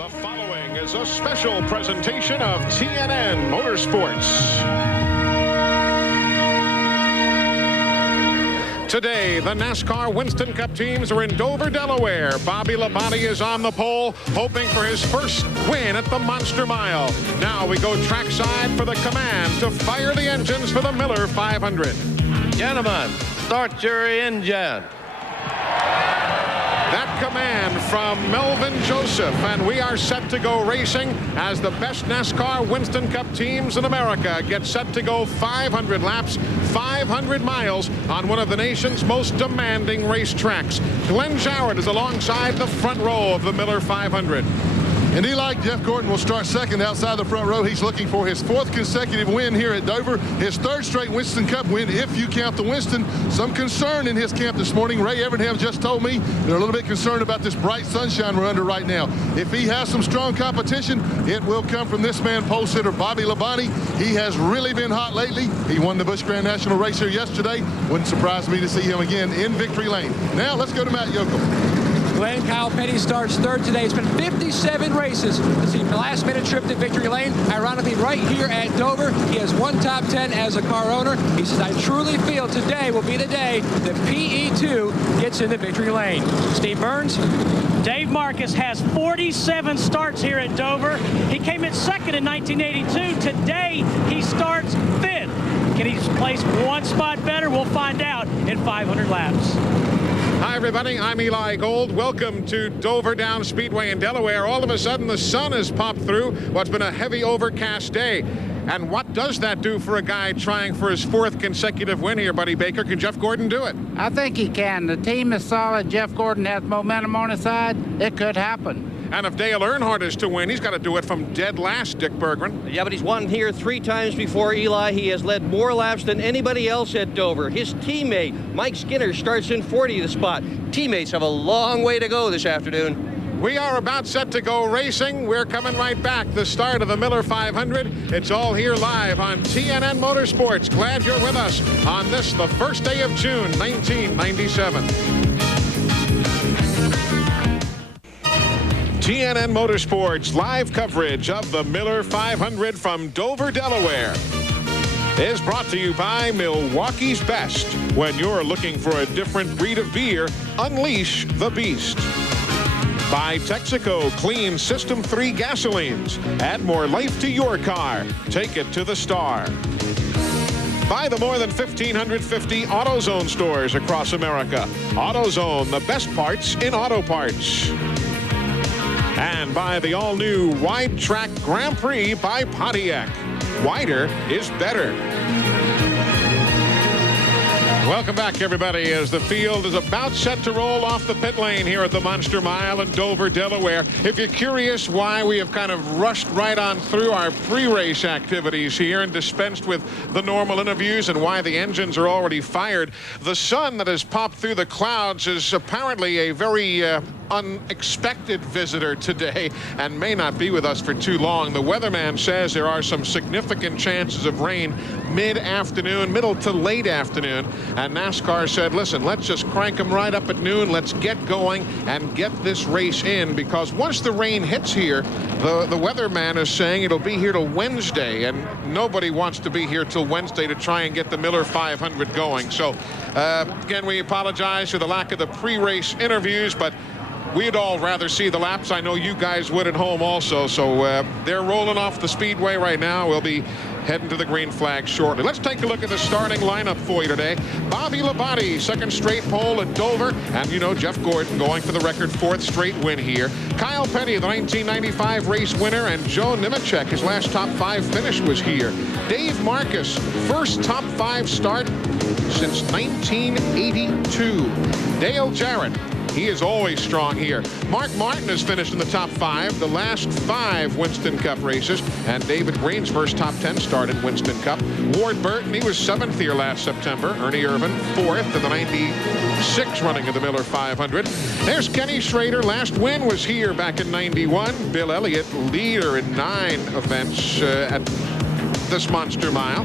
The following is a special presentation of TNN Motorsports. Today, the NASCAR Winston Cup teams are in Dover, Delaware. Bobby Labonte is on the pole, hoping for his first win at the Monster Mile. Now we go trackside for the command to fire the engines for the Miller 500. Gentlemen, start your engine. That command from Melvin Joseph, and we are set to go racing as the best NASCAR Winston Cup teams in America get set to go 500 laps, 500 miles on one of the nation's most demanding racetracks. Glenn Jarrett is alongside the front row of the Miller 500. And Eli, Jeff Gordon will start second outside the front row. He's looking for his fourth consecutive win here at Dover, his third straight Winston Cup win, if you count the Winston. Some concern in his camp this morning. Ray Evernham just told me they're a little bit concerned about this bright sunshine we're under right now. If he has some strong competition, it will come from this man, pole sitter Bobby Labonte. He has really been hot lately. He won the Busch Grand National race here yesterday. Wouldn't surprise me to see him again in victory lane. Now let's go to Matt Yoakum. Glenn, Kyle Petty starts third today. It's been 57 races. Let's see, the last-minute trip to victory lane. Ironically, right here at Dover, he has one top 10 as a car owner. He says, I truly feel today will be the day that PE2 gets in the victory lane. Steve Burns. Dave Marcus has 47 starts here at Dover. He came in second in 1982. Today, he starts fifth. Can he place one spot better? We'll find out in 500 laps. Hi, everybody. I'm Eli Gold. Welcome to Dover Down Speedway in Delaware. All of a sudden, the sun has popped through what's been a heavy overcast day. And what does that do for a guy trying for his fourth consecutive win here, Buddy Baker? Can Jeff Gordon do it? I think he can. The team is solid. Jeff Gordon has momentum on his side. It could happen. And if Dale Earnhardt is to win, he's got to do it from dead last, Dick Bergman. Yeah, but he's won here 3 times before, Eli. He has led more laps than anybody else at Dover. His teammate, Mike Skinner, starts in 40th spot. Teammates have a long way to go this afternoon. We are about set to go racing. We're coming right back. The start of the Miller 500. It's all here live on TNN Motorsports. Glad you're with us on this, the first day of June, 1997. TNN Motorsports live coverage of the Miller 500 from Dover, Delaware is brought to you by Milwaukee's Best. When you're looking for a different breed of beer, unleash the beast. By Texaco Clean System 3 gasolines. Add more life to your car. Take it to the star. By the more than 1,550 AutoZone stores across America. AutoZone, the best parts in auto parts. And by the all-new Wide Track Grand Prix by Pontiac. Wider is better. Welcome back, everybody, as the field is about set to roll off the pit lane here at the Monster Mile in Dover, Delaware. If you're curious why we have kind of rushed right on through our pre-race activities here and dispensed with the normal interviews and why the engines are already fired, the sun that has popped through the clouds is apparently a very unexpected visitor today and may not be with us for too long. The weatherman says there are some significant chances of rain mid-afternoon, middle to late afternoon. And NASCAR said, listen, let's just crank them right up at noon. Let's get going and get this race in, because once the rain hits here, the weatherman is saying it'll be here till Wednesday, and nobody wants to be here till Wednesday to try and get the Miller 500 going. So, again, we apologize for the lack of the pre-race interviews, but we'd all rather see the laps. I know you guys would at home also. So they're rolling off the speedway right now. We'll be heading to the green flag shortly. Let's take a look at the starting lineup for you today. Bobby Labonte, second straight pole at Dover. And you know, Jeff Gordon going for the record fourth straight win here. Kyle Petty, the 1995 race winner. And Joe Nemechek, his last top 5 finish was here. Dave Marcus, first top 5 start since 1982. Dale Jarrett, he is always strong here. Mark Martin has finished in the top 5 the last 5 Winston Cup races. And David Green's first top 10 start in Winston Cup. Ward Burton, he was 7th here last September. Ernie Irvan, 4th in the 96 running of the Miller 500. There's Kenny Schrader. Last win was here back in 91. Bill Elliott, leader in 9 events at this Monster Mile.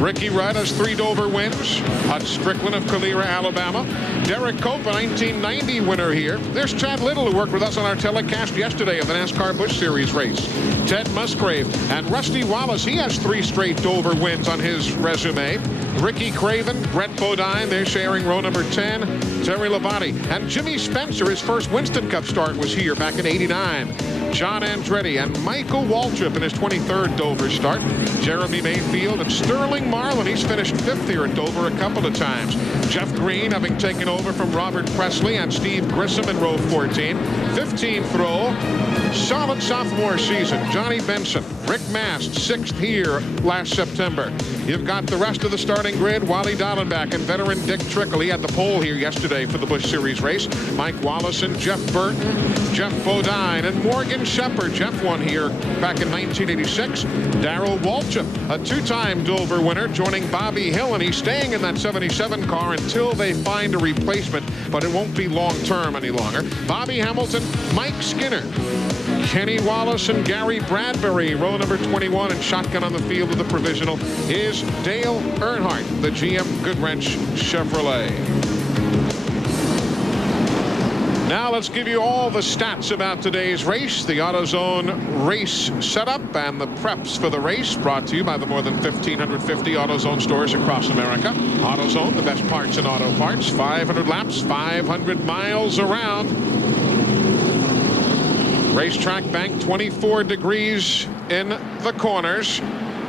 Ricky Rudd has 3 Dover wins. Hut Strickland of Calera, Alabama. Derek Cope, a 1990 winner here. There's Chad Little, who worked with us on our telecast yesterday of the NASCAR Busch Series race. Ted Musgrave and Rusty Wallace, he has 3 straight Dover wins on his resume. Ricky Craven, Brett Bodine, they're sharing row number 10. Terry Labonte and Jimmy Spencer, his first Winston Cup start was here back in '89. John Andretti and Michael Waltrip in his 23rd Dover start. Jeremy Mayfield and Sterling Marlin, he's finished 5th here at Dover a couple of times. Jeff Green having taken over from Robert Presley and Steve Grissom in row 14. 15th row, solid sophomore season. Johnny Benson, Rick Mast, 6th here last September. You've got the rest of the starting grid. Wally Dallenbach and veteran Dick Trickle. He had the pole here yesterday for the Busch Series race. Mike Wallace and Jeff Burton, Jeff Bodine, and Morgan Shepherd. Jeff won here back in 1986. Darrell Waltrip, a 2-time Dover winner, joining Bobby Hill, and he's staying in that 77 car until they find a replacement, but it won't be long-term any longer. Bobby Hamilton, Mike Skinner, Kenny Wallace and Gary Bradbury, row number 21, and shotgun on the field of the provisional is Dale Earnhardt, the GM Goodwrench Chevrolet. Now let's give you all the stats about today's race. The AutoZone race setup and the preps for the race, brought to you by the more than 1,550 AutoZone stores across America. AutoZone, the best parts in auto parts. 500 laps, 500 miles around. Racetrack bank, 24 degrees in the corners.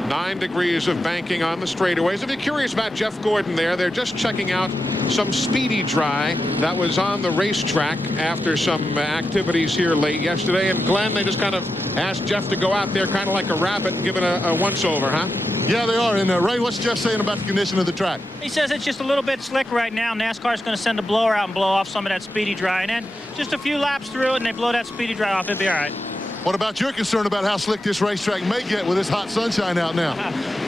9 degrees of banking on the straightaways. If you're curious about Jeff Gordon there, they're just checking out some speedy dry that was on the racetrack after some activities here late yesterday. And Glenn, they just kind of asked Jeff to go out there kind of like a rabbit and give it a once-over, huh? Yeah, they are. And Ray, what's Jeff saying about the condition of the track? He says it's just a little bit slick right now. NASCAR's going to send a blower out and blow off some of that speedy dry. And then just a few laps through it, and they blow that speedy dry off. It'll be all right. What about your concern about how slick this racetrack may get with this hot sunshine out now?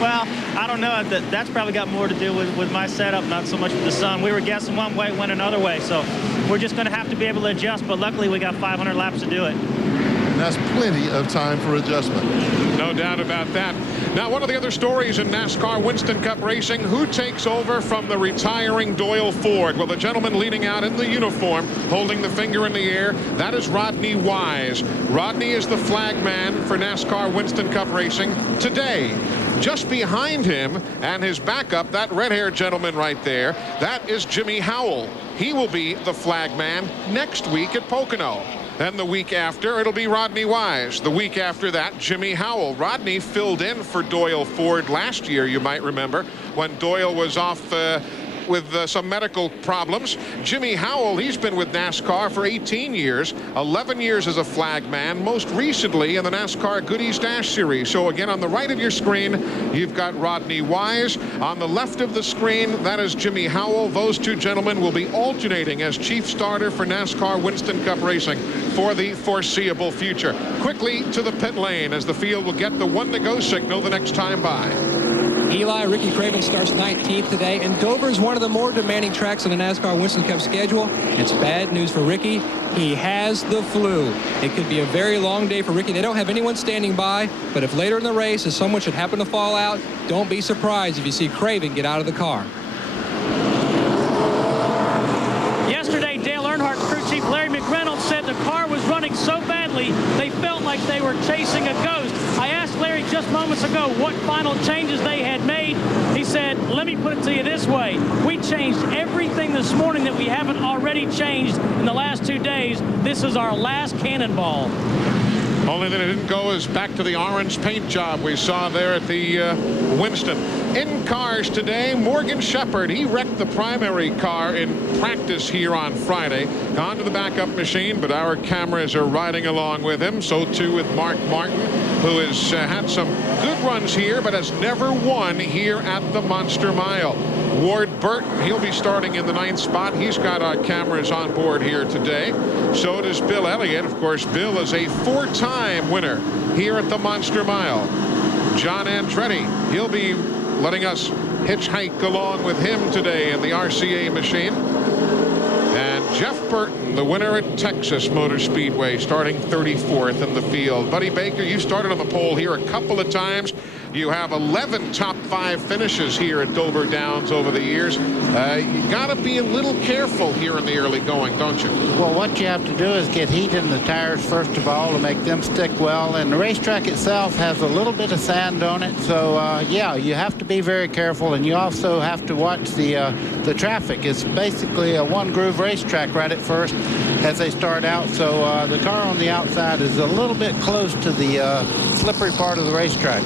Well, I don't know. That's probably got more to do with my setup, not so much with the sun. We were guessing one way, went another way. So we're just going to have to be able to adjust. But luckily, we got 500 laps to do it. And that's plenty of time for adjustment. No doubt about that. Now, one of the other stories in NASCAR Winston Cup racing, who takes over from the retiring Doyle Ford? Well, the gentleman leading out in the uniform, holding the finger in the air, that is Rodney Wise. Rodney is the flag man for NASCAR Winston Cup racing today. Just behind him and his backup, that red-haired gentleman right there, that is Jimmy Howell. He will be the flag man next week at Pocono. Then the week after, it'll be Rodney Wise. The week after that, Jimmy Howell. Rodney filled in for Doyle Ford last year, you might remember, when Doyle was off with some medical problems. Jimmy Howell, he's been with NASCAR for 18 years, 11 years as a flag man, most recently in the NASCAR Goodies Dash Series. So again, on the right of your screen, you've got Rodney Wise. On the left of the screen, that is Jimmy Howell. Those two gentlemen will be alternating as chief starter for NASCAR Winston Cup racing for the foreseeable future. Quickly to the pit lane as the field will get the 1-to-go signal the next time by. Eli, Ricky Craven starts 19th today, and Dover is one of the more demanding tracks on the NASCAR Winston Cup schedule. It's bad news for Ricky. He has the flu. It could be a very long day for Ricky. They don't have anyone standing by, but if later in the race, if someone should happen to fall out, don't be surprised if you see Craven get out of the car. Yesterday, Dale Earnhardt crew chief Larry McReynolds said the car was running so badly they felt like they were chasing a ghost. I asked Larry just moments ago what final changes they had made. He said, let me put it to you this way. We changed everything this morning that we haven't already changed in the last 2 days. This is our last cannonball. Only that it didn't go as back to the orange paint job we saw there at the Winston. In cars today, Morgan Shepherd, he wrecked the primary car in practice here on Friday. Gone to the backup machine, but our cameras are riding along with him. So too with Mark Martin, who has had some good runs here, but has never won here at the Monster Mile. Ward Burton, he'll be starting in the 9th spot. He's got our cameras on board here today. So does Bill Elliott. Of course, Bill is a 4-time winner here at the Monster Mile. John Andretti, he'll be letting us hitchhike along with him today in the RCA machine. And Jeff Burton, the winner at Texas Motor Speedway, starting 34th in the field. Buddy Baker, you started on the pole here a couple of times. You have 11 top 5 finishes here at Dover Downs over the years. You got to be a little careful here in the early going, don't you? Well, what you have to do is get heat in the tires first of all to make them stick well. And the racetrack itself has a little bit of sand on it, so yeah, you have to be very careful, and you also have to watch the traffic. It's basically a one-groove racetrack right at first as they start out, so the car on the outside is a little bit close to the slippery part of the racetrack.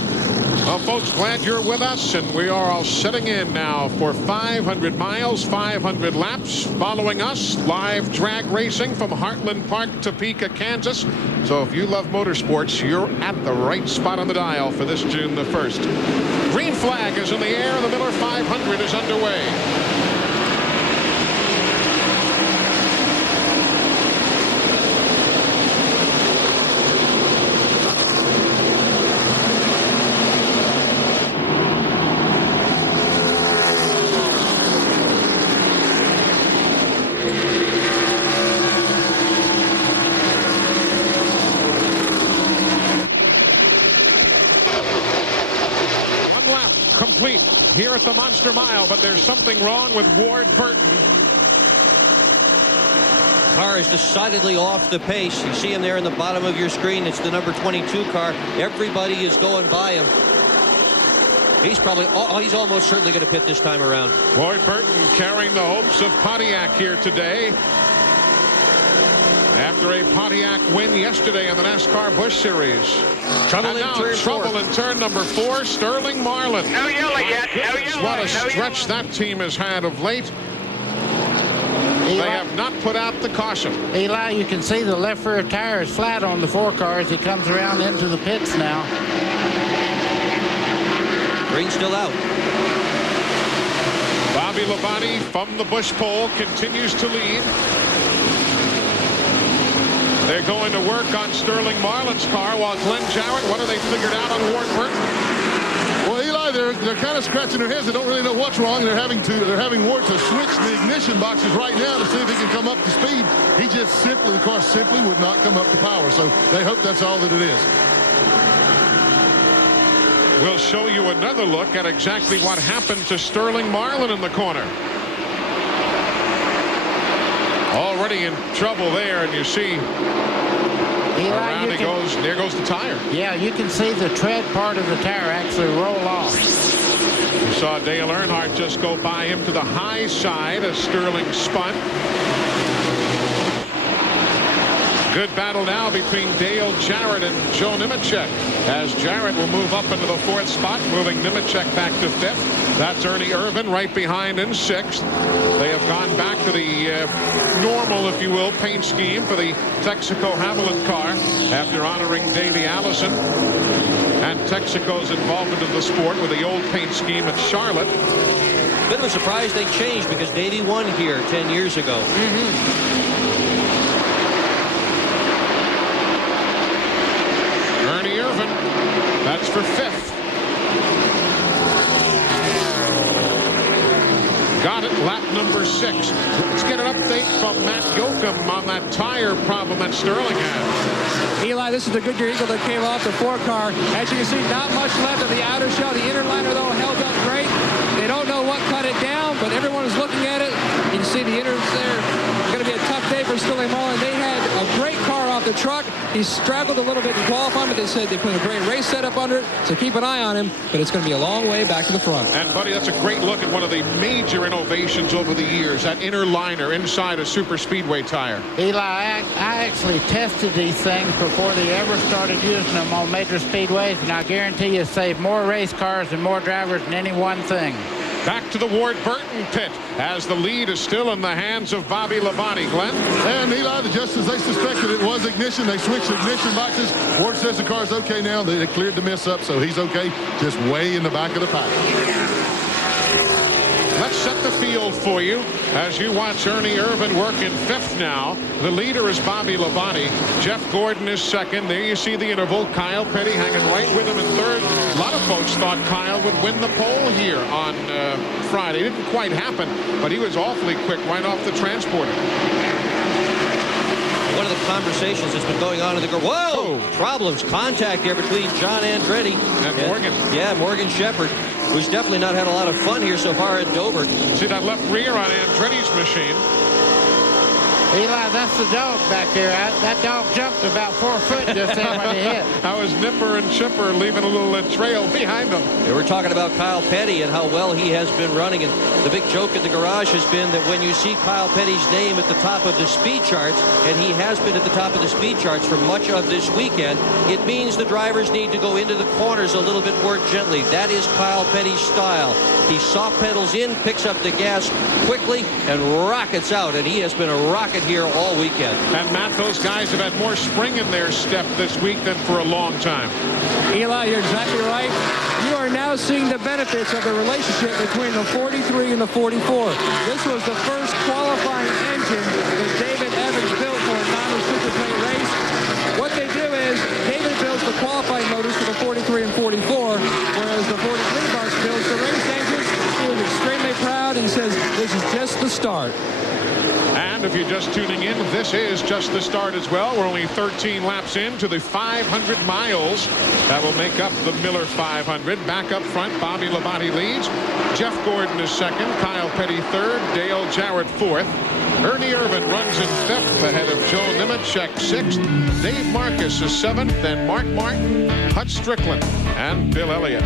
Well, folks, glad you're with us, and we are all setting in now for 500 miles, 500 laps. Following us, live drag racing from Heartland Park, Topeka, Kansas. So if you love motorsports, you're at the right spot on the dial for this June the 1st. Green flag is in the air. The Miller 500 is underway. Complete here at the Monster Mile, but there's something wrong with Ward Burton. Car is decidedly off the pace. You see him there in the bottom of your screen. It's the number 22 car. Everybody is going by him. He's probably, he's almost certainly going to pit this time around. Ward Burton carrying the hopes of Pontiac here today. After a Pontiac win yesterday in the NASCAR Busch Series. Trouble in turn number 4, Sterling Marlin. No yellow yet. No yellow. What a stretch that team has had of late. They have not put out the caution. Eli, you can see the left rear tire is flat on the 4 car as he comes around into the pits now. Green still out. Bobby Labonte from the Busch pole continues to lead. They're going to work on Sterling Marlin's car, while Glenn Jarrett, what have they figured out on Ward Burton? Well, Eli, they're kind of scratching their heads. They don't really know what's wrong. They're having Ward to switch the ignition boxes right now to see if he can come up to speed. The car simply would not come up to power. So they hope that's all that it is. We'll show you another look at exactly what happened to Sterling Marlin in the corner. Already in trouble there, and you see around he goes. There goes the tire. Yeah, you can see the tread part of the tire actually roll off. You saw Dale Earnhardt just go by him to the high side as Sterling spun. Good battle now between Dale Jarrett and Joe Nemechek, as Jarrett will move up into the 4th spot, moving Nemechek back to 5th. That's Ernie Irvan right behind in 6th. They have gone back to the normal, if you will, paint scheme for the Texaco Havoline car after honoring Davey Allison and Texaco's involvement in the sport with the old paint scheme at Charlotte. Bit of a surprise they changed because Davey won here 10 years ago. Ernie Irvan, that's for 5th. Got it, lap number 6. Let's get an update from Matt Yoakum on that tire problem that Sterling had. Eli, this is the Goodyear Eagle that came off the 4 car. As you can see, not much left of the outer shell. The inner liner, though, held up great. They don't know what cut it down, but everyone is looking at it. You can see the innards there. It's going to be a tough day for Sterling Marlin. They had a great car off the truck. He struggled a little bit in qualifying, but they said they put a great race setup under it, so keep an eye on him, but it's going to be a long way back to the front. And, buddy, that's a great look at one of the major innovations over the years, that inner liner inside a super speedway tire. Eli, I actually tested these things before they ever started using them on major speedways, and I guarantee you save more race cars and more drivers than any one thing. Back to the Ward Burton pit as the lead is still in the hands of Bobby Labonte. Glenn? And Eli, just as they suspected it was ignition, they switched ignition boxes. Ward says the car's okay now. They cleared the mess up, so he's okay. Just way in the back of the pack. Let's set the field for you as you watch Ernie Irvan work in 5th now. The leader is Bobby Labonte. Jeff Gordon is 2nd. There you see the interval. Kyle Petty hanging right with him in 3rd. A lot of folks thought Kyle would win the pole here on Friday. It didn't quite happen, but he was awfully quick right off the transporter. What one of the conversations that's been going on in the group. Whoa! Problems, contact there between John Andretti and Morgan. Yeah, Morgan Shepherd, who's definitely not had a lot of fun here so far at Dover. See that left rear on Andretti's machine. Eli, that's the dog back there. That dog jumped about 4 foot just there when he hit. How is Nipper and Chipper leaving a little trail behind them? They were talking about Kyle Petty and how well he has been running. And the big joke in the garage has been that when you see Kyle Petty's name at the top of the speed charts, and he has been at the top of the speed charts for much of this weekend, it means the drivers need to go into the corners a little bit more gently. That is Kyle Petty's style. He soft pedals in, picks up the gas quickly, and rockets out. And he has been a rocket here all weekend. And Matt, those guys have had more spring in their step this week than for a long time. Eli, you're exactly right. You are now seeing the benefits of the relationship between the 43 and the 44. This was the first qualifying engine that David Evans built for a non-restricted plate race. What they do is David builds the qualifying motors for the 43 and 44, whereas the 43 box builds the race engines. He was extremely proud. He says this is just the start. And if you're just tuning in, this is just the start as well. We're only 13 laps into the 500 miles. That will make up the Miller 500. Back up front, Bobby Labonte leads. Jeff Gordon is second. Kyle Petty third. Dale Jarrett fourth. Ernie Irvan runs in fifth ahead of Joe Nemechek sixth. Dave Marcus is seventh. Then Mark Martin, Hutch Strickland, and Bill Elliott.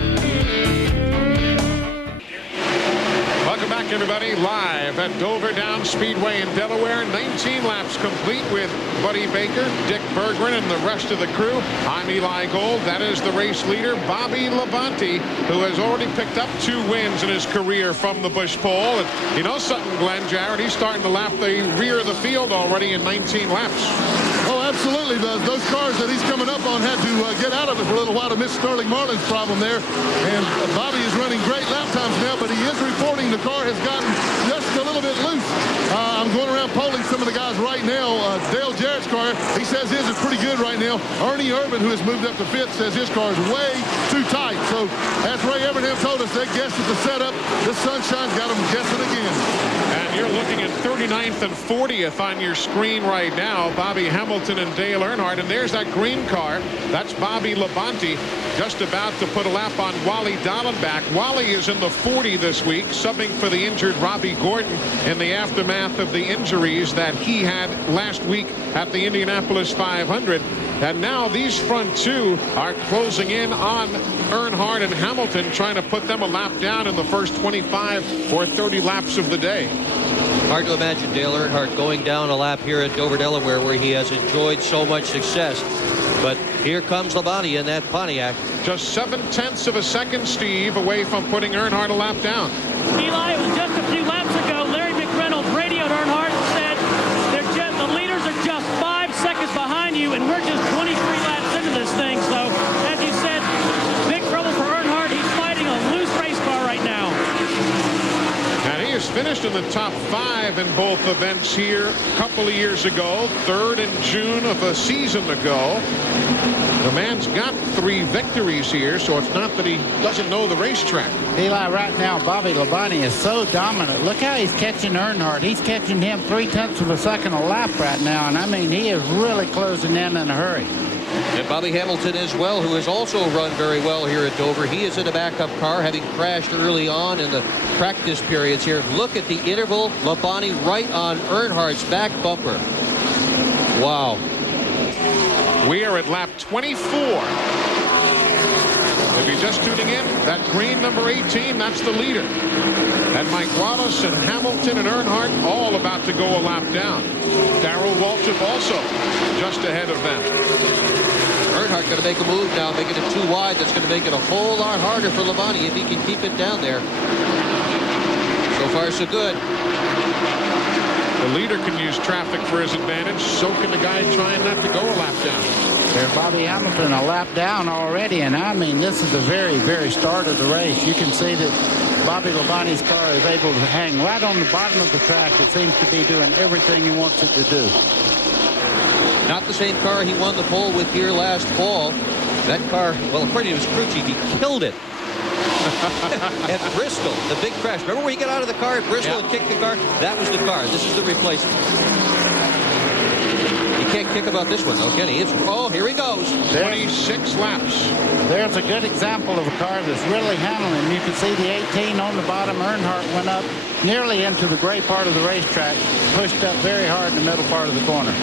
Welcome back, everybody, live at Dover Down Speedway in Delaware. 19 laps complete with Buddy Baker, Dick Berggren, and the rest of the crew. I'm Eli Gold. That is the race leader, Bobby Labonte, who has already picked up 2 wins in his career from the Busch pole. And you know something, Glenn Jarrett, he's starting to lap the rear of the field already in 19 laps. Oh, absolutely, Buzz. Those cars that he's coming up on had to get out of it for a little while to miss Sterling Marlin's problem there. And Bobby is running great lap times now, but he is reporting the car has gotten just a little bit loose. I'm going around polling some of the guys right now. Dale Jarrett's car, he says his is pretty good right now. Ernie Irvan, who has moved up to 5th, says his car is way too tight. So, as Ray Evernham told us, they guessed at the setup. This sunshine's got them guessing again. And you're looking at 39th and 40th on your screen right now. Bobby Hamilton and Dale Earnhardt. And there's that green car. That's Bobby Labonte just about to put a lap on Wally Dallenbach. Wally is in the 40 this week, subbing for the injured Robbie Gordon in the aftermath of the injuries that he had last week at the Indianapolis 500. And now these front 2 are closing in on Earnhardt and Hamilton, trying to put them a lap down in the first 25 or 30 laps of the day. Hard to imagine Dale Earnhardt going down a lap here at Dover, Delaware, where he has enjoyed so much success. But here comes Labonte in that Pontiac. Just 0.7 of a second, Steve, away from putting Earnhardt a lap down. Eli, it was just a few laps ago. Larry McReynolds radioed Earnhardt and said, the leaders are just 5 seconds behind you, and we're just 23 laps into this thing. So, as you said, big trouble for Earnhardt. He's fighting a loose race car right now. And he has finished in the top 5 in both events here a couple of years ago. 3rd in June of a season ago. The man's got 3 victories here, so it's not that he doesn't know the racetrack. Eli, right now, Bobby Labonte is so dominant. Look how he's catching Earnhardt. He's catching him 0.3 of a second a lap right now, and I mean, he is really closing in a hurry. And Bobby Hamilton as well, who has also run very well here at Dover. He is in a backup car, having crashed early on in the practice periods here. Look at the interval. Labonte right on Earnhardt's back bumper. Wow. We are at lap 24. If you're just tuning in, that green number 18, that's the leader. And Mike Wallace and Hamilton and Earnhardt all about to go a lap down. Darrell Waltrip also just ahead of them. Earnhardt going to make a move now, making it too wide. That's going to make it a whole lot harder for Labonte if he can keep it down there. So far, so good. The leader can use traffic for his advantage. So can the guy trying not to go a lap down. There's Bobby Hamilton a lap down already, and I mean, this is the very, very start of the race. You can see that Bobby Labonte's car is able to hang right on the bottom of the track. It seems to be doing everything he wants it to do. Not the same car he won the pole with here last fall. That car, well, according to his crew chief, he killed it. At Bristol, the big crash. Remember when he got out of the car at Bristol and kicked the car? That was the car. This is the replacement. He can't kick about this one, though, can he? Oh, here he goes. 26 laps. There's a good example of a car that's really handling. You can see the 18 on the bottom. Earnhardt went up nearly into the gray part of the racetrack, pushed up very hard in the middle part of the corner.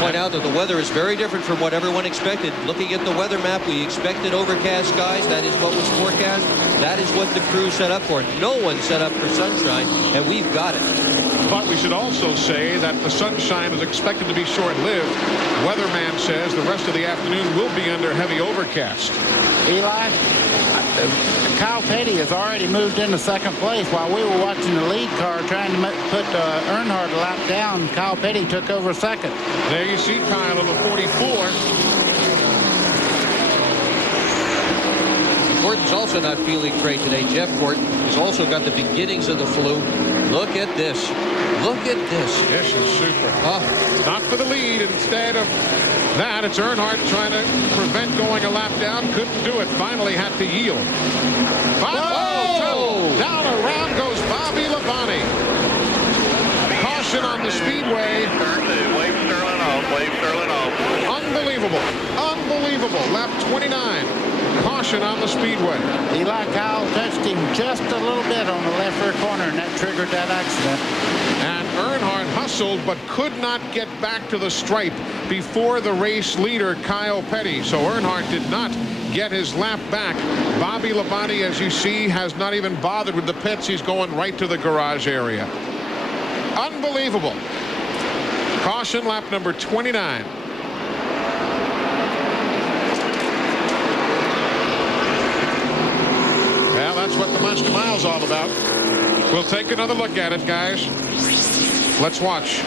Point out that the weather is very different from what everyone expected. Looking at the weather map, we expected overcast skies. That is what was forecast. That is what the crew set up for. No one set up for sunshine, and we've got it. But we should also say that the sunshine is expected to be short-lived. Weatherman says the rest of the afternoon will be under heavy overcast. Eli, Kyle Petty has already moved into second place. While we were watching the lead car trying to put Earnhardt a lap down, Kyle Petty took over second. There you see Kyle in the 44. Gordon's also not feeling great today. Jeff Gordon has also got the beginnings of the flu. Look at this. Look at this. This is super. Not for the lead. Instead of that, it's Earnhardt trying to prevent going a lap down. Couldn't do it. Finally had to yield. Down around goes Bobby Labonte. Caution on the speedway. Wave Sterling off. Wave Sterling off. Unbelievable. Unbelievable. Lap 29. Caution on the speedway. Eli, Kyle touched him just a little bit on the left rear corner, and that triggered that accident. And Earnhardt hustled but could not get back to the stripe before the race leader, Kyle Petty. So Earnhardt did not get his lap back. Bobby Labonte, as you see, has not even bothered with the pits. He's going right to the garage area. Unbelievable. Caution, lap number 29. Well, that's what the Monster Mile's all about. We'll take another look at it, guys. Let's watch.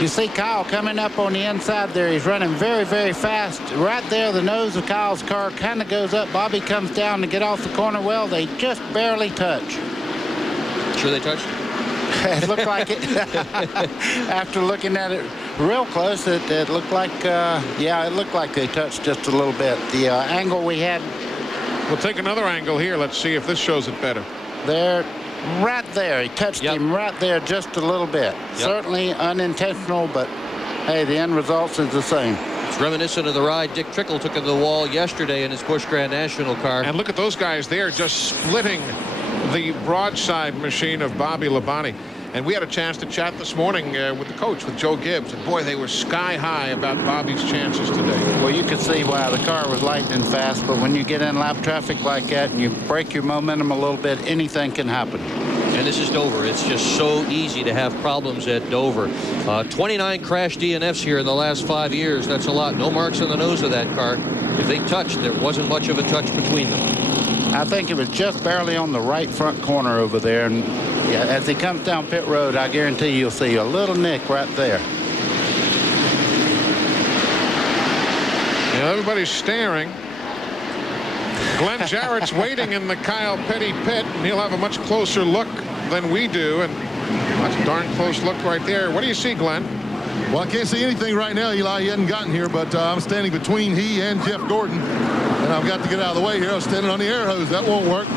You see Kyle coming up on the inside there. He's running very, very fast. Right there, the nose of Kyle's car kind of goes up. Bobby comes down to get off the corner. Well, they just barely touch. Sure they touched? It looked like it. After looking at it real close, it looked like, yeah, it looked like they touched just a little bit. The angle we had. We'll take another angle here. Let's see if this shows it better. There, right there. He touched him right there just a little bit. Certainly unintentional, but hey, the end result is the same. It's reminiscent of the ride Dick Trickle took into the wall yesterday in his Busch Grand National car. And look at those guys there just splitting the broadside machine of Bobby Labonte. And we had a chance to chat this morning with the coach, with Joe Gibbs. And boy, they were sky high about Bobby's chances today. Well, you could see why the car was lightning fast. But when you get in lap traffic like that and you break your momentum a little bit, anything can happen. And this is Dover. It's just so easy to have problems at Dover. 29 crash DNFs here in the last 5 years. That's a lot. No marks on the nose of that car. If they touched, there wasn't much of a touch between them. I think it was just barely on the right front corner over there. And yeah, as he comes down pit road, I guarantee you'll see a little nick right there. Yeah, everybody's staring. Glenn Jarrett's waiting in the Kyle Petty pit, and he'll have a much closer look than we do. And that's a darn close look right there. What do you see, Glenn? Well, I can't see anything right now, Eli. He hasn't gotten here, but I'm standing between he and Jeff Gordon. And I've got to get out of the way here. I'm standing on the air hose. That won't work.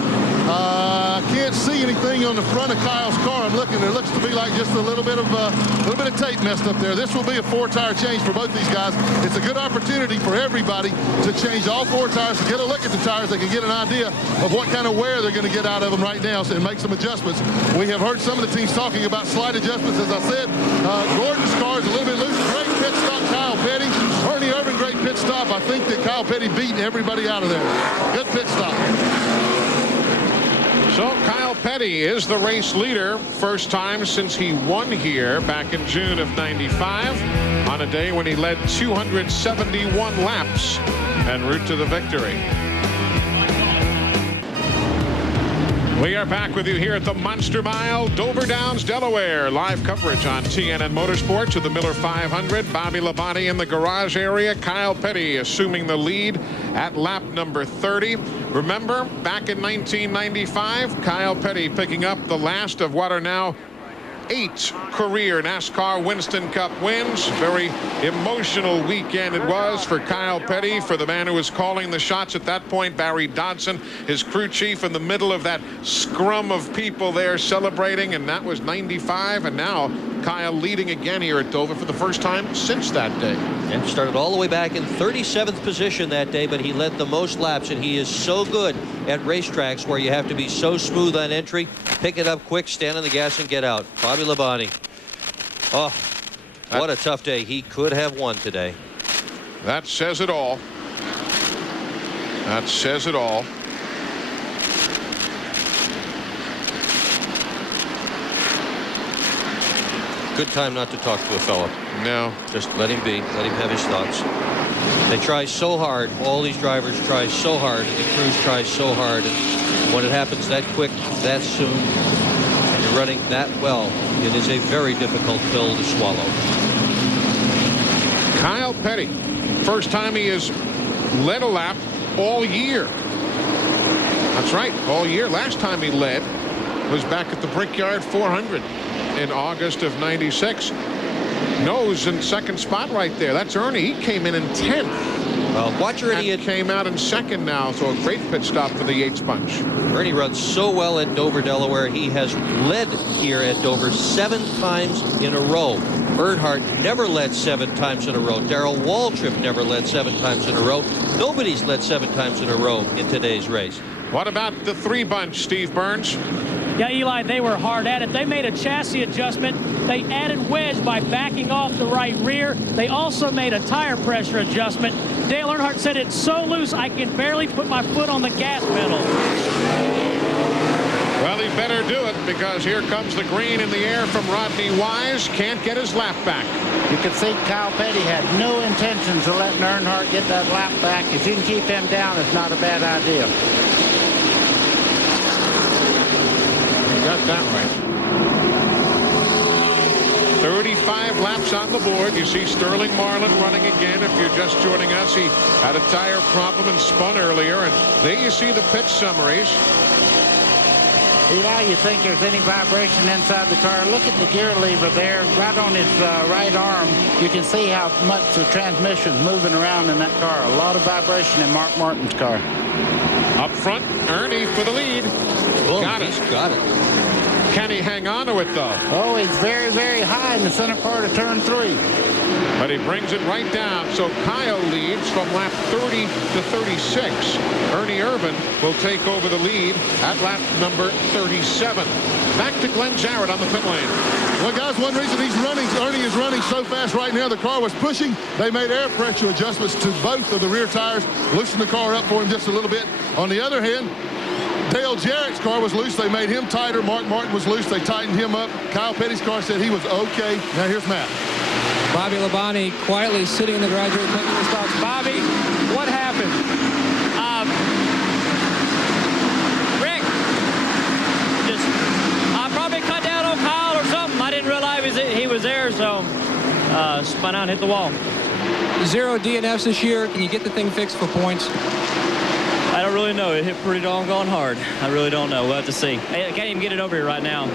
I can't see anything on the front of Kyle's car. I'm looking. It looks to be like just a little bit of tape messed up there. This will be a 4-tire change for both these guys. It's a good opportunity for everybody to change all 4 tires, to get a look at the tires. They can get an idea of what kind of wear they're going to get out of them right now and make some adjustments. We have heard some of the teams talking about slight adjustments. As I said, Gordon's car is a little bit loose. Great pit stop, Kyle Petty. Ernie Irvin, great pit stop. I think that Kyle Petty beat everybody out of there. Good pit stop. So Kyle Petty is the race leader. First time since he won here back in June of '95 on a day when he led 271 laps en route to the victory. We are back with you here at the Monster Mile, Dover Downs, Delaware. Live coverage on TNN Motorsports with the Miller 500. Bobby Labonte in the garage area. Kyle Petty assuming the lead at lap number 30. Remember, back in 1995, Kyle Petty picking up the last of what are now 8 career NASCAR Winston Cup wins. Very emotional weekend it was for Kyle Petty, for the man who was calling the shots at that point, Barry Dodson, his crew chief, in the middle of that scrum of people there celebrating. And that was '95, and now Kyle leading again here at Dover for the first time since that day. And started all the way back in 37th position that day, but he led the most laps, and he is so good at racetracks where you have to be so smooth on entry, pick it up quick, stand on the gas, and get out. Bobby Labonte. Oh, what a tough day. He could have won today. That says it all. That says it all. Good time not to talk to a fellow. No. Just let him be. Let him have his thoughts. They try so hard. All these drivers try so hard, and the crews try so hard. And when it happens that quick, that soon, and you're running that well, it is a very difficult pill to swallow. Kyle Petty, first time he has led a lap all year. That's right, all year. Last time he led was back at the Brickyard 400 in August of '96. Nose in second spot right there. That's Ernie. He came in 10th. Watch Ernie. And came out in second now, so a great pit stop for the Yates bunch. Ernie runs so well at Dover, Delaware. He has led here at Dover 7 times in a row. Earnhardt never led 7 times in a row. Darrell Waltrip never led 7 times in a row. Nobody's led 7 times in a row in today's race. What about the 3 bunch, Steve Burns? Yeah, Eli, they were hard at it. They made a chassis adjustment. They added wedge by backing off the right rear. They also made a tire pressure adjustment. Dale Earnhardt said it's so loose I can barely put my foot on the gas pedal. Well, he better do it, because here comes the green in the air from Rodney Wise. Can't get his lap back. You can see Kyle Petty had no intentions of letting Earnhardt get that lap back. If you can keep him down, it's not a bad idea. Got that right. 35 laps on the board. You see Sterling Marlin running again. If you're just joining us, he had a tire problem and spun earlier. And there you see the pit summaries. Eli, you think there's any vibration inside the car? Look at the gear lever there, right on his right arm. You can see how much the transmission's moving around in that car. A lot of vibration in Mark Martin's car. Up front, Ernie for the lead. Boom, Got it. he's got it. Can he hang on to it, though? Oh, he's very, very high in the center part of turn 3. But he brings it right down. So Kyle leads from lap 30 to 36. Ernie Irvan will take over the lead at lap number 37. Back to Glenn Jarrett on the pit lane. Well, guys, one reason Ernie is running so fast right now, the car was pushing. They made air pressure adjustments to both of the rear tires, loosened the car up for him just a little bit. On the other hand, Dale Jarrett's car was loose. They made him tighter. Mark Martin was loose. They tightened him up. Kyle Petty's car said he was okay. Now here's Matt. Bobby Labonte quietly sitting in the garage area taking his thoughts. Bobby, what happened? Rick, I probably cut down on Kyle or something. I didn't realize he was there, so spun out and hit the wall. 0 DNFs this year. Can you get the thing fixed for points? I don't really know. It hit pretty doggone hard. I really don't know. We'll have to see. I can't even get it over here right now.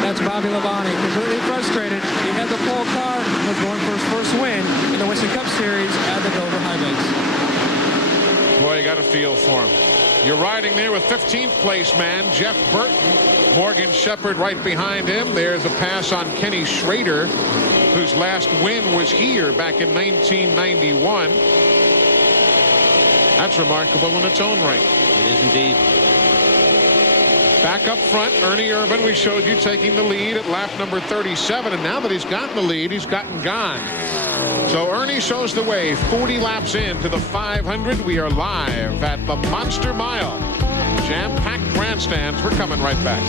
That's Bobby Labonte, completely frustrated. He had the pole car and was going for his first win in the Winston Cup Series at the Dover High Banks. Boy, you got a feel for him. You're riding there with 15th place man Jeff Burton. Morgan Shepherd right behind him. There's a pass on Kenny Schrader, whose last win was here back in 1991. That's remarkable in its own right. It is indeed. Back up front, Ernie Irvan, we showed you taking the lead at lap number 37, and now that he's gotten the lead, he's gotten gone. So Ernie shows the way 40 laps into the 500. We are live at the Monster Mile. Jam-packed grandstands. We're coming right back.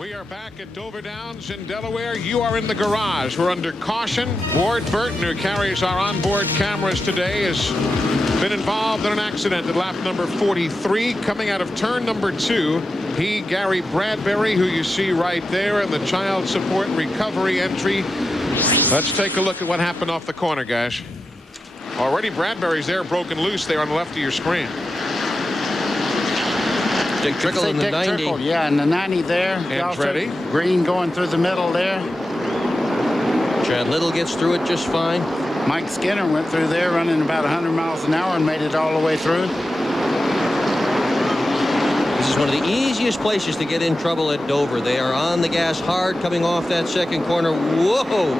We are back at Dover Downs in Delaware. You are in the garage. We're under caution. Ward Burton, who carries our onboard cameras today, has been involved in an accident at lap number 43. Coming out of turn number 2, he, Gary Bradbury, who you see right there in the child support recovery entry. Let's take a look at what happened off the corner, guys. Already Bradbury's there, broken loose there on the left of your screen. Dick Trickle in the Dick 90. Trickle, yeah, in the 90 there. Andretti. Green going through the middle there. Chad Little gets through it just fine. Mike Skinner went through there running about 100 miles an hour and made it all the way through. This is one of the easiest places to get in trouble at Dover. They are on the gas hard coming off that second corner. Whoa!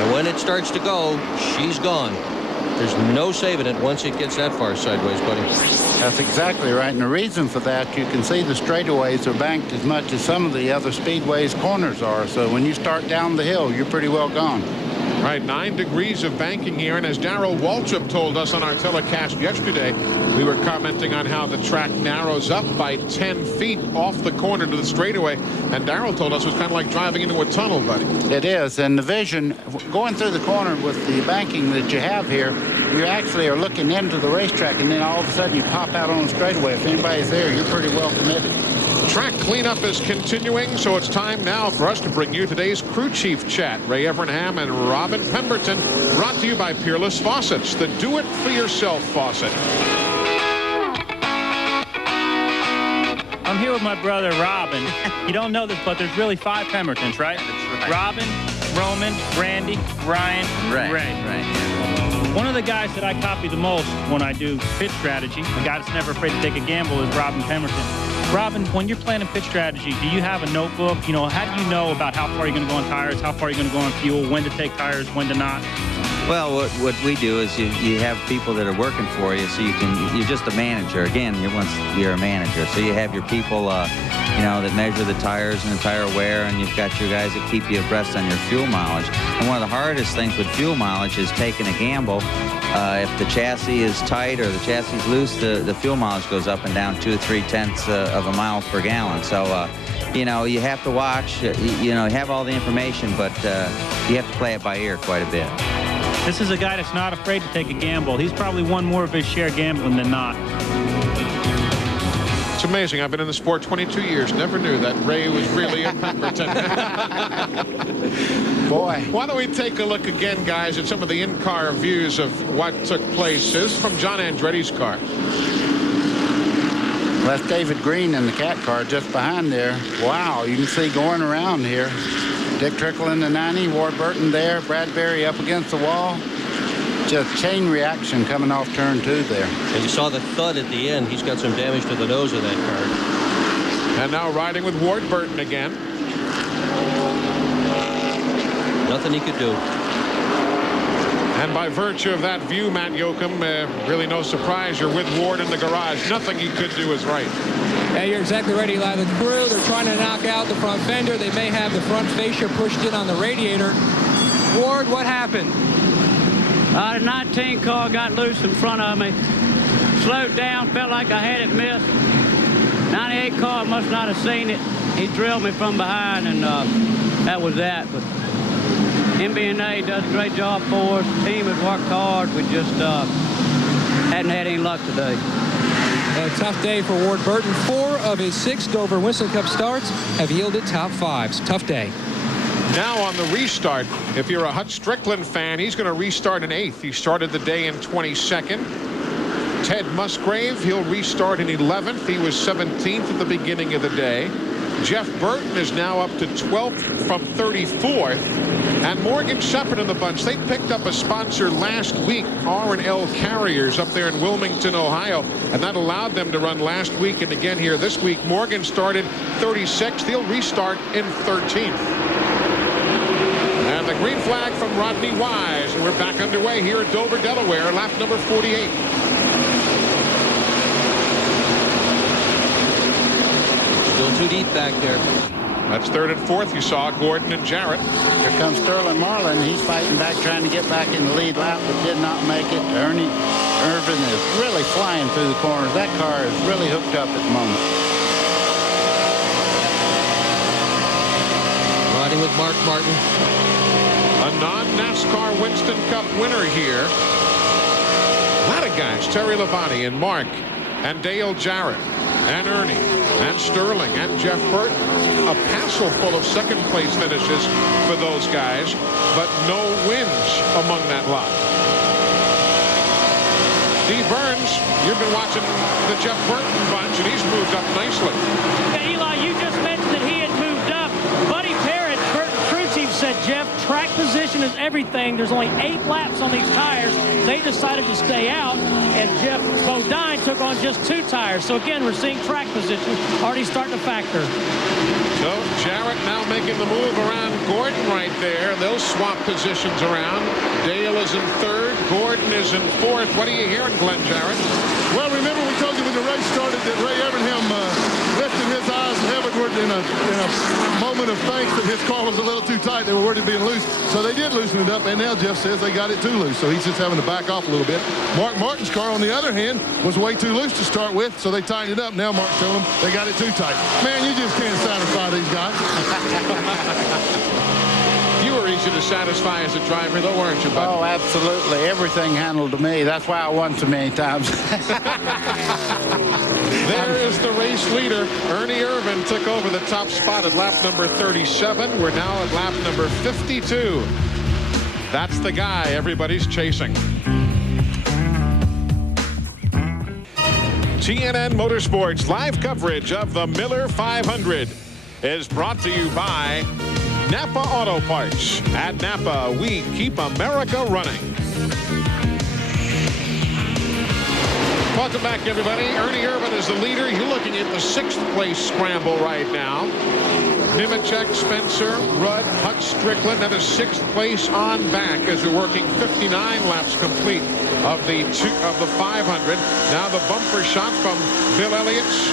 And when it starts to go, she's gone. There's no saving it once it gets that far sideways, buddy. That's exactly right. And the reason for that, you can see the straightaways are banked as much as some of the other speedways corners are. So when you start down the hill, you're pretty well gone. Right, 9 degrees of banking here, and as Darrell Waltrip told us on our telecast yesterday, we were commenting on how the track narrows up by 10 feet off the corner to the straightaway, and Darrell told us it was kind of like driving into a tunnel, buddy. It is, and the vision, going through the corner with the banking that you have here, you actually are looking into the racetrack, and then all of a sudden you pop out on the straightaway. If anybody's there, you're pretty well committed. Track cleanup is continuing, so it's time now for us to bring you today's crew chief chat. Ray Evernham and Robin Pemberton, brought to you by Peerless Faucets, the do-it-for-yourself faucet. I'm here with my brother, Robin. You don't know this, but there's really 5 Pembertons, right? That's right. Robin, Roman, Randy, Ryan, Ray. Right. One of the guys that I copy the most when I do pit strategy, the guy that's never afraid to take a gamble, is Robin Pemberton. Robin, when you're planning pit strategy, do you have a notebook? You know, how do you know about how far you're going to go on tires, how far you're going to go on fuel, when to take tires, when to not? Well, what we do is you have people that are working for you, so you're just a manager. Again, you're a manager, so you have your people, that measure the tires and the tire wear, and you've got your guys that keep you abreast on your fuel mileage. And one of the hardest things with fuel mileage is taking a gamble. If the chassis is tight or the chassis is loose, the fuel mileage goes up and down 2 or 3 tenths of a mile per gallon. So, you have to watch, have all the information, but you have to play it by ear quite a bit. This is a guy that's not afraid to take a gamble. He's probably won more of his share gambling than not. It's amazing. I've been in the sport 22 years. Never knew that Ray was really a Pemberton. Boy. Why don't we take a look again, guys, at some of the in-car views of what took place. This is from John Andretti's car. Well, that's David Green in the cat car just behind there. Wow, you can see going around here. Dick Trickle in the 90, Ward Burton there, Bradbury up against the wall. Just chain reaction coming off turn 2 there. And you saw the thud at the end. He's got some damage to the nose of that car. And now riding with Ward Burton again. Nothing he could do. And by virtue of that view, Matt Yoakum, really no surprise, you're with Ward in the garage. Nothing he could do is right. Yeah, you're exactly right, Eli. The crew, they're trying to knock out the front fender. They may have the front fascia pushed in on the radiator. Ward, what happened? The 19 car got loose in front of me. Slowed down, felt like I had it missed. 98 car must not have seen it. He drilled me from behind, and that was that. But MB&A does a great job for us. The team has worked hard. We just hadn't had any luck today. A tough day for Ward Burton. 4 of his 6 Dover Winston Cup starts have yielded top 5s. Tough day. Now on the restart, if you're a Hut Strickland fan, he's going to restart in 8th. He started the day in 22nd. Ted Musgrave, he'll restart in 11th. He was 17th at the beginning of the day. Jeff Burton is now up to 12th from 34th. And Morgan Shepherd in the bunch, they picked up a sponsor last week, R&L Carriers, up there in Wilmington, Ohio, and that allowed them to run last week and again here this week. Morgan started 36th. He'll restart in 13th. And the green flag from Rodney Wise. And we're back underway here at Dover, Delaware, lap number 48. Still too deep back there. That's 3rd and 4th. You saw Gordon and Jarrett. Here comes Sterling Marlin. He's fighting back, trying to get back in the lead lap, but did not make it. Ernie Irvin is really flying through the corners. That car is really hooked up at the moment. Riding with Mark Martin. A non-NASCAR Winston Cup winner here. A lot of guys. Terry Labonte and Mark and Dale Jarrett and Ernie and Sterling and Jeff Burton. A passel full of second-place finishes for those guys, but no wins among that lot. Steve Burns, you've been watching the Jeff Burton bunch, and he's moved up nicely. Yeah, Eli, you just mentioned that he had moved up. Buddy Parrott, Burton crew chief, said Jeff track position is everything. There's only 8 laps on these tires. They decided to stay out, and Jeff Bodine took on just 2 tires. So again, we're seeing track position already starting to factor. So Jarrett now making the move around Gordon right there. They'll swap positions around. Dale is in 3rd. Gordon is in 4th. What are you hearing, Glenn Jarrett? Well, remember we told you when the race started that Ray Evernham lifted his eyes heavenward in a moment of thanks that his car was a little too tight. They were worried of being loose. So they did loosen it up, and now Jeff says they got it too loose. So he's just having to back off a little bit. Mark Martin's car, on the other hand, was way too loose to start with, so they tightened it up. Now Mark's telling them they got it too tight. Man, you just can't satisfy these guys. You were easy to satisfy as a driver, though, weren't you, bud? Oh, absolutely. Everything handled to me. That's why I won so many times. There is the race leader. Ernie Irvan took over the top spot at lap number 37. We're now at lap number 52. That's the guy everybody's chasing. TNN Motorsports live coverage of the Miller 500 is brought to you by Napa Auto Parts. At Napa, we keep America running. Welcome back, everybody. Ernie Irvan is the leader. You're looking at the 6th place scramble right now. Nemechek, Spencer, Rudd, Hutch, Strickland, and a 6th place on back as we're working 59 laps complete of the 500. Now the bumper shot from Bill Elliott's.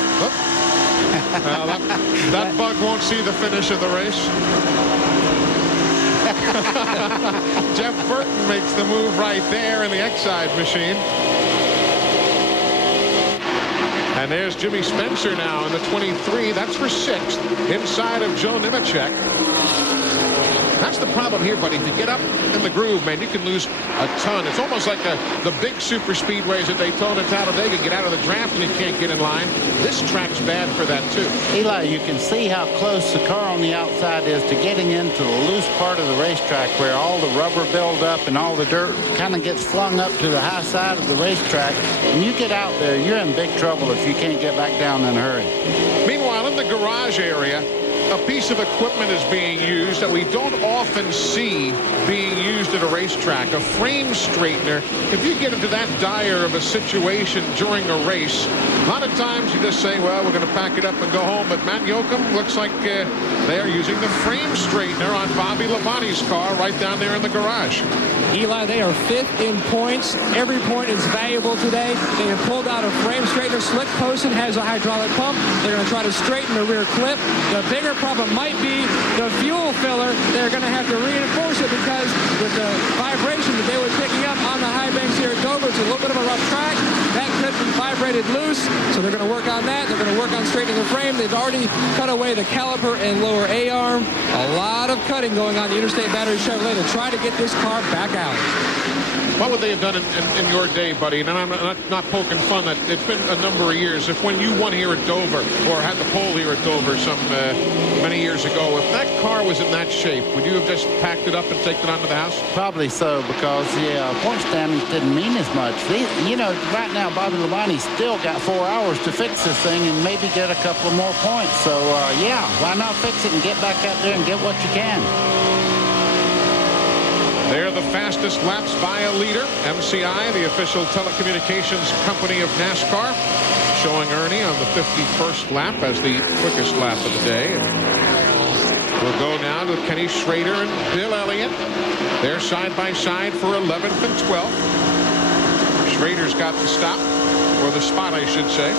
Well, that bug won't see the finish of the race. Jeff Burton makes the move right there in the Exide machine. And there's Jimmy Spencer now in the 23. That's for 6th, inside of Joe Nemechek. That's the problem here, buddy. To get up in the groove, man, you can lose a ton. It's almost like the big super speedways at Daytona, Talladega. Get out of the draft and you can't get in line. This track's bad for that, too. Eli, you can see how close the car on the outside is to getting into the loose part of the racetrack where all the rubber buildup and all the dirt kind of gets flung up to the high side of the racetrack. When you get out there, you're in big trouble if you can't get back down in a hurry. Meanwhile, in the garage area, a piece of equipment is being used that we don't often see being used at a racetrack, a frame straightener. If you get into that dire of a situation during a race, a lot of times you just say, well, we're going to pack it up and go home. But Matt Yoakum looks like they are using the frame straightener on Bobby Labonte's car right down there in the garage. Eli, they are 5th in points. Every point is valuable today. They have pulled out a frame straightener. Slick Poston has a hydraulic pump. They're going to try to straighten the rear clip. The bigger problem might be the fuel filler. They're going to have to reinforce it because with the vibration that they were picking up on the high banks here at Dover, it's a little bit of a rough track. That could be vibrated loose, so they're going to work on that. They're going to work on straightening the frame. They've already cut away the caliper and lower A-arm. A lot of cutting going on the Interstate Battery Chevrolet to try to get this car back out. What would they have done in your day, buddy? And I'm not poking fun. That it's been a number of years. If when you won here at Dover or had the pole here at Dover some many years ago, if that car was in that shape, would you have just packed it up and taken it onto the house? Probably so, because point standings didn't mean as much. You know, right now Bobby Labonte's still got 4 hours to fix this thing and maybe get a couple more points. So yeah, why not fix it and get back out there and get what you can? They're the fastest laps by a leader. MCI, the official telecommunications company of NASCAR, showing Ernie on the 51st lap as the quickest lap of the day. We'll go now to Kenny Schrader and Bill Elliott. They're side by side for 11th and 12th. Schrader's got the stop, or the spot, I should say.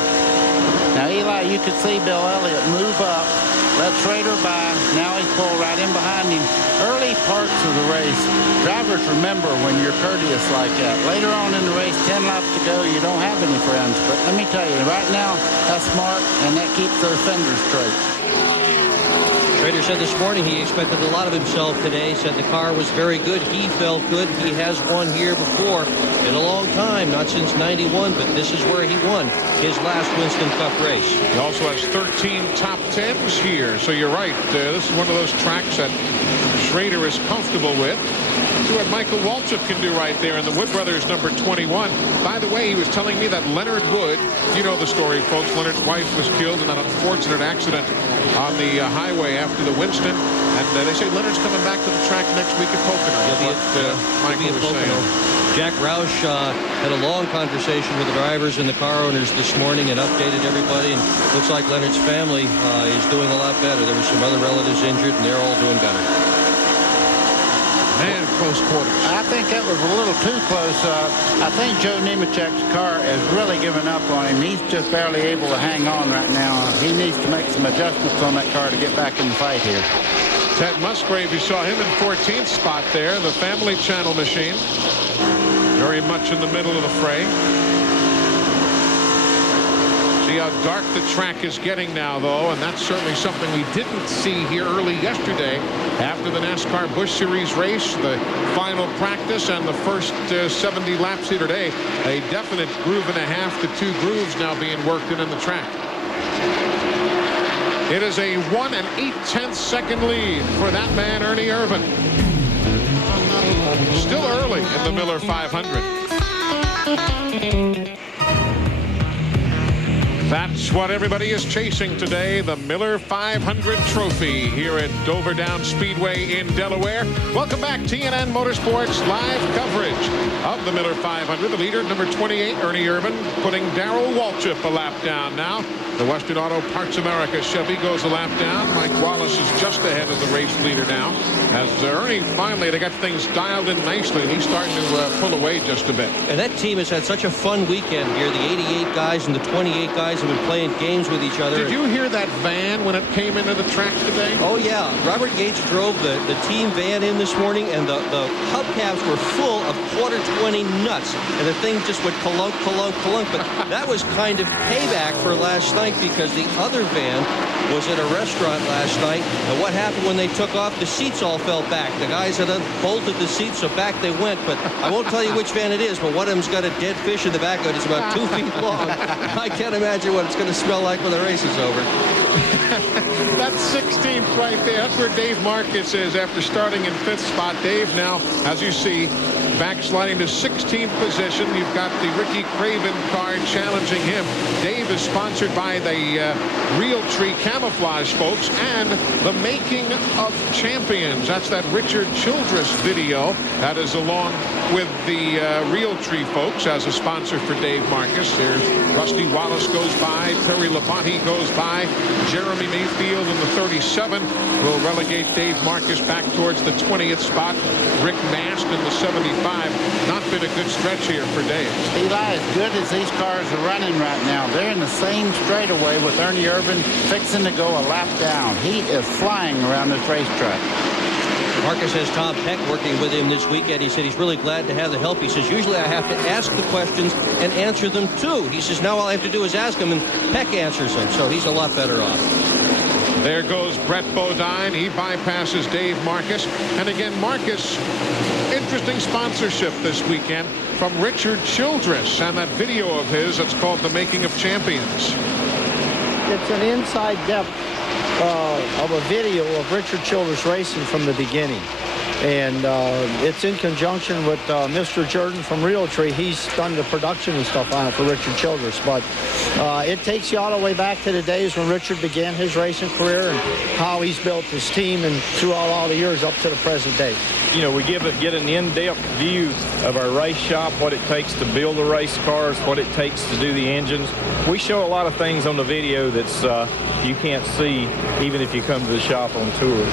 Now, Eli, you could see Bill Elliott move up, let Schrader by. Now he's pulled right in behind him. Early parts of the race, drivers remember when you're courteous like that. Later on in the race, 10 laps to go, you don't have any friends. But let me tell you, right now, that's smart, and that keeps those fenders straight. Schrader said this morning he expected a lot of himself today. Said the car was very good. He felt good. He has won here before in a long time, not since '91, but this is where he won his last Winston Cup race. He also has 13 top 10s here. So you're right. This is one of those tracks that Schrader is comfortable with. See what Michael Waltrip can do right there in the Wood Brothers number 21. By the way, he was telling me that Leonard Wood, you know the story, folks. Leonard's wife was killed in that unfortunate accident on the highway after the Winston. And they say Leonard's coming back to the track next week at Pocono. Michael was saying. Jack Roush had a long conversation with the drivers and the car owners this morning and updated everybody. And looks like Leonard's family is doing a lot better. There were some other relatives injured, and they're all doing better. Man, close quarters. I think that was a little too close. I think Joe Nemechek's car has really given up on him. He's just barely able to hang on right now. He needs to make some adjustments on that car to get back in the fight here. Ted Musgrave, you saw him in 14th spot there, the Family Channel machine. Very much in the middle of the fray. See how dark the track is getting now, though, and that's certainly something we didn't see here early yesterday after the NASCAR Busch Series race, the final practice, and the first 70 laps here today. A definite groove and a half to 2 grooves now being worked in the track. It is a 1 8/10 second lead for that man, Ernie Irvan. Still early in the Miller 500. That's what everybody is chasing today, the Miller 500 trophy here at Dover Downs Speedway in Delaware. Welcome back, TNN Motorsports live coverage of the Miller 500. The leader, number 28, Ernie Irvan, putting Darrell Waltrip a lap down now. The Western Auto Parts America Chevy goes a lap down. Mike Wallace is just ahead of the race leader now. As Ernie finally, they got things dialed in nicely, and he's starting to pull away just a bit. And that team has had such a fun weekend here. The 88 guys and the 28 guys have been playing games with each other. Did you hear that van when it came into the track today? Oh, yeah. Robert Yates drove the team van in this morning, and the hubcaps were full of quarter-20 nuts. And the thing just would clunk, clunk, clunk. But that was kind of payback for last night, because the other van was at a restaurant last night, and what happened when they took off? The seats all fell back. The guys had unbolted the seats, so back they went. But I won't tell you which van it is, but one of them's got a dead fish in the back of it. It's about 2 feet long. I can't imagine what it's going to smell like when the race is over. That's 16th right there. That's where Dave Marcus is after starting in 5th spot. Dave now, as you see, backsliding to 16th position. You've got the Ricky Craven car challenging him. Dave is sponsored by the Realtree Camouflage folks and the Making of Champions. That's that Richard Childress video. That is along with the Realtree folks as a sponsor for Dave Marcus. There's Rusty Wallace goes by. Terry Labonte goes by. Jeremy Mayfield in the 37 will relegate Dave Marcus back towards the 20th spot. Rick Mast in the 75. Not been a good stretch here for Dave. Eli, as good as these cars are running right now, they're in the same straightaway with Ernie Irvan fixing to go a lap down. He is flying around this racetrack. Marcus has Tom Peck working with him this weekend. He said he's really glad to have the help. He says, usually I have to ask the questions and answer them too. He says, now all I have to do is ask them, and Peck answers them. So he's a lot better off. There goes Brett Bodine. He bypasses Dave Marcus. And again, Marcus, interesting sponsorship this weekend from Richard Childress, and that video of his that's called The Making of Champions. It's an inside depth of a video of Richard Childress racing from the beginning. And it's in conjunction with Mr. Jordan from Realtree. He's done the production and stuff on it for Richard Childress. But it takes you all the way back to the days when Richard began his racing career and how he's built his team and throughout all the years up to the present day. You know, we get an in-depth view of our race shop, what it takes to build the race cars, what it takes to do the engines. We show a lot of things on the video that's you can't see even if you come to the shop on tours.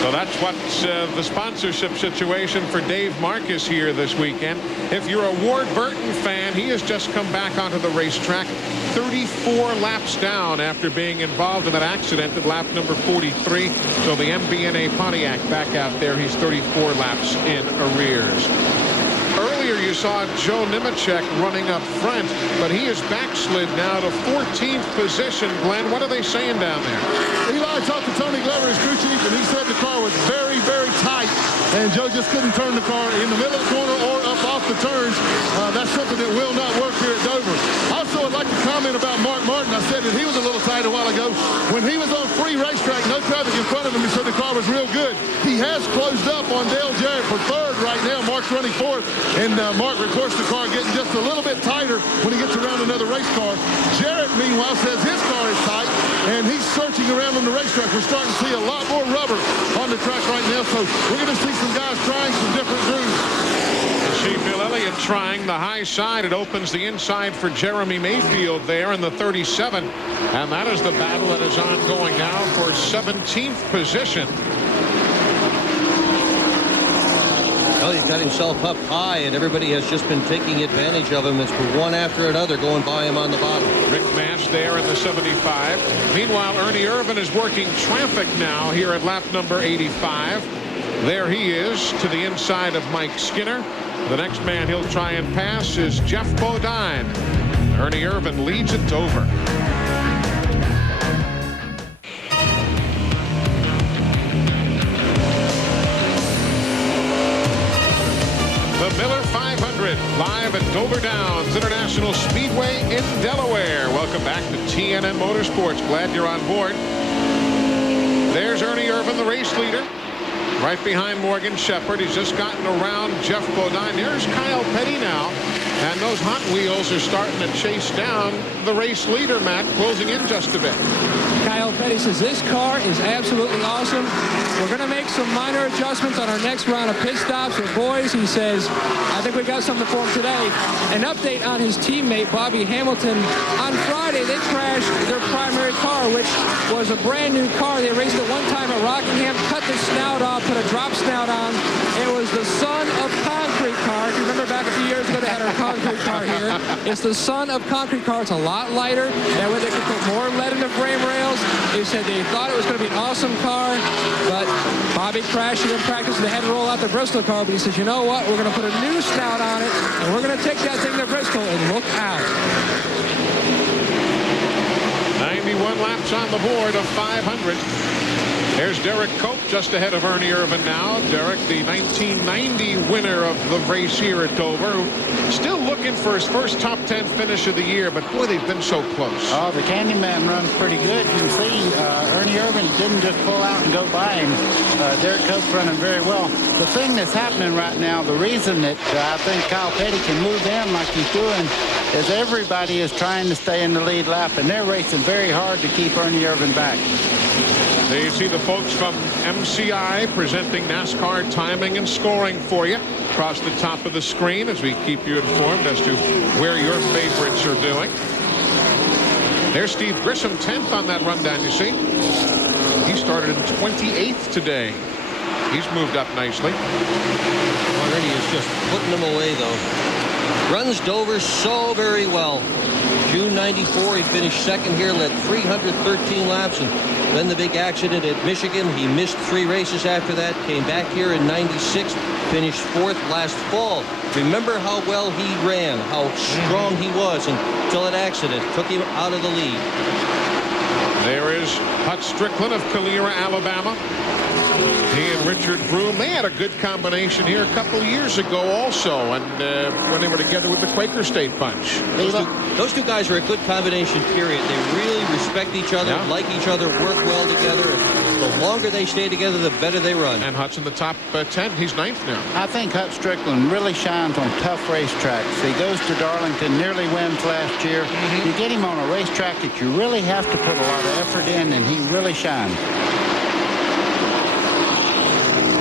So that's what's the sponsorship situation for Dave Marcus here this weekend. If you're a Ward Burton fan, he has just come back onto the racetrack 34 laps down after being involved in that accident at lap number 43. So the MBNA Pontiac back out there. He's 34 laps in arrears. Earlier you saw Joe Nemechek running up front, but he is backslid now to 14th position. Glenn, what are they saying down there? Eli talked to Tony Glover, his crew chief, and he said the car was very, very tight, and Joe just couldn't turn the car in the middle of the corner or up off the turns. That's something that will not work here at Dover. Also, I'd like to comment about Mark Martin. I said that he was a little tight a while ago. When he was on free racetrack, no traffic in front of him, he said the car was real good. He has closed up on Dale Jarrett for third right now. Mark's running fourth, and Mark reports the car getting just a little bit tighter when he gets around another race car. Jarrett, meanwhile, says his car is tight, and he's certainly lurching around on the racetrack. We're starting to see a lot more rubber on the track right now, so we're going to see some guys trying some different grooves. You see Bill Elliott trying the high side. It opens the inside for Jeremy Mayfield there in the 37. And that is the battle that is ongoing now for 17th position. Well, he's got himself up high, and everybody has just been taking advantage of him. It's one after another going by him on the bottom. Rick Mash there in the 75. Meanwhile, Ernie Irvan is working traffic now here at lap number 85. There he is to the inside of Mike Skinner. The next man he'll try and pass is Jeff Bodine. Ernie Irvan leads at Dover. The Miller 500 live at Dover Downs International Speedway in Delaware. Welcome back to TNN Motorsports. Glad you're on board. There's Ernie Irvan, the race leader, right behind Morgan Shepherd. He's just gotten around Jeff Bodine. There's Kyle Petty now. And those Hot Wheels are starting to chase down the race leader, Matt, closing in just a bit. Kyle Petty says this car is absolutely awesome. We're going to make some minor adjustments on our next round of pit stops. But boys, he says, I think we got something for him today. An update on his teammate, Bobby Hamilton. On Friday, they crashed their primary car, which was a brand new car. They raced it one time at Rockingham, cut the snout off, put a drop snout on. It was the Son of Concrete car. If you remember back a few years ago, they had our concrete car here. It's the Son of Concrete car. It's a lot lighter. That way they could put more lead in the frame rails. They said they thought it was going to be an awesome car, but Bobby crashed it in practice. They had to roll out the Bristol car, but he says, you know what? We're going to put a new snout on it, and we're going to take that thing to Bristol and look out. 91 laps on the board of 500. There's Derek Cope just ahead of Ernie Irvan now. Derek, the 1990 winner of the race here at Dover, still looking for his first top 10 finish of the year, but boy, they've been so close. Oh, the Candyman runs pretty good. You can see Ernie Irvan didn't just pull out and go by him. Derek Cope's running very well. The thing that's happening right now, the reason that I think Kyle Petty can move in like he's doing, is everybody is trying to stay in the lead lap, and they're racing very hard to keep Ernie Irvan back. There you see the folks from MCI presenting NASCAR timing and scoring for you across the top of the screen as we keep you informed as to where your favorites are doing. There's Steve Grissom, 10th on that rundown, you see. He started in 28th today. He's moved up nicely. Already is just putting them away, though. Runs Dover so very well. June 94, he finished second here, led 313 laps, and then the big accident at Michigan. He missed 3 races after that, came back here in 96, finished 4th last fall. Remember how well he ran, how strong he was until that accident took him out of the lead. There is Hut Strickland of Calera, Alabama. He and Richard Broom, they had a good combination here a couple years ago also, and when they were together with the Quaker State bunch. Those two guys are a good combination, period. They really respect each other, like each other, work well together. And the longer they stay together, the better they run. And Hut's in the top 10. He's 9th now. I think Hut Strickland really shines on tough racetracks. He goes to Darlington, nearly wins last year. You get him on a racetrack that you really have to put a lot of effort in, and he really shines.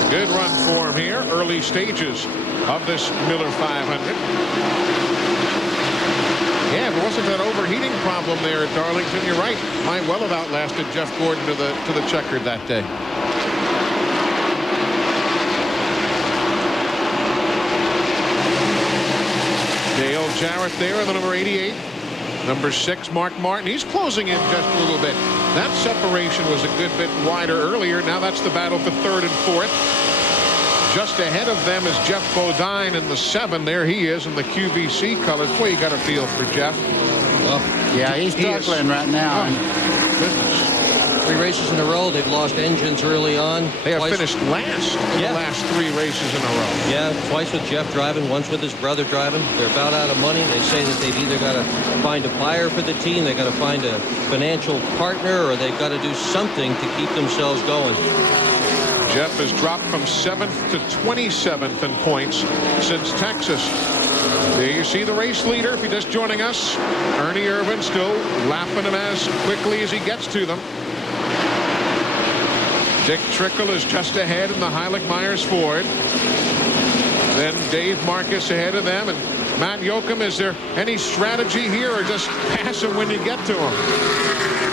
Good run for him here. Early stages of this Miller 500. Yeah, if it wasn't that overheating problem there at Darlington, you're right. Might well have outlasted Jeff Gordon to the checkered that day. Dale Jarrett there in the number 88. Number 6, Mark Martin. He's closing in just a little bit. That separation was a good bit wider earlier. Now that's the battle for 3rd and 4th. Just ahead of them is Jeff Bodine in the 7. There he is in the QVC colors. Boy, you got a feel for Jeff. Yeah, he's struggling right now. Goodness. 3 races in a row. They've lost engines early on. They have finished last in the last 3 races in a row. Yeah, twice with Jeff driving, once with his brother driving. They're about out of money. They say that they've either got to find a buyer for the team, they've got to find a financial partner, or they've got to do something to keep themselves going. Jeff has dropped from 7th to 27th in points since Texas. There you see the race leader, if you're just joining us. Ernie Irvan still lapping him as quickly as he gets to them. Dick Trickle is just ahead in the Heilig-Myers Ford. Then Dave Marcus ahead of them. And Matt Yoakum, is there any strategy here or just pass him when you get to him?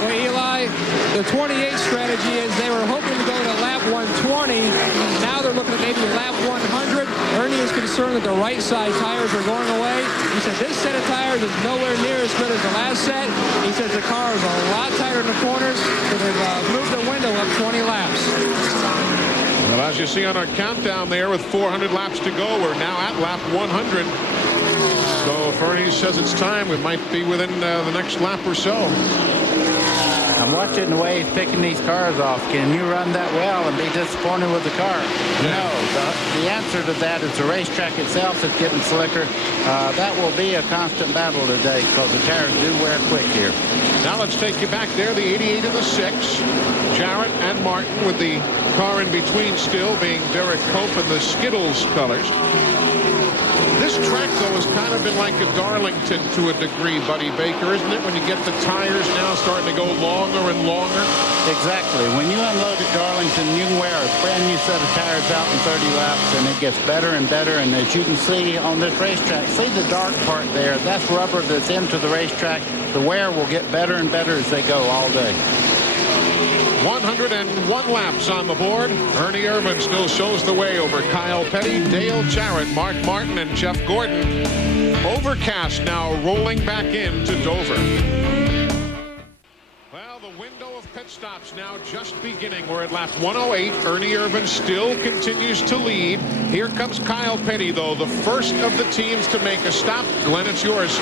Well, Eli, the 28 strategy is they were hoping to go to lap 120. Now they're looking at maybe lap 100. Ernie is concerned that the right side tires are going away. He said this set of tires is nowhere near as good as the last set. He says the car is a lot tighter in the corners, so they've moved the window up 20 laps. Well, as you see on our countdown there, with 400 laps to go, we're now at lap 100. So if Ernie says it's time, we might be within the next lap or so. I'm watching the way he's picking these cars off. Can you run that well and be disappointed with the car? No. The answer to that is the racetrack itself is getting slicker. That will be a constant battle today because the tires do wear quick here. Now let's take you back there. The 88 and the 6. Jarrett and Martin with the car in between still being Derek Cope in the Skittles colors. This track, though, has kind of been like a Darlington to a degree, Buddy Baker, isn't it? When you get the tires now starting to go longer and longer. Exactly. When you unload at Darlington, you can wear a brand new set of tires out in 30 laps, and it gets better and better. And as you can see on this racetrack, see the dark part there? That's rubber that's into the racetrack. The wear will get better and better as they go all day. 101 laps on the board. Ernie Irvan still shows the way over Kyle Petty, Dale Jarrett, Mark Martin, and Jeff Gordon. Overcast now rolling back into Dover. Well, the window of pit stops now just beginning. We're at lap 108. Ernie Irvan still continues to lead. Here comes Kyle Petty, though, the first of the teams to make a stop. Glenn, it's yours.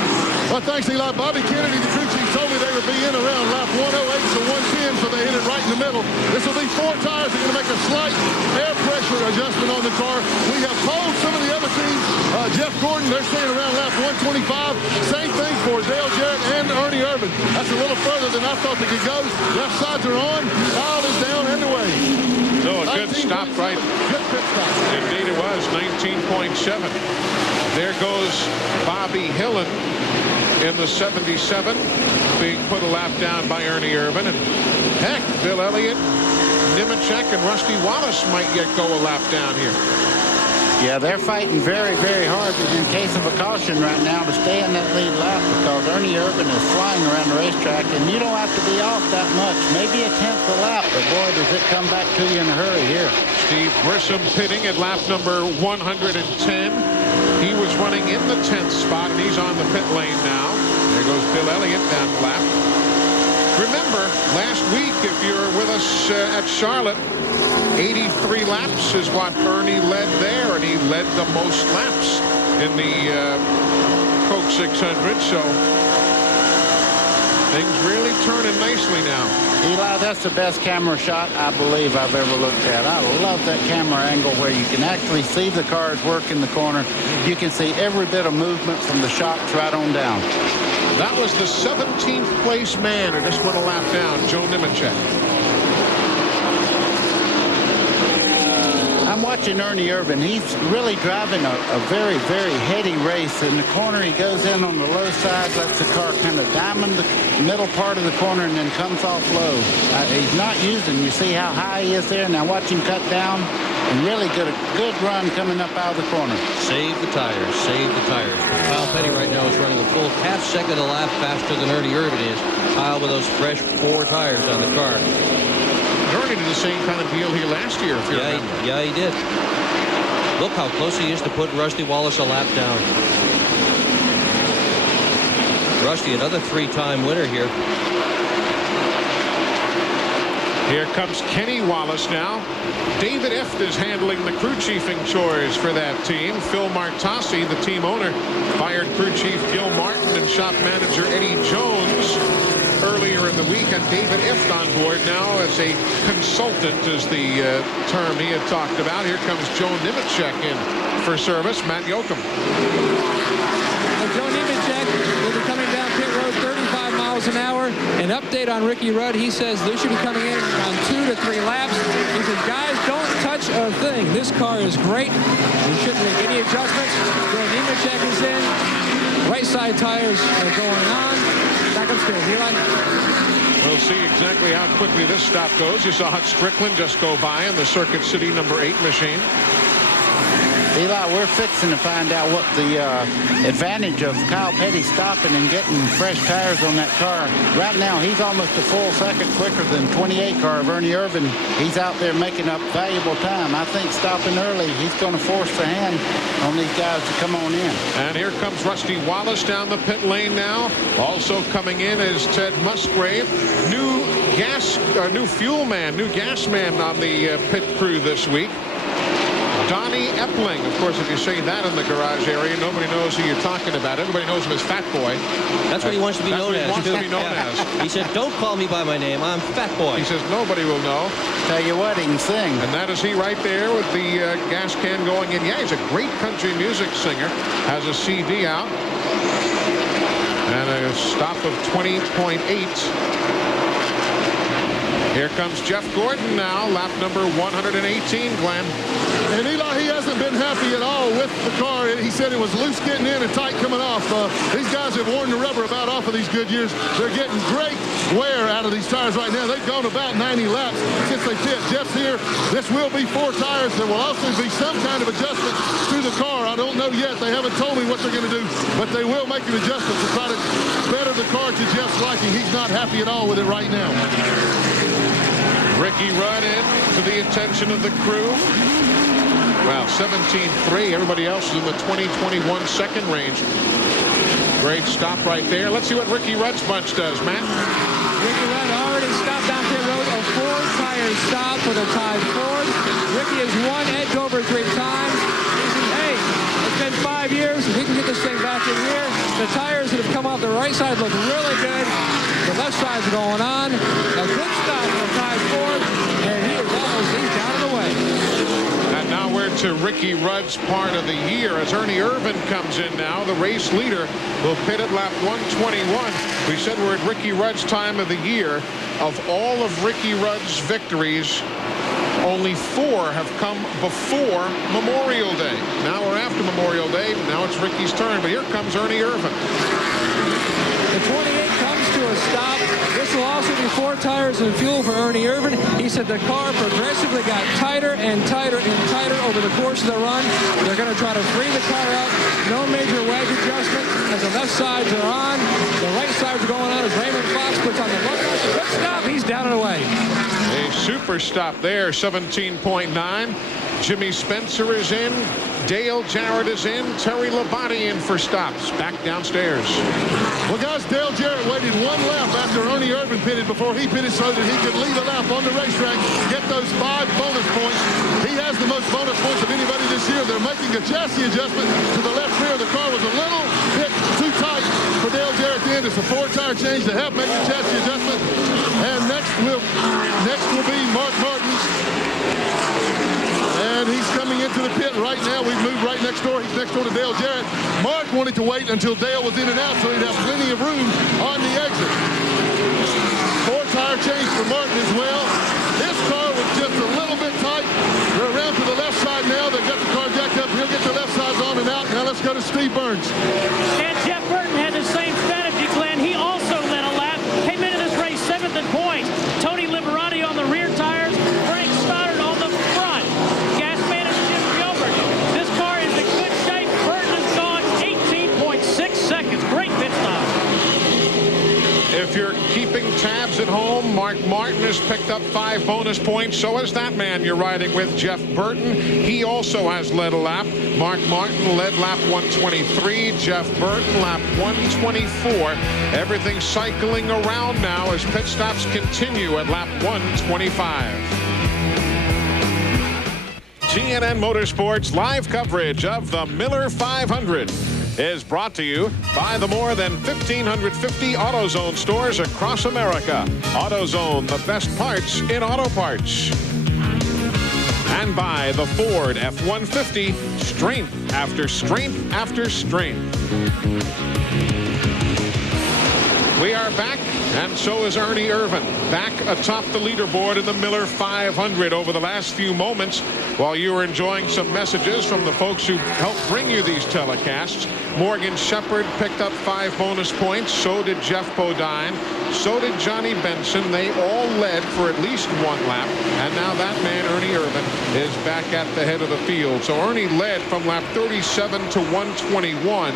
Well, thanks, Eli. Bobby Kennedy, the crew chief, told me they would be in around lap 108 to 110, so they hit it right in the middle. This will be 4 tires. They're going to make a slight air pressure adjustment on the car. We have polled some of the other teams. Jeff Gordon, they're staying around lap 125. Same thing for Dale Jarrett and Ernie Irvan. That's a little further than I thought they could go. Left sides are on. Kyle is down and away. No, a good stop, right? Good pit stop. Indeed it was, 19.7. There goes Bobby Hillen in the 77, being put a lap down by Ernie Irvan. And heck, Bill Elliott, Nemechek, and Rusty Wallace might yet go a lap down here. Yeah, they're fighting very, very hard in case of a caution right now to stay in that lead lap because Ernie Irvan is flying around the racetrack, and you don't have to be off that much. Maybe a tenth a lap, but boy, does it come back to you in a hurry here. Steve Grissom pitting at lap number 110. He was running in the 10th spot, and he's on the pit lane now. There goes Bill Elliott down the lap. Remember, last week, if you were with us at Charlotte, 83 laps is what Ernie led there, and he led the most laps in the Coke 600. So things really turning nicely now. Eli, that's the best camera shot I believe I've ever looked at. I love that camera angle where you can actually see the cars work in the corner. You can see every bit of movement from the shocks right on down. That was the 17th place man who just went a lap down, Joe Nemechek. I'm watching Ernie Irvan. He's really driving a very, very heady race. In the corner, he goes in on the low side, lets the car kind of diamond the middle part of the corner, and then comes off low. He's not using. You see how high he is there? Now watch him cut down and really get a good run coming up out of the corner. Save the tires. Save the tires. Kyle Petty right now is running a full half-second a lap faster than Ernie Irvan is. Kyle with those fresh 4 tires on the car. Ernie did the same kind of deal here last year, if you remember. Yeah, he did. Look how close he is to put Rusty Wallace a lap down. Rusty, another 3-time winner here. Here comes Kenny Wallace now. David Ift is handling the crew chiefing chores for that team. Phil Martossi, the team owner, fired crew chief Gil Martin and shop manager Eddie Jones earlier in the week, and David Ift on board now as a consultant is the term he had talked about. Here comes Joe Nemechek in for service. Matt Yoakum. Joe Nemechek will be coming down pit road 35 miles an hour. An update on Ricky Rudd. He says they should be coming in around 2 to 3 laps. He says, guys, don't touch a thing. This car is great. We shouldn't make any adjustments. Joe Nemechek is in. Right side tires are going on. Back upstairs, Eli. We'll see exactly how quickly this stop goes. You saw Hut Strickland just go by in the Circuit City number 8 machine. Eli, we're fixing to find out what the advantage of Kyle Petty stopping and getting fresh tires on that car. Right now, he's almost a full second quicker than 28 car of Ernie Irvan. He's out there making up valuable time. I think stopping early, he's going to force the hand on these guys to come on in. And here comes Rusty Wallace down the pit lane now. Also coming in is Ted Musgrave. New fuel man, new gas man on the pit crew this week. Donnie Epling. Of course, if you say that in the garage area, nobody knows who you're talking about. Everybody knows him as Fat Boy. That's what he wants to be known as. That's what he wants to be known as. He said, don't call me by my name. I'm Fat Boy. He says, nobody will know. Tell you what, he can sing. And that is he right there with the gas can going in. Yeah, he's a great country music singer. Has a CD out. And a stop of 20.8. Here comes Jeff Gordon now, lap number 118, Glenn. And Eli, he hasn't been happy at all with the car. He said it was loose getting in and tight coming off. These guys have worn the rubber about off of these Goodyears. They're getting great wear out of these tires right now. They've gone about 90 laps since they pit. Jeff's here. This will be 4 tires. There will also be some kind of adjustment to the car. I don't know yet. They haven't told me what they're going to do, but they will make an adjustment to try to better the car to Jeff's liking. He's not happy at all with it right now. Ricky Rudd in to the attention of the crew. Well, 17.3. Everybody else is in the 20-21 second range. Great stop right there. Let's see what Ricky Rudd's bunch does, Matt. Ricky Rudd already stopped down pit road. A 4-tire stop for the Tide Ford. Ricky has won at Dover 3 times. He says, hey, it's been 5 years. We can get this thing back in here. The tires that have come off the right side look really good. The left side's going on. A good stop for Tide Ford. And he's down and away. And now we're to Ricky Rudd's part of the year as Ernie Irvan comes in now. The race leader will pit at lap 121. We said we're at Ricky Rudd's time of the year. Of all of Ricky Rudd's victories, only 4 have come before Memorial Day. Now we're after Memorial Day. Now it's Ricky's turn. But here comes Ernie Irvan. The 28 comes to a stop. This will also be 4 tires and fuel for Ernie Irvan. He said the car progressively got tighter and tighter and tighter over the course of the run. They're going to try to free the car up. No major wedge adjustment as the left sides are on. The right sides are going on as Raymond Fox puts on the left. Good stop. He's down and away. A super stop there, 17.9. Jimmy Spencer is in. Dale Jarrett is in. Terry Labonte in for stops. Back downstairs. Well, guys, Dale Jarrett waited 1 lap after Ernie Irvan pitted before he pitted so that he could lead a lap on the racetrack, get those 5 bonus points. He has the most bonus points of anybody this year. They're making a chassis adjustment to the left rear. The car was a little bit too tight for Dale Jarrett at the end. It's a 4-tire change to help make the chassis adjustment. And next will be Mark Martins. And he's coming into the pit right now. We've moved right next door. He's next door to Dale Jarrett. Mark wanted to wait until Dale was in and out so he'd have plenty of room on the exit. 4-tire change for Martin as well. His car was just a little bit tight. They're around to the left side now. They've got the car jacked up. He'll get the left sides on and out. Now let's go to Steve Burns. And Jeff Burton had the same strategy, Glenn. He also led a lap. Came into this race 7th in points. Tony Liberati on the rear tires. Frank Stoddard on the front. Gas man is Jim Gilbert. This car is in good shape. Burton has gone 18.6 seconds. Great pit stop. If you're keeping tabs at home, Mark Martin has picked up 5 bonus points. So has that man you're riding with, Jeff Burton. He also has led a lap. Mark Martin led lap 123. Jeff Burton lap 124. Everything cycling around now as pit stops continue at lap 125. TNN Motorsports live coverage of the Miller 500 is brought to you by the more than 1,550 AutoZone stores across America. AutoZone, the best parts in auto parts. And by the Ford F-150, strength after strength after strength. We are back, and so is Ernie Irvan, back atop the leaderboard in the Miller 500 over the last few moments while you were enjoying some messages from the folks who helped bring you these telecasts. Morgan Shepherd picked up 5 bonus points. So did Jeff Bodine. So did Johnny Benson. They all led for at least 1 lap. And now that man, Ernie Irvan, is back at the head of the field. So Ernie led from lap 37 to 121.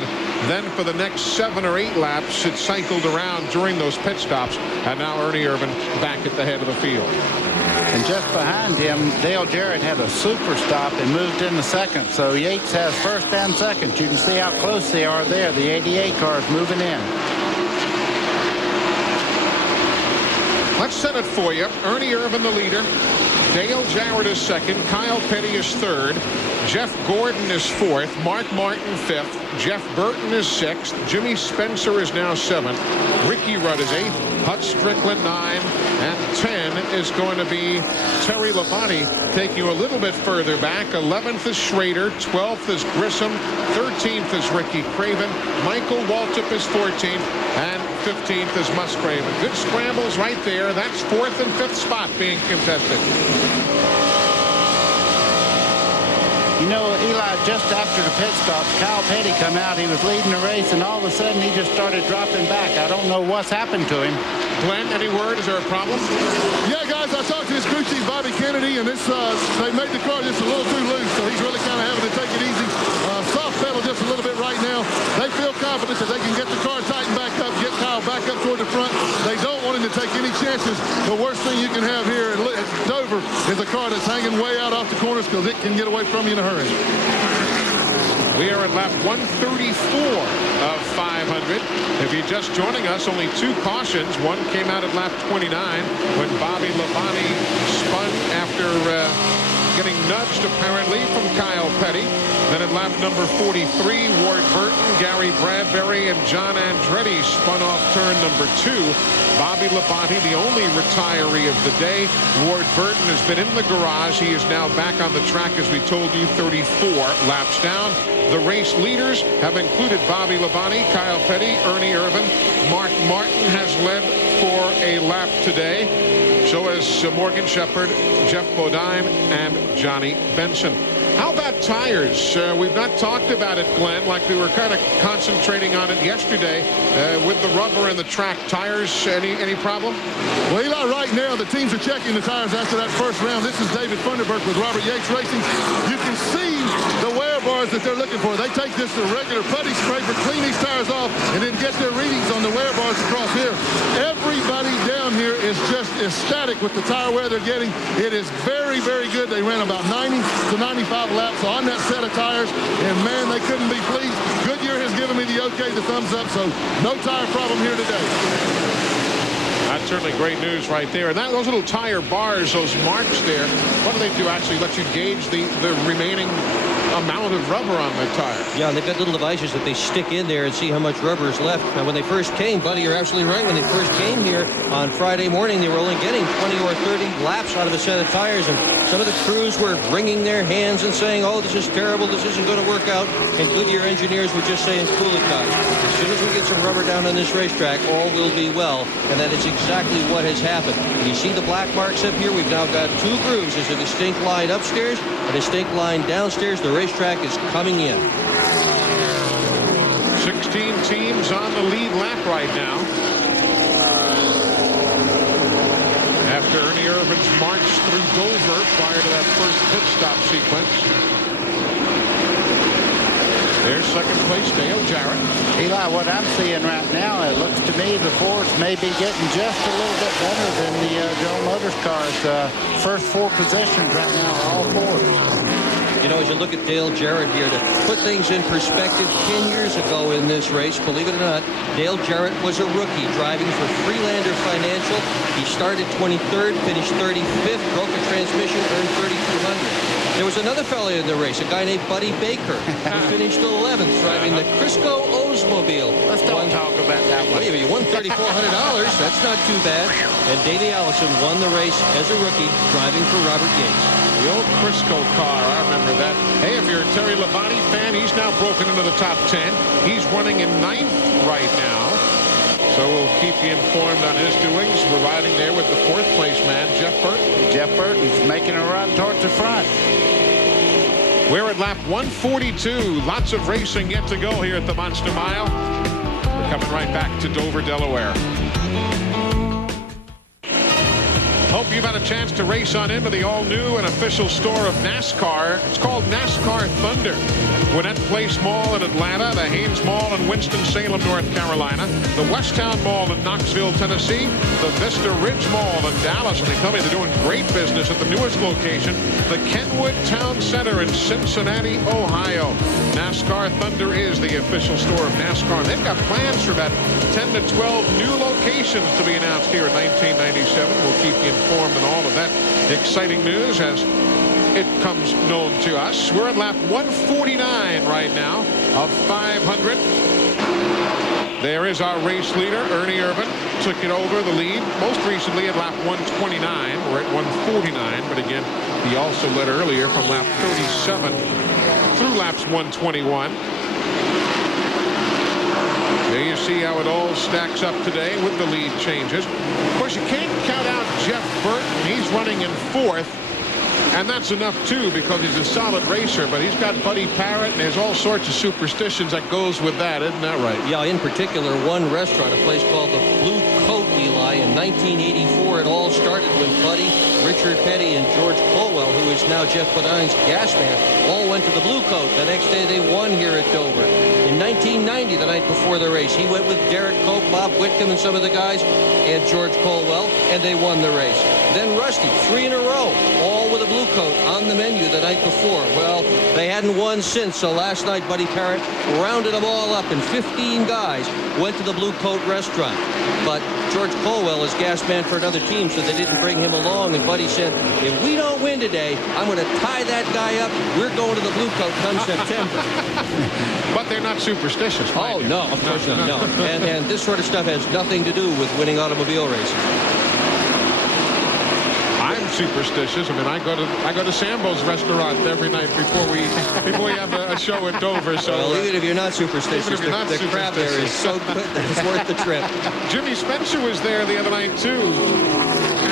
Then for the next 7 or 8 laps, it cycled around during those pit stops. And now Ernie Irvan back at the head of the field. And just behind him, Dale Jarrett had a super stop and moved into second. So Yates has first and second. You can see how close they are there. The 88 car is moving in. Let's set it for you. Ernie Irvan, the leader. Dale Jarrett is second. Kyle Petty is third. Jeff Gordon is fourth. Mark Martin fifth. Jeff Burton is sixth. Jimmy Spencer is now seventh. Ricky Rudd is eighth. Hut Strickland 9. And 10 is going to be Terry Labonte, taking you a little bit further back. 11th is Schrader. 12th is Grissom. 13th is Ricky Craven. Michael Waltrip is 14th. And 15th is Muscraven. Good scrambles right there. That's 4th and 5th spot being contested. You know, Eli, just after the pit stop, Kyle Petty come out. He was leading the race, and all of a sudden he just started dropping back. I don't know what's happened to him. Glenn, any word? Is there a problem? Yeah, guys, I talked to his crew chief, Bobby Kennedy, and they made the car just a little too loose, so he's really kind of having to take it easy. Soft pedal just a little bit right now. They feel confident that they can get the car tightened back up, get Kyle back up toward the front. They don't want him to take any chances. The worst thing you can have here at Dover is a car that's hanging way out off the corners because it can get away from you in a hurry. We are at lap 134 of 500. If you're just joining us, only 2 cautions. One came out at lap 29 when Bobby Labonte spun after getting nudged apparently from Kyle Petty. Then at lap number 43, Ward Burton, Gary Bradbury, and John Andretti spun off turn number 2. Bobby Labonte, the only retiree of the day. Ward Burton has been in the garage. He is now back on the track, as we told you, 34 laps down. The race leaders have included Bobby Labonte, Kyle Petty, Ernie Irvan. Mark Martin has led for a lap today. So has Morgan Shepherd, Jeff Bodine, and Johnny Benson. How about tires? We've not talked about it, Glenn, like we were kind of concentrating on it yesterday with the rubber and the track. Tires, any problem? Well, Eli, right now the teams are checking the tires after that first round. This is David Funderburk with Robert Yates Racing. You can see the wear bars that they're looking for. They take this to a regular putty scraper, clean these tires off, and then get their readings on the wear bars across here. Everybody down here is just ecstatic with the tire wear they're getting. It is very, very good. They ran about 90 to 95 laps on that set of tires, and man, they couldn't be pleased. Goodyear has given me the okay, the thumbs up, so no tire problem here today. That's certainly great news right there. And those little tire bars, those marks there, what do they do? Actually let you gauge the remaining amount of rubber on the tire. Yeah, and they've got little devices that they stick in there and see how much rubber is left. Now, when they first came, Buddy, you're absolutely right. When they first came here on Friday morning, they were only getting 20 or 30 laps out of a set of tires, and some of the crews were wringing their hands and saying, oh, this is terrible, this isn't going to work out. And Goodyear engineers were just saying, cool it, guys. As soon as we get some rubber down on this racetrack, all will be well. And that is exactly what has happened. You see the black marks up here? We've now got 2 grooves. There's a distinct line upstairs, a distinct line downstairs. The racetrack is coming in. 16 teams on the lead lap right now. After Ernie Irvan's march through Dover prior to that first pit stop sequence. There's second place, Dale Jarrett. Eli, what I'm seeing right now, it looks to me the Fords may be getting just a little bit better than the General Motors cars. First 4 positions right now are all Fords. You know, as you look at Dale Jarrett here, to put things in perspective, 10 years ago in this race, believe it or not, Dale Jarrett was a rookie driving for Freelander Financial. He started 23rd, finished 35th, broke a transmission, earned $3,200. There was another fellow in the race, a guy named Buddy Baker, who finished 11th driving the Crisco Oldsmobile. Let's don't talk about that one. Well, you won $3,400. That's not too bad. And Davey Allison won the race as a rookie driving for Robert Yates. The old Crisco car, I remember that. Hey, if you're a Terry Labonte fan, he's now broken into the top 10. He's running in 9th right now. So we'll keep you informed on his doings. We're riding there with the fourth place man, Jeff Burton. Jeff Burton's making a run towards the front. We're at lap 142. Lots of racing yet to go here at the Monster Mile. We're coming right back to Dover, Delaware. Hope you've had a chance to race on into the all-new and official store of NASCAR. It's called NASCAR Thunder. Gwinnett Place Mall in Atlanta, the Haynes Mall in Winston-Salem, North Carolina, the Westtown Mall in Knoxville, Tennessee, the Vista Ridge Mall in Dallas, and they tell me they're doing great business at the newest location, the Kenwood Town Center in Cincinnati, Ohio. NASCAR Thunder is the official store of NASCAR, and they've got plans for about 10 to 12 new locations to be announced here in 1997. We'll keep you informed on all of that exciting news as it comes known to us. We're at lap 149 right now of 500. There is our race leader, Ernie Irvan, took it over the lead most recently at lap 129. We're at 149, but again, he also led earlier from lap 37 through laps 121. There you see how it all stacks up today with the lead changes. Of course, you can't count out Jeff Burton. He's running in fourth. And that's enough, too, because he's a solid racer. But he's got Buddy Parrott, and there's all sorts of superstitions that goes with that. Isn't that right? Yeah, in particular, one restaurant, a place called the Blue Coat, Eli. In 1984, it all started when Buddy, Richard Petty, and George Colwell, who is now Jeff Bodine's gas man, all went to the Blue Coat. The next day, they won here at Dover. In 1990, the night before the race, he went with Derek Cope, Bob Whitcomb, and some of the guys, and George Colwell, and they won the race. Then Rusty, 3 in a row, all with a Blue Coat on the menu the night before. Well, they hadn't won since, so last night Buddy Parrott rounded them all up, and 15 guys went to the Blue Coat restaurant. But George Colwell is gas man for another team, so they didn't bring him along, and Buddy said, if we don't win today, I'm going to tie that guy up. We're going to the Blue Coat come September. But they're not superstitious. Oh, no, of course not, no. And this sort of stuff has nothing to do with winning automobile races. I'm superstitious. I mean, I go to Sambo's restaurant every night before we have a show at Dover. So well, even if you're not superstitious, the crab there is so good that it's worth the trip. Jimmy Spencer was there the other night too,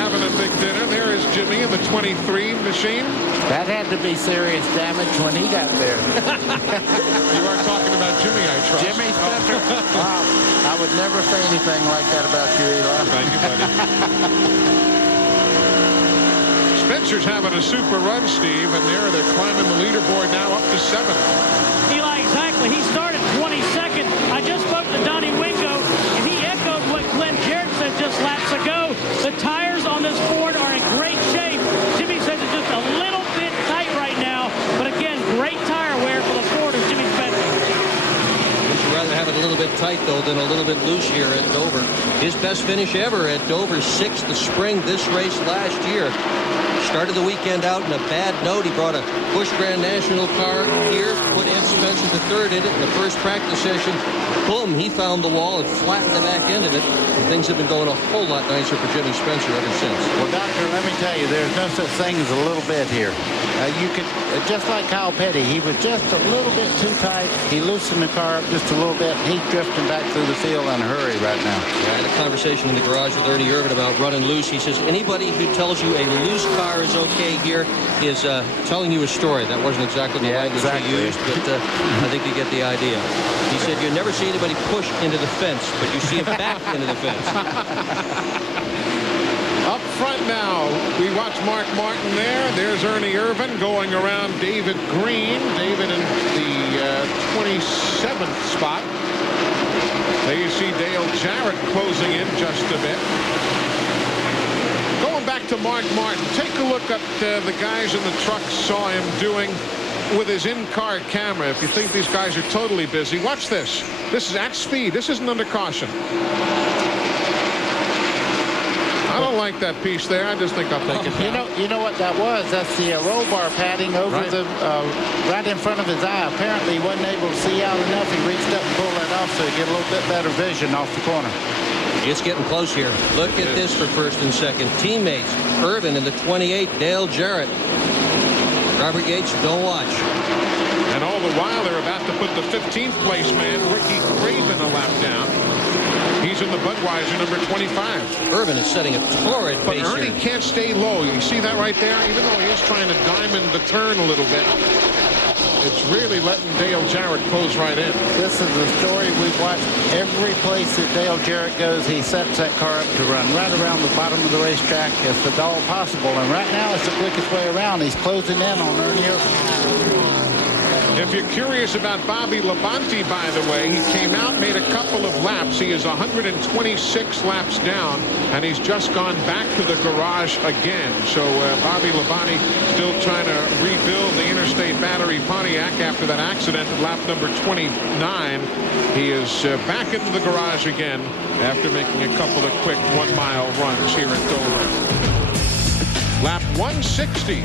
having a big dinner. There is Jimmy in the 23 machine. That had to be serious damage when he got there. You are talking about Jimmy, I trust. Jimmy Spencer. Wow, I would never say anything like that about you, Eli. Thank you, buddy. Spencer's having a super run, Steve, and they're climbing the leaderboard now up to 7th. Eli, exactly. He started 22nd. I just spoke to Donnie Wingo, and he echoed what Glenn Jarrett said just laps ago. The tires on this Ford are in great shape. Jimmy says it's just a little bit tight right now, but again, great tire wear for the Ford of Jimmy Spencer. Would you rather have it a little bit tight, though, than a little bit loose here at Dover? His best finish ever at Dover, 6th the spring this race last year. Started the weekend out in a bad note. He brought a Busch Grand National car here, put Ed Spencer the third in it in the first practice session. Boom, he found the wall and flattened the back end of it. And things have been going a whole lot nicer for Jimmy Spencer ever since. Well, Doctor, let me tell you, there's no such thing as a little bit here. You could, just like Kyle Petty, he was just a little bit too tight. He loosened the car up just a little bit. He's drifting back through the field in a hurry right now. Yeah, I had a conversation in the garage with Ernie Irvan about running loose. He says anybody who tells you a loose car is okay here is telling you a story. That wasn't exactly the language he used, but I think you get the idea. He said you never see anybody push into the fence, but you see it back into the fence. Up front now, we watch Mark Martin there. There's Ernie Irvan going around David Green. David in the 27th spot. There you see Dale Jarrett closing in just a bit. Going back to Mark Martin, take a look at the guys in the truck saw him doing with his in-car camera. If you think these guys are totally busy, watch this. This is at speed. This isn't under caution. I don't like that piece there. I just think I'll take it down. You know what that was? That's the roll bar padding over right in front of his eye. Apparently he wasn't able to see out enough. He reached up and pulled that off so he get a little bit better vision off the corner. It's getting close here. Look at this for first and second. Teammates, Irvan in the 28, Dale Jarrett. Robert Yates, don't watch. And all the while, they're about to put the 15th place man, Ricky Craven, a lap down. He's He's in the Budweiser, number 25. Irvin is setting a torrid But pace Ernie here. can't stay low. You see that right there? Even though he is trying to diamond the turn a little bit, it's really letting Dale Jarrett close right in. This is a story we've watched every place that Dale Jarrett goes. He sets that car up to run right around the bottom of the racetrack if at all possible. And right now it's the quickest way around. He's closing in on Ernie Irvin. If you're curious about Bobby Labonte, by the way, he came out, made a couple of laps. He is 126 laps down, and he's just gone back to the garage again. So Bobby Labonte still trying to rebuild the Interstate Battery Pontiac after that accident at lap number 29. He is back into the garage again after making a couple of quick 1-mile runs here at Dover. Lap 160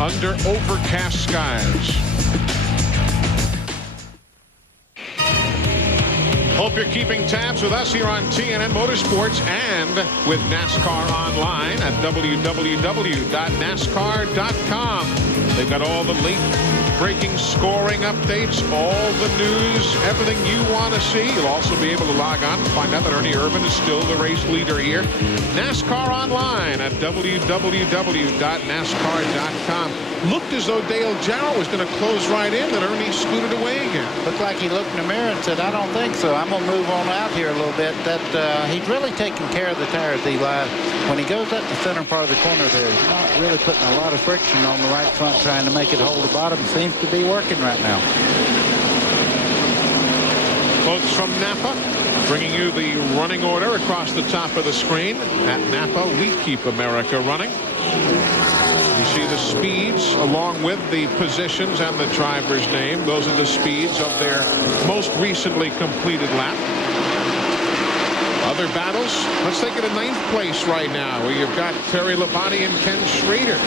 under overcast skies. Hope you're keeping tabs with us here on TNN Motorsports and with NASCAR online at www.nascar.com. They've got all the late-breaking scoring updates, all the news, everything you want to see. You'll also be able to log on and find out that Ernie Irvin is still the race leader here. NASCAR online at www.nascar.com. Looked as though Dale Jarrett was going to close right in, and Ernie scooted away again. Looked like he looked in the mirror and said, I don't think so. I'm going to move on out here a little bit. That he's really taking care of the tires, Eli. When he goes up the center part of the corner there, he's not really putting a lot of friction on the right front trying to make it hold the bottom. Seems to be working right now. Folks from Napa bringing you the running order across the top of the screen. At Napa, we keep America running. You see the speeds along with the positions and the driver's name. Those are the speeds of their most recently completed lap. Other battles. Let's take it to 9th place right now, where you've got Terry Labonte and Ken Schrader.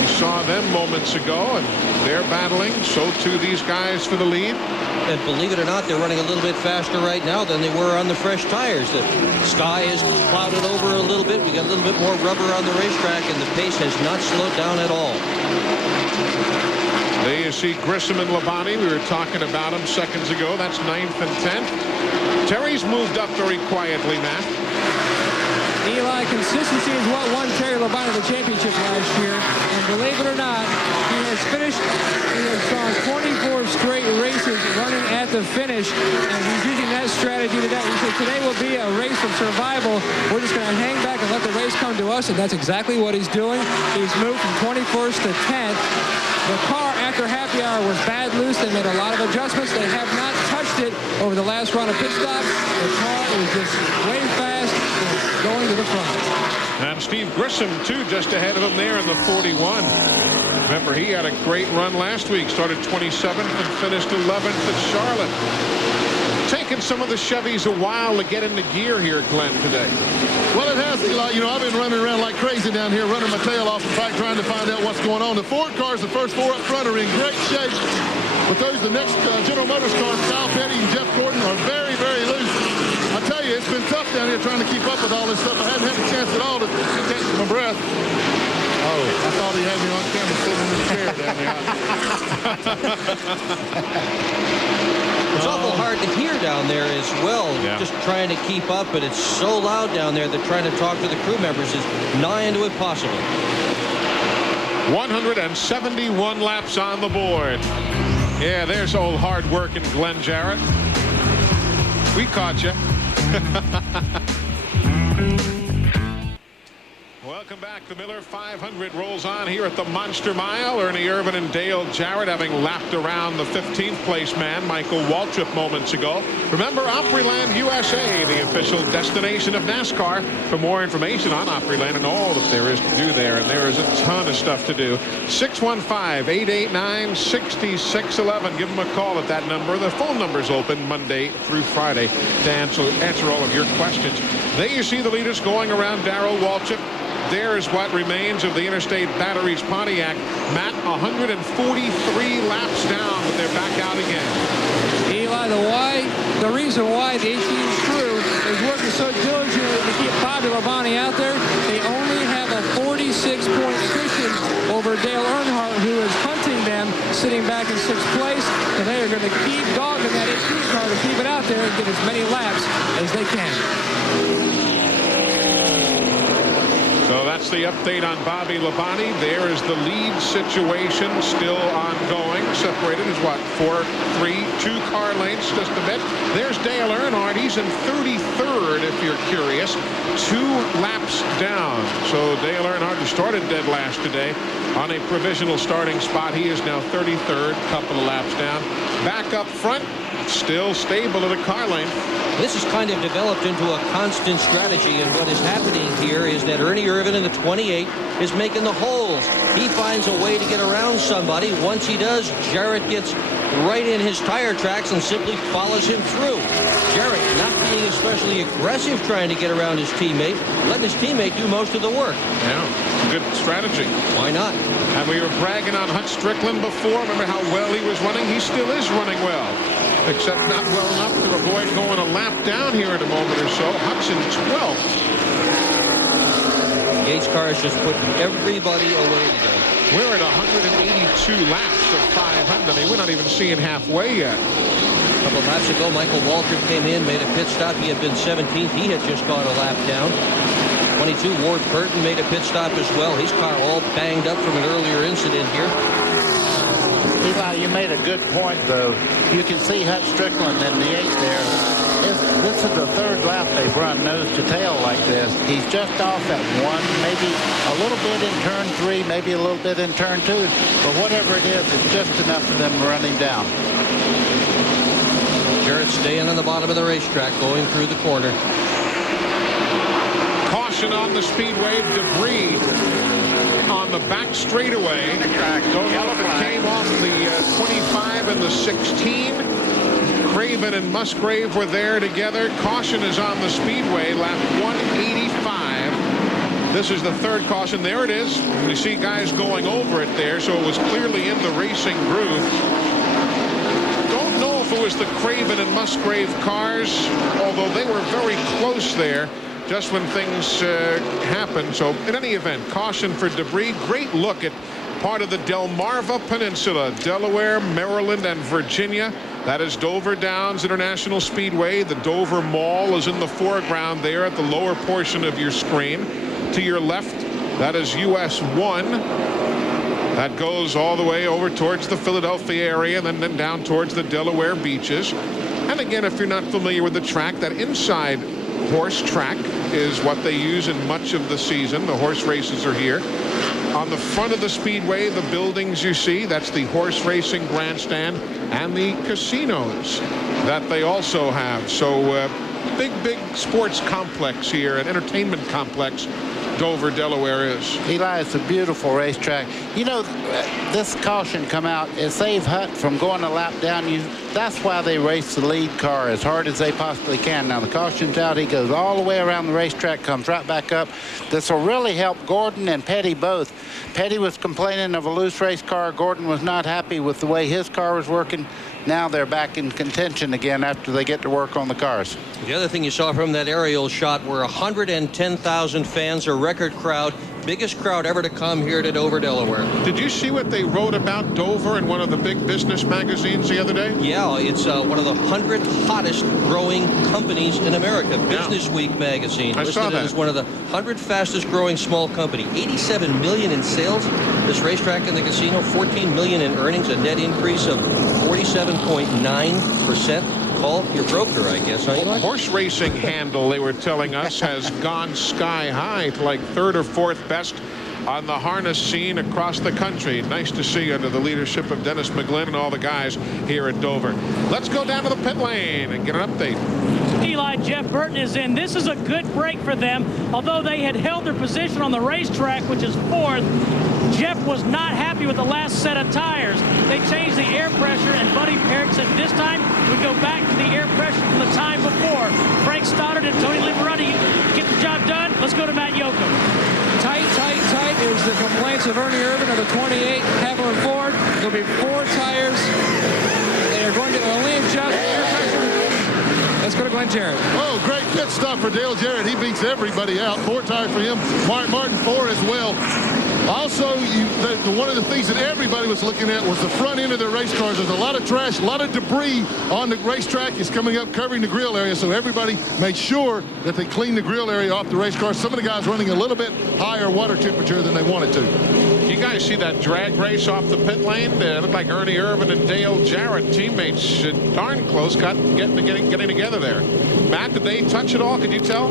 We saw them moments ago, and they're battling. So too these guys for the lead. And believe it or not, they're running a little bit faster right now than they were on the fresh tires. The sky is clouded over a little bit. We got a little bit more rubber on the racetrack, and the pace has not slowed down at all. There you see Grissom and Labonte. We were talking about them seconds ago. That's 9th and 10th. Terry's moved up very quietly, Matt. Eli, consistency is what won Terry Labonte the championship last year. And believe it or not, he has gone 24 straight races running at the finish. And he's using that strategy today. He said today will be a race of survival. We're just going to hang back and let the race come to us. And that's exactly what he's doing. He's moved from 21st to 10th. The car after happy hour was bad loose. They made a lot of adjustments. They have not touched it over the last run of pit stops. The car is just way fast. Going to the front. And Steve Grissom, too, just ahead of him there in the 41. Remember, he had a great run last week. Started 27th and finished 11th at Charlotte. Taking some of the Chevys a while to get into gear here, Glenn, today. Well, it has, Eli. You know, I've been running around like crazy down here, running my tail off the track, trying to find out what's going on. The Ford cars, the first 4 up front, are in great shape. But the next General Motors cars, Kyle Petty and Jeff Gordon, are very, very loose. I tell you, it's been tough down here trying to keep up with all this stuff. I hadn't had a chance at all to catch my breath. Oh, I thought he had me on camera sitting in the chair down there. It's awful hard to hear down there as well. Yeah. Just trying to keep up, but it's so loud down there that trying to talk to the crew members is nigh into impossible. 171 laps on the board. Yeah, there's old hard-working Glenn Jarrett. We caught you. Welcome back. The Miller 500 rolls on here at the Monster Mile. Ernie Irvin and Dale Jarrett having lapped around the 15th place man, Michael Waltrip, moments ago. Remember, Opryland USA, the official destination of NASCAR. For more information on Opryland and all that there is to do there, and there is a ton of stuff to do, 615-889-6611. Give them a call at that number. The phone number's open Monday through Friday to answer all of your questions. There you see the leaders going around Darrell Waltrip. There is what remains of the Interstate Batteries Pontiac. Matt, 143 laps down, but they're back out again. Eli, the reason why the 18 crew is working so diligently to keep Bobby Labonte out there, they only have a 46-point cushion over Dale Earnhardt, who is hunting them, sitting back in 6th place. So they are going to keep dogging that 18 car to keep it out there and get as many laps as they can. So that's the update on Bobby Labonte. There is the lead situation still ongoing. Separated is what? 4, 3, 2 car lengths just a bit. There's Dale Earnhardt. He's in 33rd if you're curious. 2 laps down. So Dale Earnhardt, who started dead last today on a provisional starting spot, he is now 33rd, couple of laps down. Back up front, still stable at a car length. This has kind of developed into a constant strategy, and what is happening here is that Ernie Irvin in the 28 is making the holes. He finds a way to get around somebody. Once he does, Jarrett gets right in his tire tracks and simply follows him through. Jarrett not being especially aggressive trying to get around his teammate, letting his teammate do most of the work. Yeah, good strategy. Why not? And we were bragging on Hut Strickland before. Remember how well he was running? He still is running well, except not well enough to avoid going a lap down here in a moment or so. Hut's in 12th. Yates' car has just put everybody away today. We're at 182 laps of 500. I mean, we're not even seeing halfway yet. A couple of laps ago, Michael Waltrip came in, made a pit stop. He had been 17th. He had just gone a lap down. 22, Ward Burton made a pit stop as well. His car all banged up from an earlier incident here. Eli, you made a good point, though. You can see Hut Strickland in the 8 there. This is the 3rd lap they've run nose to tail like this. He's just off at 1, maybe a little bit in turn 3, maybe a little bit in turn 2. But whatever it is, it's just enough for them to run him down. Jarrett staying on the bottom of the racetrack, going through the corner. Caution on the speedway, debris on the back straightaway. Don't know if it came off the 25 and the 16. Craven and Musgrave were there together. Caution is on the speedway, lap 185. This is the 3rd caution. There it is. You see guys going over it there, so it was clearly in the racing groove. Don't know if it was the Craven and Musgrave cars, although they were very close there just when things happened. So in any event, caution for debris. Great look at part of the Delmarva Peninsula, Delaware, Maryland, and Virginia. That is Dover Downs International Speedway. The Dover Mall is in the foreground there at the lower portion of your screen. To your left, that is US 1. That goes all the way over towards the Philadelphia area and then down towards the Delaware beaches. And again, if you're not familiar with the track, that inside horse track is what they use in much of the season. The horse races are here. On the front of the speedway, the buildings you see, that's the horse racing grandstand and the casinos that they also have. So big sports complex here, an entertainment complex. Dover, Delaware is. Eli, it's a beautiful racetrack. You know, this caution come out, it saved Hut from going a lap down. That's why they race the lead car as hard as they possibly can. Now the caution's out, he goes all the way around the racetrack, comes right back up. This will really help Gordon and Petty both. Petty was complaining of a loose race car. Gordon was not happy with the way his car was working. Now they're back in contention again after they get to work on the cars. The other thing you saw from that aerial shot were 110,000 fans, a record crowd, biggest crowd ever to come here to Dover, Delaware. Did you see what they wrote about Dover in one of the big business magazines the other day? Yeah, it's one of the 100 hottest growing companies in America. Business Week magazine listed it as one of the 100 fastest growing small company. 87 million in sales. This racetrack and the casino, 14 million in earnings, a net increase of 47.9%. Call your broker, I guess. Horse racing handle, they were telling us, has gone sky high to like 3rd or 4th best on the harness scene across the country. Nice to see under the leadership of Dennis McGlynn and all the guys here at Dover. Let's go down to the pit lane and get an update. Eli, Jeff Burton is in. This is a good break for them. Although they had held their position on the racetrack, which is 4th, Jeff was not happy with the last set of tires. They changed the air pressure, and Buddy Parrott said this time we go back to the air pressure from the time before. Frank Stoddard and Tony Liberati get the job done. Let's go to Matt Yoakum. Tight is the complaints of Ernie Irvin of the 28 Cavalier Ford. There'll be 4 tires. They are going to only adjust the air pressure. Let's go to Glenn Jarrett. Oh, great pit stop for Dale Jarrett. He beats everybody out. 4 tires for him. Martin 4 as well. Also, one of the things that everybody was looking at was the front end of their race cars. There's a lot of trash, a lot of debris on the racetrack. It's coming up, covering the grill area, so everybody made sure that they cleaned the grill area off the race cars. Some of the guys running a little bit higher water temperature than they wanted to. You guys see that drag race off the pit lane? It looked like Ernie Irvan and Dale Jarrett, teammates, darn close, getting together there. Matt, did they touch it all? Could you tell?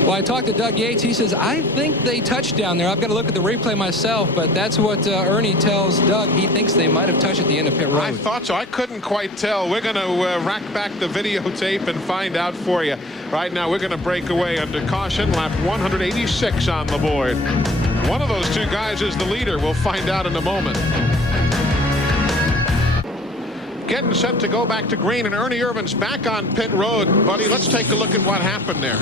Well, I talked to Doug Yates. He says, I think they touched down there. I've got to look at the replay myself, but that's what Ernie tells Doug. He thinks they might have touched at the end of pit road. I thought so. I couldn't quite tell. We're going to rack back the videotape and find out for you. Right now, we're going to break away under caution. Lap 186 on the board. One of those two guys is the leader. We'll find out in a moment. Getting set to go back to green, and Ernie Irvan's back on pit road. Buddy, let's take a look at what happened there.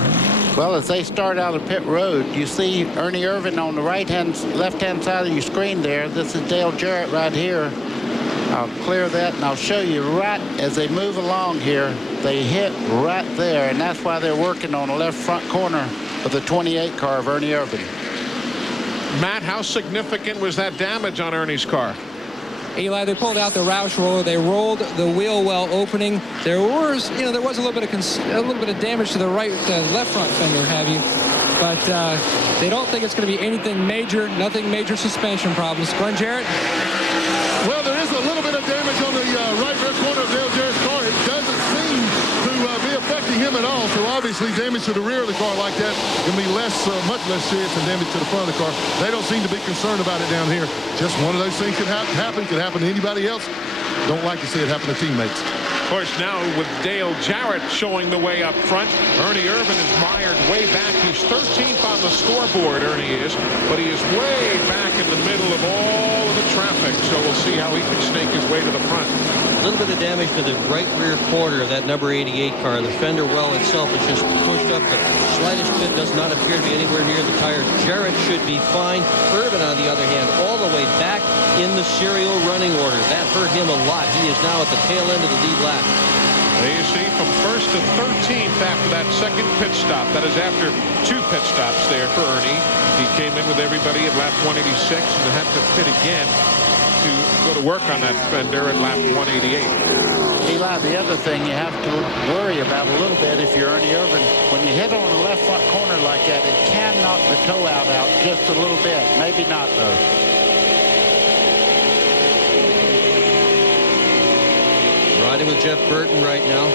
Well, as they start out of pit road, you see Ernie Irvan on the left-hand side of your screen there. This is Dale Jarrett right here. I'll clear that, and I'll show you right as they move along here. They hit right there, and that's why they're working on the left front corner of the 28 car of Ernie Irvan. Matt, how significant was that damage on Ernie's car? Eli, they pulled out the Roush roller. They rolled the wheel well opening. There was a little bit of damage to the left front fender, but they don't think it's going to be anything major. Nothing major suspension problems. Glenn Jarrett. Well, there is a little bit of damage on the right rear corner of Dale Jarrett's car. It doesn't seem to be affecting him at all. So obviously, damage to the rear of the car like that can be much less serious than damage to the front of the car. They don't seem to be concerned about it down here. Just one of those things could happen. Could happen to anybody else. Don't like to see it happen to teammates. Of course, now with Dale Jarrett showing the way up front, Ernie Irvan is mired way back. He's 13th on the scoreboard, Ernie is, but he is way back in the middle of all of the traffic. So we'll see how he can snake his way to the front. A little bit of damage to the right rear corner of that number 88 car. The fender well itself is just pushed up. The slightest bit does not appear to be anywhere near the tires. Jarrett should be fine. Irvan, on the other hand, all the way back in the serial running order. That hurt him a lot. He is now at the tail end of the lead lap. There you see, from 1st to 13th after that second pit stop. That is after 2 pit stops there for Ernie. He came in with everybody at lap 186 and had to pit again to go to work on that fender at lap 188. Eli, the other thing you have to worry about a little bit if you're Ernie Irvan, when you hit on the left front corner like that, it can knock the toe out just a little bit. Maybe not, though. Riding with Jeff Burton right now.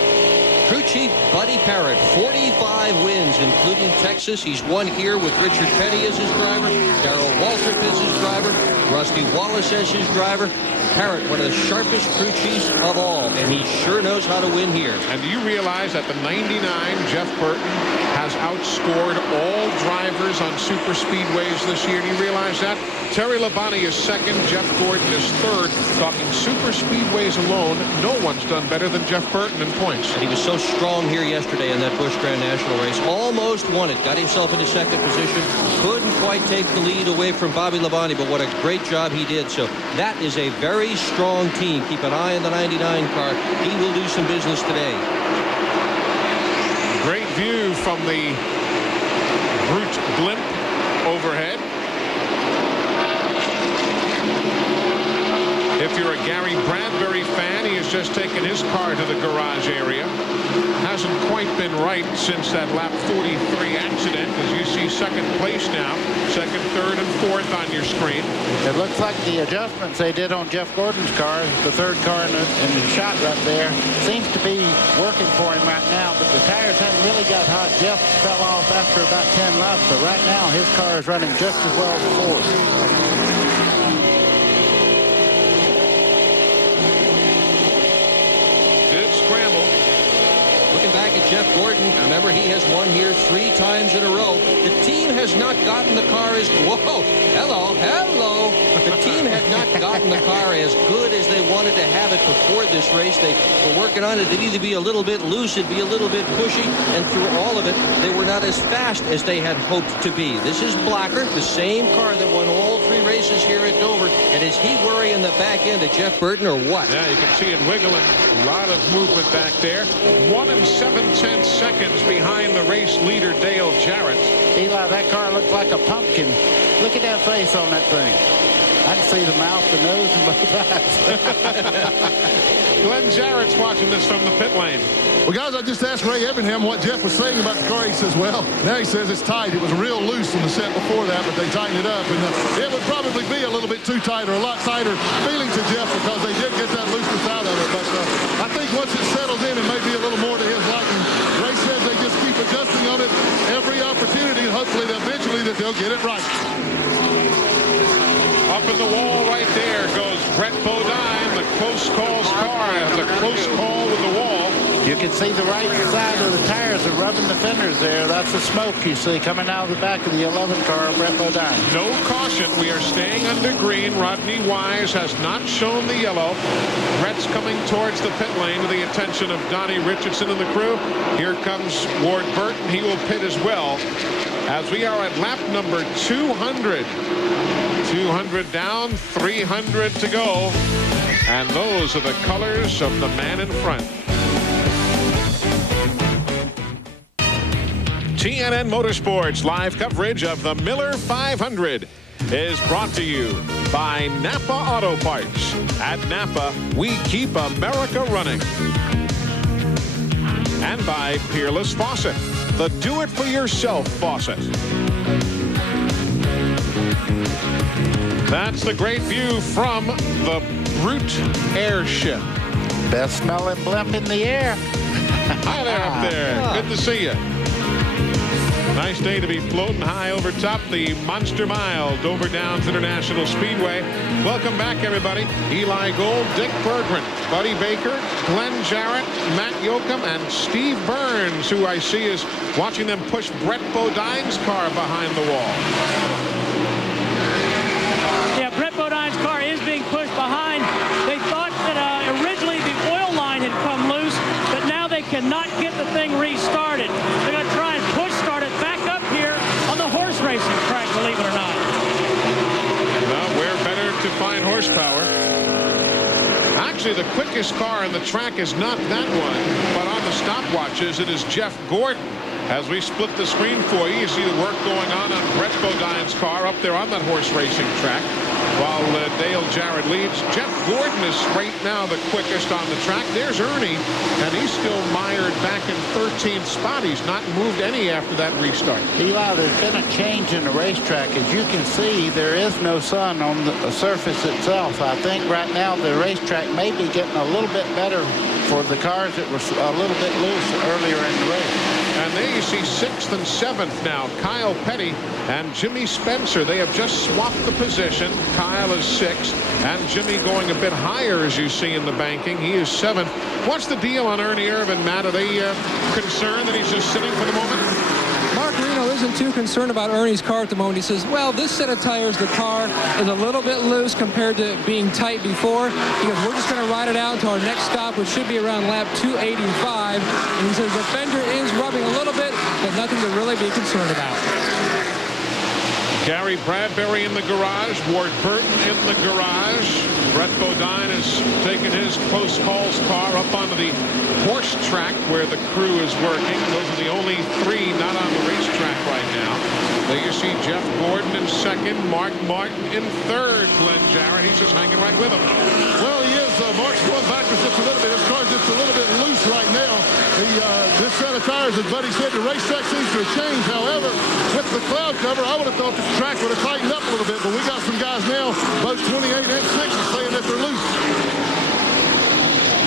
Crew Chief Buddy Parrott, 45 wins, including Texas. He's won here with Richard Petty as his driver, Darrell Waltrip as his driver, Rusty Wallace as his driver. Parrott, one of the sharpest crew chiefs of all, and he sure knows how to win here. And do you realize that the 99 Jeff Burton has outscored all drivers on super speedways this year? Do you realize that? Terry Labonte is second, Jeff Gordon is third. Talking super speedways alone, no one's done better than Jeff Burton in points. And he was so strong here yesterday in that Busch Grand National race. Almost won it. Got himself into second position. Couldn't quite take the lead away from Bobby Labonte, but what a great job he did. So that is a very strong team. Keep an eye on the 99 car. He will do some business today. Great view from the Brute blimp overhead. If you're a Gary Bradbury fan, he has just taken his car to the garage area. Hasn't quite been right since that lap 43 accident, as you see second place now. Second, third, and fourth on your screen. It looks like the adjustments they did on Jeff Gordon's car, the third car in the shot right there, seems to be working for him right now, but the tires haven't really got hot. Jeff fell off after about 10 laps, but right now his car is running just as well as Ford. Scramble. Looking back at Jeff Gordon, remember he has won here 3 times in a row. The team has not gotten the car as, whoa, hello. The team had not gotten the car as good as they wanted to have it before this race. They were working on it. It'd either be a little bit loose, it'd be a little bit pushy, and through all of it, they were not as fast as they had hoped to be. This is Blacker, the same car that won all 3 races here at Dover. And is he worrying the back end of Jeff Burton or what? Yeah, you can see it wiggling. A lot of movement back there. 1 7/10 seconds behind the race leader, Dale Jarrett. Eli, that car looked like a pumpkin Look at that face on that thing. I can see the mouth, the nose, and both eyes. Glenn Jarrett's watching this from the pit lane. Well, guys, I just asked Ray Evernham what Jeff was saying about the car. He says, well, now he says it's tight. It was real loose on the set before that, but they tightened it up. And it would probably be a little bit too tight or a lot tighter feeling to Jeff because they did get that looseness out of it. But I think once it settles in, it may be a little more to his liking. Ray says they just keep adjusting on it every opportunity, and hopefully eventually that they'll get it right. Up in the wall right there goes Brett Bodine. The close calls car has a close call with the wall. You can see the right side of the tires are rubbing the fenders there. That's the smoke you see coming out of the back of the 11 car of Brett Bodine. No caution. We are staying under green. Rodney Wise has not shown the yellow. Brett's coming towards the pit lane to the attention of Donnie Richardson and the crew. Here comes Ward Burton. He will pit as well as we are at lap number 200. 200 down, 300 to go. And those are the colors of the man in front. TNN Motorsports live coverage of the Miller 500 is brought to you by Napa Auto Parts. At Napa, we keep America running. And by Peerless Faucet, the do-it-for-yourself faucet. That's the great view from the Brute airship. Best smelling blimp in the air. Hi there up there. Good to see you. Nice day to be floating high over top the Monster Mile, Dover Downs International Speedway. Welcome back, everybody. Eli Gold, Dick Berggren, Buddy Baker, Glenn Jarrett, Matt Yoakum, and Steve Burns, who I see is watching them push Brett Bodine's car behind the wall. Yeah, Brett Bodine's car is being pushed behind. They thought that originally the oil line had come loose, but now they cannot get the thing restarted. They're going to try and push start it back up here on the horse racing track, believe it or not. Well, where better to find horsepower? Actually, the quickest car on the track is not that one, but on the stopwatches, it is Jeff Gordon. As we split the screen for you, you see the work going on Brett Bodine's car up there on that horse racing track. While Dale Jarrett leads, Jeff Gordon is right now the quickest on the track. There's Ernie, and he's still mired back in 13th spot. He's not moved any after that restart. Eli, there's been a change in the racetrack. As you can see, there is no sun on the surface itself. I think right now the racetrack may be getting a little bit better for the cars that were a little bit loose earlier in the race. And there you see 6th and 7th now. Kyle Petty and Jimmy Spencer. They have just swapped the position. Kyle is 6th, and Jimmy going a bit higher, as you see in the banking. He is 7th. What's the deal on Ernie Irvin, Matt? Are they concerned that he's just sitting for the moment? Mark Reno isn't too concerned about Ernie's car at the moment. He says, well, this set of tires, the car is a little bit loose compared to being tight before. He goes, we're just going to ride it out to our next stop, which should be around lap 285. And he says the fender is rubbing a little bit, but nothing to really be concerned about. Gary Bradbury in the garage. Ward Burton in the garage. Brett Bodine has taken his close calls car up onto the horse track where the crew is working. Those are the only 3 not on the racetrack right now. There you see Jeff Gordon in 2nd, Mark Martin in 3rd. Glenn Jarrett, he's just hanging right with him. Well, he is. Mark's going backwards just a little bit. His car's just a little bit loose right now. This set of tires, as Buddy said, the racetrack seems to have changed. However, with the cloud cover, I would have thought the track would have tightened up a little bit. But we got some guys now, both 28 and 6, saying that they're loose.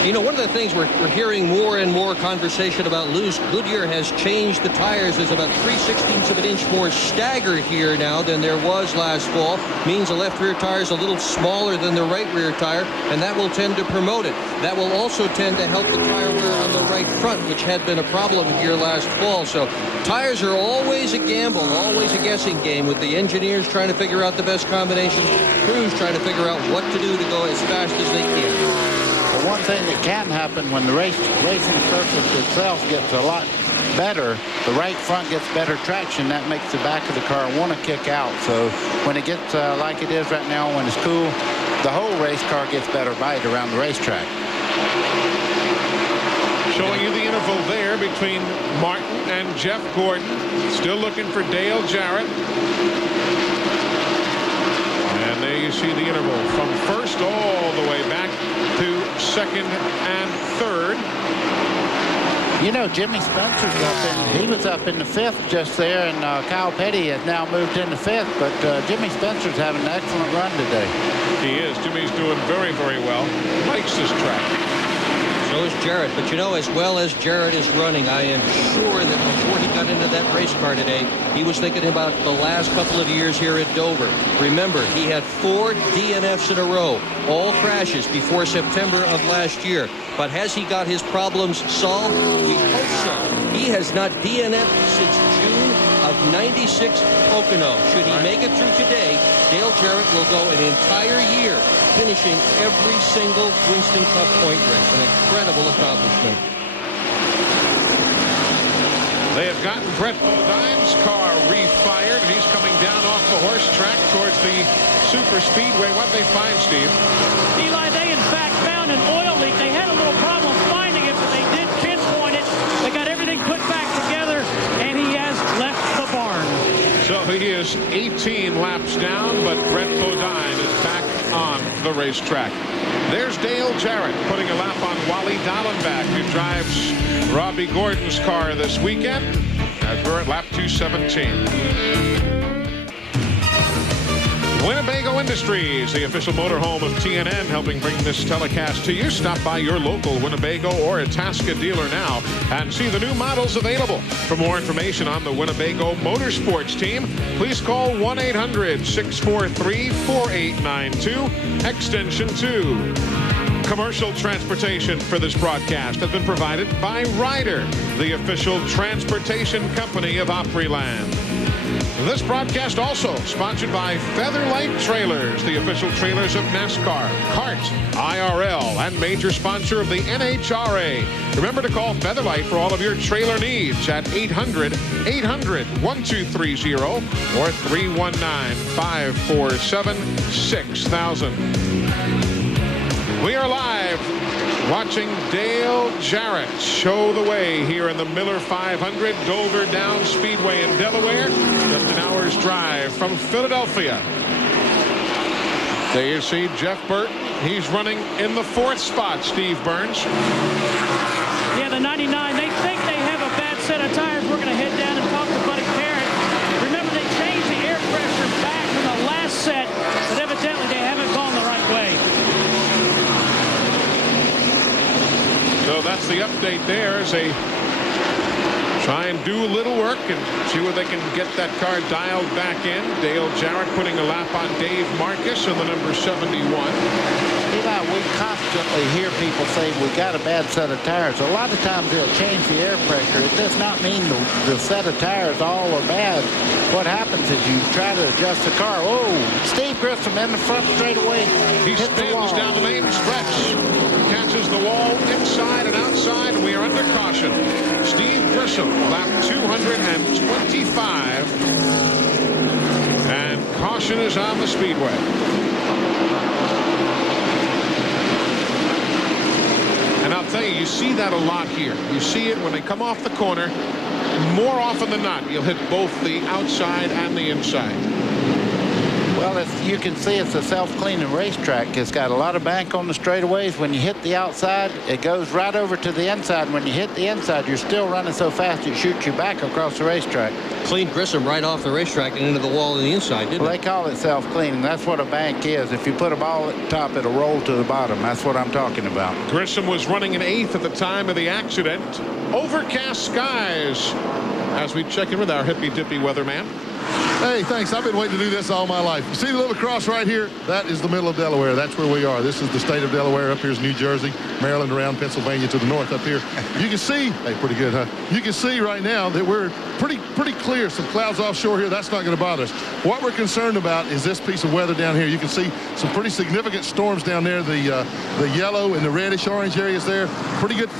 You know, one of the things we're hearing more and more conversation about loose. Goodyear has changed the tires. There's about 3/16 of an inch more stagger here now than there was last fall. Means the left rear tire is a little smaller than the right rear tire, and that will tend to promote it. That will also tend to help the tire wear on the right front, which had been a problem here last fall. So tires are always a gamble, always a guessing game, with the engineers trying to figure out the best combinations, crews trying to figure out what to do to go as fast as they can. One thing that can happen when the racing surface itself gets a lot better, the right front gets better traction, that makes the back of the car want to kick out. So when it gets like it is right now, when it's cool, the whole race car gets better bite around the racetrack. Showing you the interval there between Martin and Jeff Gordon. Still looking for Dale Jarrett. And there you see the interval from first all the way back to second and third. You know, Jimmy Spencer's he was up in the fifth just there, and Kyle Petty has now moved into fifth, but Jimmy Spencer's having an excellent run today. He is. Jimmy's doing very, very well. Likes this track. So is Jarrett. But you know, as well as Jarrett is running, I am sure that before he got into that race car today, he was thinking about the last couple of years here at Dover. Remember, he had 4 DNFs in a row, all crashes before September of last year. But has he got his problems solved? We hope so. He has not DNF'd since June of '96 Pocono. Should he make it through today, Dale Jarrett will go an entire year finishing every single Winston Cup point race. An incredible accomplishment. They have gotten Brett Bodine's car refired, and he's coming down off the horse track towards the super speedway. What they find, Steve? Eli, they in fact found an oil leak. They had a little problem finding it, but they did pinpoint it. They got everything put back together, and he has left the barn. So he is 18 laps down, but Brett Bodine is back on the racetrack. There's Dale Jarrett putting a lap on Wally Dallenbach, who drives Robbie Gordon's car this weekend, as we're at lap 217. Winnebago Industries, the official motorhome of TNN, helping bring this telecast to you. Stop by your local Winnebago or Itasca dealer now and see the new models available. For more information on the Winnebago Motorsports team, please call 1-800-643-4892, extension 2. Commercial transportation for this broadcast has been provided by Ryder, the official transportation company of Opryland. This broadcast also sponsored by Featherlight Trailers, the official trailers of NASCAR, CART, IRL, and major sponsor of the NHRA. Remember to call Featherlight for all of your trailer needs at 800-800-1230 or 319-547-6000. We are live watching Dale Jarrett show the way here in the Miller 500, Dover Down Speedway in Delaware. Just an hour's drive from Philadelphia. There you see Jeff Burt. He's running in the 4th spot, Steve Burns. Yeah, the 99. They think they have a bad set of tires. We're going to head down and talk to Buddy Parent. Remember, they changed the air pressure back from the last set, but evidently they haven't gone the right way. So that's the update there as they try and do a little work and see where they can get that car dialed back in. Dale Jarrett putting a lap on Dave Marcus in the number 71. Eli, we constantly hear people say we got a bad set of tires. A lot of times they'll change the air pressure. It does not mean the set of tires all are bad. What happens is you try to adjust the car. Oh, Steve Grissom in the front straightaway. He spins down the main stretch, catches the wall inside and outside, and we are under caution. Steve Grissom, lap 225, and caution is on the speedway. And I'll tell you see that a lot here. You see it when they come off the corner. More often than not, you'll hit both the outside and the inside. Well, you can see it's a self-cleaning racetrack. It's got a lot of bank on the straightaways. When you hit the outside, it goes right over to the inside. When you hit the inside, you're still running so fast it shoots you back across the racetrack. Cleaned Grissom right off the racetrack and into the wall on the inside, didn't Well, they call it self-cleaning. That's what a bank is. If you put a ball at the top, it'll roll to the bottom. That's what I'm talking about. Grissom was running in 8th at the time of the accident. Overcast skies as we check in with our hippy-dippy weatherman. Hey, thanks. I've been waiting to do this all my life. You see the little cross right here? That is the middle of Delaware. That's where we are. This is the state of Delaware. Up here is New Jersey, Maryland, around Pennsylvania to the north up here. You can see, hey, pretty good, huh? You can see right now that we're pretty clear. Some clouds offshore here. That's not going to bother us. What we're concerned about is this piece of weather down here. You can see some pretty significant storms down there. The yellow and the reddish orange areas there. Pretty good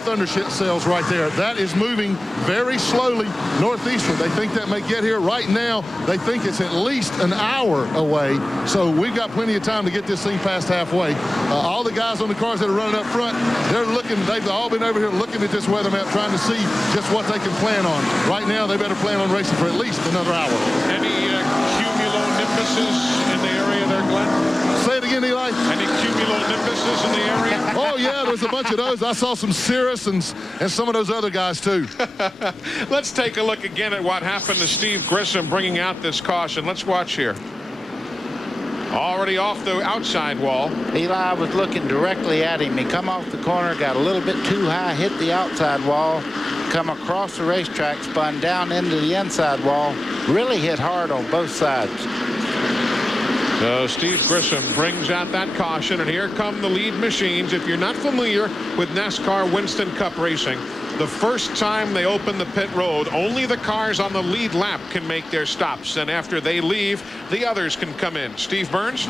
thunder cells right there. That is moving very slowly northeastward. They think that may get here right now. They think it's at least an hour away. So we've got plenty of time to get this thing past halfway. All the guys on the cars that are running up front, they're looking. They've all been over here looking at this weather map, trying to see just what they can plan on. Right now, they better plan on racing for at least another hour. Any cumulonimbuses in the area area there, Glenn? Say it again, Eli. Any cumulonimbuses in the area? Oh, yeah, there's a bunch of those. I saw some Cirrus and some of those other guys, too. Let's take a look again at what happened to Steve Grissom bringing out this caution. Let's watch here. Already off the outside wall. Eli was looking directly at him. He come off the corner, got a little bit too high, hit the outside wall, come across the racetrack, spun down into the inside wall, really hit hard on both sides. So Steve Grissom brings out that caution, and here come the lead machines. If you're not familiar with NASCAR Winston Cup racing, the first time they open the pit road, only the cars on the lead lap can make their stops, and after they leave, the others can come in. Steve Burns?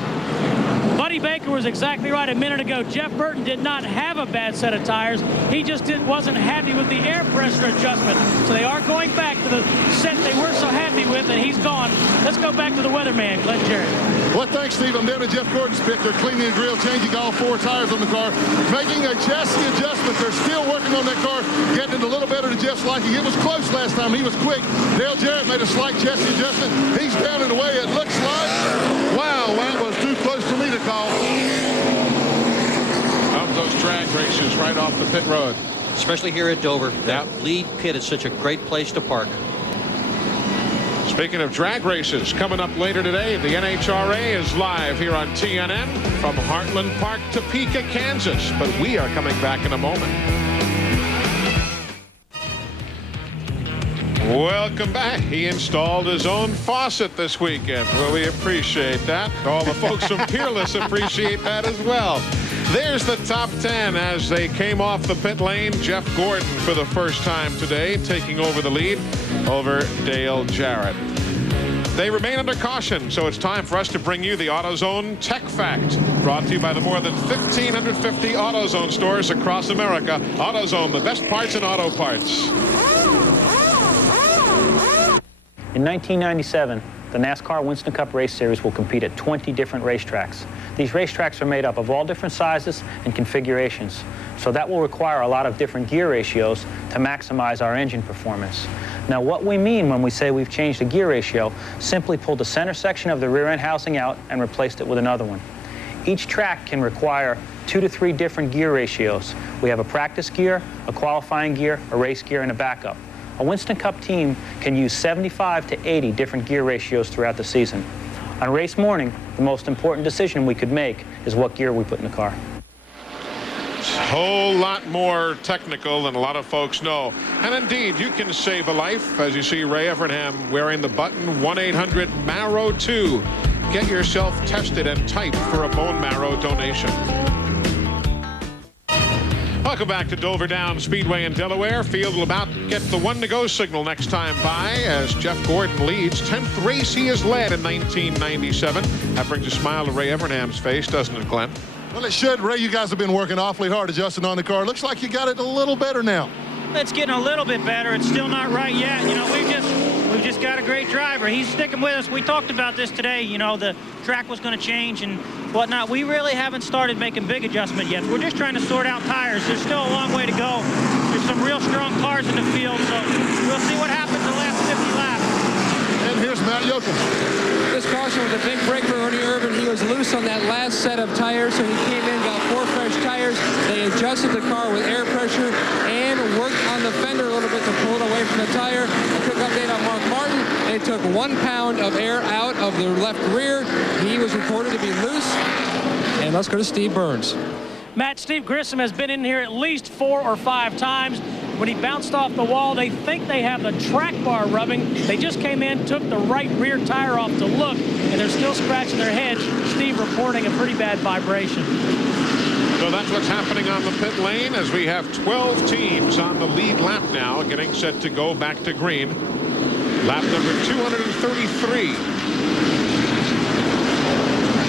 Buddy Baker was exactly right a minute ago. Jeff Burton did not have a bad set of tires. He just wasn't happy with the air pressure adjustment. So they are going back to the set they were so happy with, and he's gone. Let's go back to the weatherman, Glenn Jarrett. Well, thanks, Steve. I'm down to Jeff Gordon's pit. They're cleaning the grill, changing all 4 tires on the car, making a chassis adjustment. They're still working on that car, getting it a little better to Jeff's liking. It was close last time. He was quick. Dale Jarrett made a slight chassis adjustment. He's down and away, it looks like. Wow, that was too close for me to call. Of those drag races right off the pit road. Especially here at Dover. That lead pit is such a great place to park. Speaking of drag races, coming up later today, the NHRA is live here on TNN from Heartland Park, Topeka, Kansas. But we are coming back in a moment. Welcome back. He installed his own faucet this weekend. Well, we appreciate that. All the folks from Peerless appreciate that as well. There's the top 10 as they came off the pit lane. Jeff Gordon for the first time today, taking over the lead over Dale Jarrett. They remain under caution, so it's time for us to bring you the AutoZone Tech Fact, brought to you by the more than 1,550 AutoZone stores across America. AutoZone, the best parts in auto parts. In 1997, the NASCAR Winston Cup Race Series will compete at 20 different racetracks. These racetracks are made up of all different sizes and configurations, so that will require a lot of different gear ratios to maximize our engine performance. Now, what we mean when we say we've changed the gear ratio, simply pulled the center section of the rear end housing out and replaced it with another one. Each track can require 2 to 3 different gear ratios. We have a practice gear, a qualifying gear, a race gear, and a backup. A Winston Cup team can use 75 to 80 different gear ratios throughout the season. On race morning, the most important decision we could make is what gear we put in the car. It's a whole lot more technical than a lot of folks know. And indeed, you can save a life, as you see Ray Evernham wearing the button 1-800-MARROW2. Get yourself tested and type for a bone marrow donation. Welcome back to Dover Downs Speedway in Delaware. Field will about get the 1-to-go signal next time by as Jeff Gordon leads. 10th race he has led in 1997. That brings a smile to Ray Evernham's face, doesn't it, Glenn? Well, it should. Ray, you guys have been working awfully hard adjusting on the car. Looks like you got it a little better now. It's getting a little bit better. It's still not right yet. You know, we've just got a great driver. He's sticking with us. We talked about this today. You know, the track was going to change and whatnot. We really haven't started making big adjustments yet. We're just trying to sort out tires. There's still a long way to go. There's some real strong cars in the field, so we'll see what happens the last 50 laps. And here's Matt Yoakum. This caution was a big break for Ernie Irvin. He was loose on that last set of tires, so he came in, got 4 fresh tires. They adjusted the car with air pressure and worked on the fender a little bit to pull it away from the tire. A quick update on Mark Martin. They took 1 pound of air out of the left rear. He was reported to be loose. And let's go to Steve Burns. Matt, Steve Grissom has been in here at least 4 or 5 times. When he bounced off the wall, they think they have the track bar rubbing. They just came in, took the right rear tire off to look, and they're still scratching their heads. Steve reporting a pretty bad vibration. So that's what's happening on the pit lane as we have 12 teams on the lead lap now, getting set to go back to green. Lap number 233.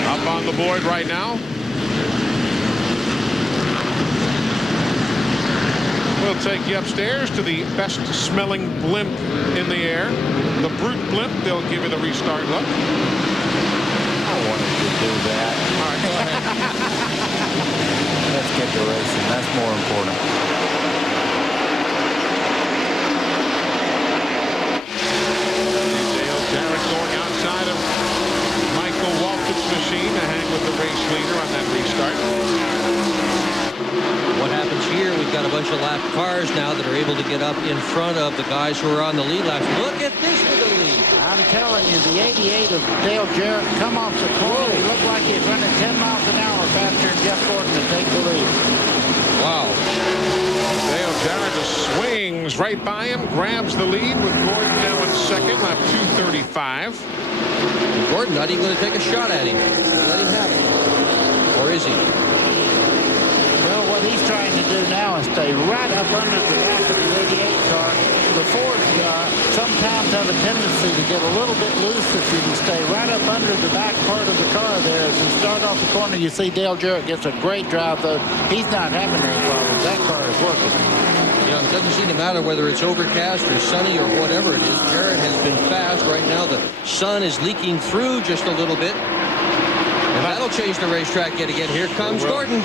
Up on the board right now. We'll take you upstairs to the best smelling blimp in the air. The Brute blimp. They'll give you the restart look. I wanted to do that. All right, go ahead. Let's get to racing. That's more important. Dale Jarrett going outside of Michael Walton's machine. bunch of lap cars now that are able to get up in front of the guys who are on the lead laps. Look at this for the lead. I'm telling you, the 88 of Dale Jarrett come off the corner. He looked like he's running 10 miles an hour faster than Jeff Gordon to take the lead. Wow. Dale Jarrett just swings right by him, grabs the lead with Gordon now in second, lap 235. Gordon not even going to take a shot at him. Let him have it. Or is he? Well, what he's trying to do now is stay right up under the back of the 88 car. The Ford sometimes have a tendency to get a little bit loose if you can stay right up under the back part of the car there. As you start off the corner, you see Dale Jarrett gets a great drive, though. He's not having any problems. That car is working. You know, it doesn't seem to matter whether it's overcast or sunny or whatever it is. Jarrett has been fast. Right now, the sun is leaking through just a little bit. And that'll change the racetrack yet again. Here comes Gordon.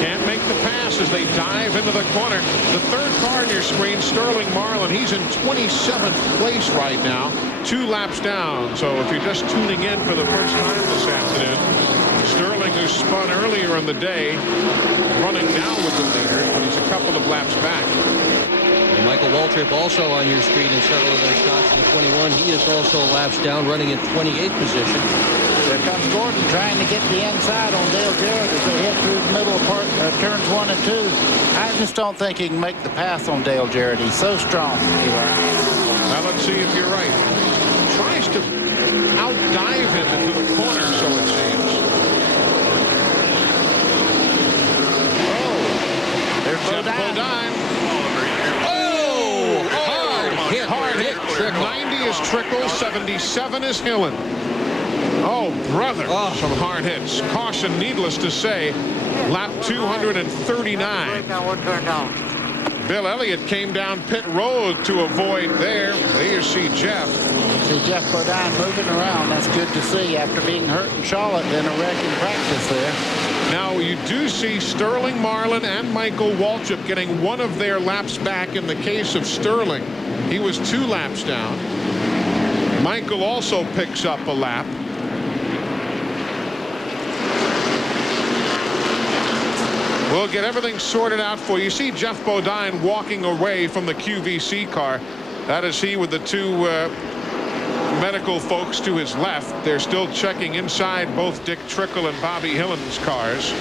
Can't make the pass as they dive into the corner. The third car on your screen, Sterling Marlin. He's in 27th place right now, 2 laps down. So if you're just tuning in for the first time this afternoon, Sterling, who spun earlier in the day, running now with the leaders, but he's a couple of laps back. And Michael Waltrip also on your screen in several of their shots in the 21. He is also laps down, running in 28th position. There comes Gordon trying to get the inside on Dale Jarrett as they head through the middle of turns 1 and 2. I just don't think he can make the pass on Dale Jarrett. He's so strong. Now let's see if you're right. Tries to outdive him into the corner, so it seems. There's Jeff Bodine. Oh! Hard hit. Trickle. 90 is Trickle, 77 is Hillen. Oh, brother. Some hard hits. Caution, needless to say. Lap 239. Bill Elliott came down pit road to avoid there. There you see Jeff. See Jeff Bodine moving around. That's good to see after being hurt in Charlotte in a wreck in practice there. Now you do see Sterling Marlin and Michael Waltrip getting one of their laps back in the case of Sterling. He was 2 laps down. Michael also picks up a lap. We'll get everything sorted out for you. You see Jeff Bodine walking away from the QVC car. That is he with the 2 medical folks to his left. They're still checking inside both Dick Trickle and Bobby Hillen's cars.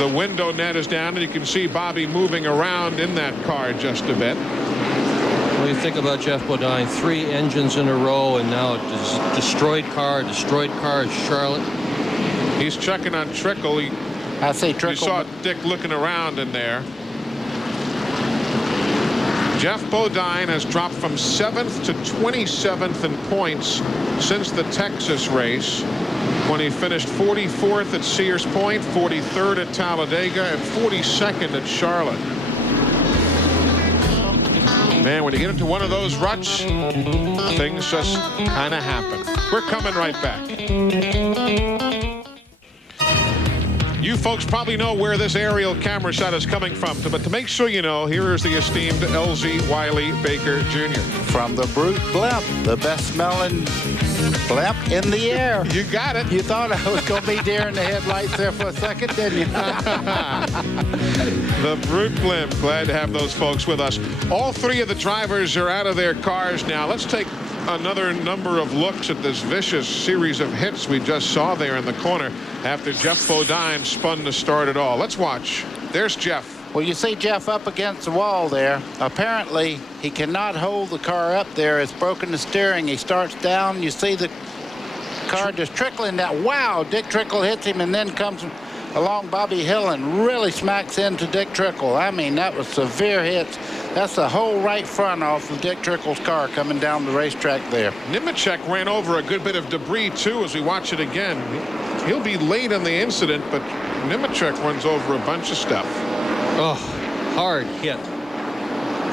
The window net is down, and you can see Bobby moving around in that car just a bit. When you think about Jeff Bodine, 3 engines in a row, and now a destroyed car at Charlotte. He's checking on Trickle. I see Trickle. You saw Dick looking around in there. Jeff Bodine has dropped from 7th to 27th in points since the Texas race, when he finished 44th at Sears Point, 43rd at Talladega, and 42nd at Charlotte. Man, when you get into one of those ruts, things just kind of happen. We're coming right back. You folks probably know where this aerial camera shot is coming from, but to make sure you know, here is the esteemed L.Z. Wiley Baker Jr. From the Brute Blimp, the best smelling blimp in the air. You got it. You thought I was going to be deer in the headlights there for a second, didn't you? The Brute Blimp. Glad to have those folks with us. All 3 of the drivers are out of their cars now. Let's take another number of looks at this vicious series of hits we just saw there in the corner after Jeff Bodine spun to start it all. Let's watch. There's Jeff. Well, you see Jeff up against the wall there. Apparently, he cannot hold the car up there. It's broken the steering. He starts down. You see the car just trickling down. Wow, Dick Trickle hits him and then comes along Bobby Hillen, really smacks into Dick Trickle. I mean, that was severe hits. That's the whole right front off of Dick Trickle's car coming down the racetrack there. Nemechek ran over a good bit of debris, too, as we watch it again. He'll be late on the incident, but Nemechek runs over a bunch of stuff. Oh, hard hit.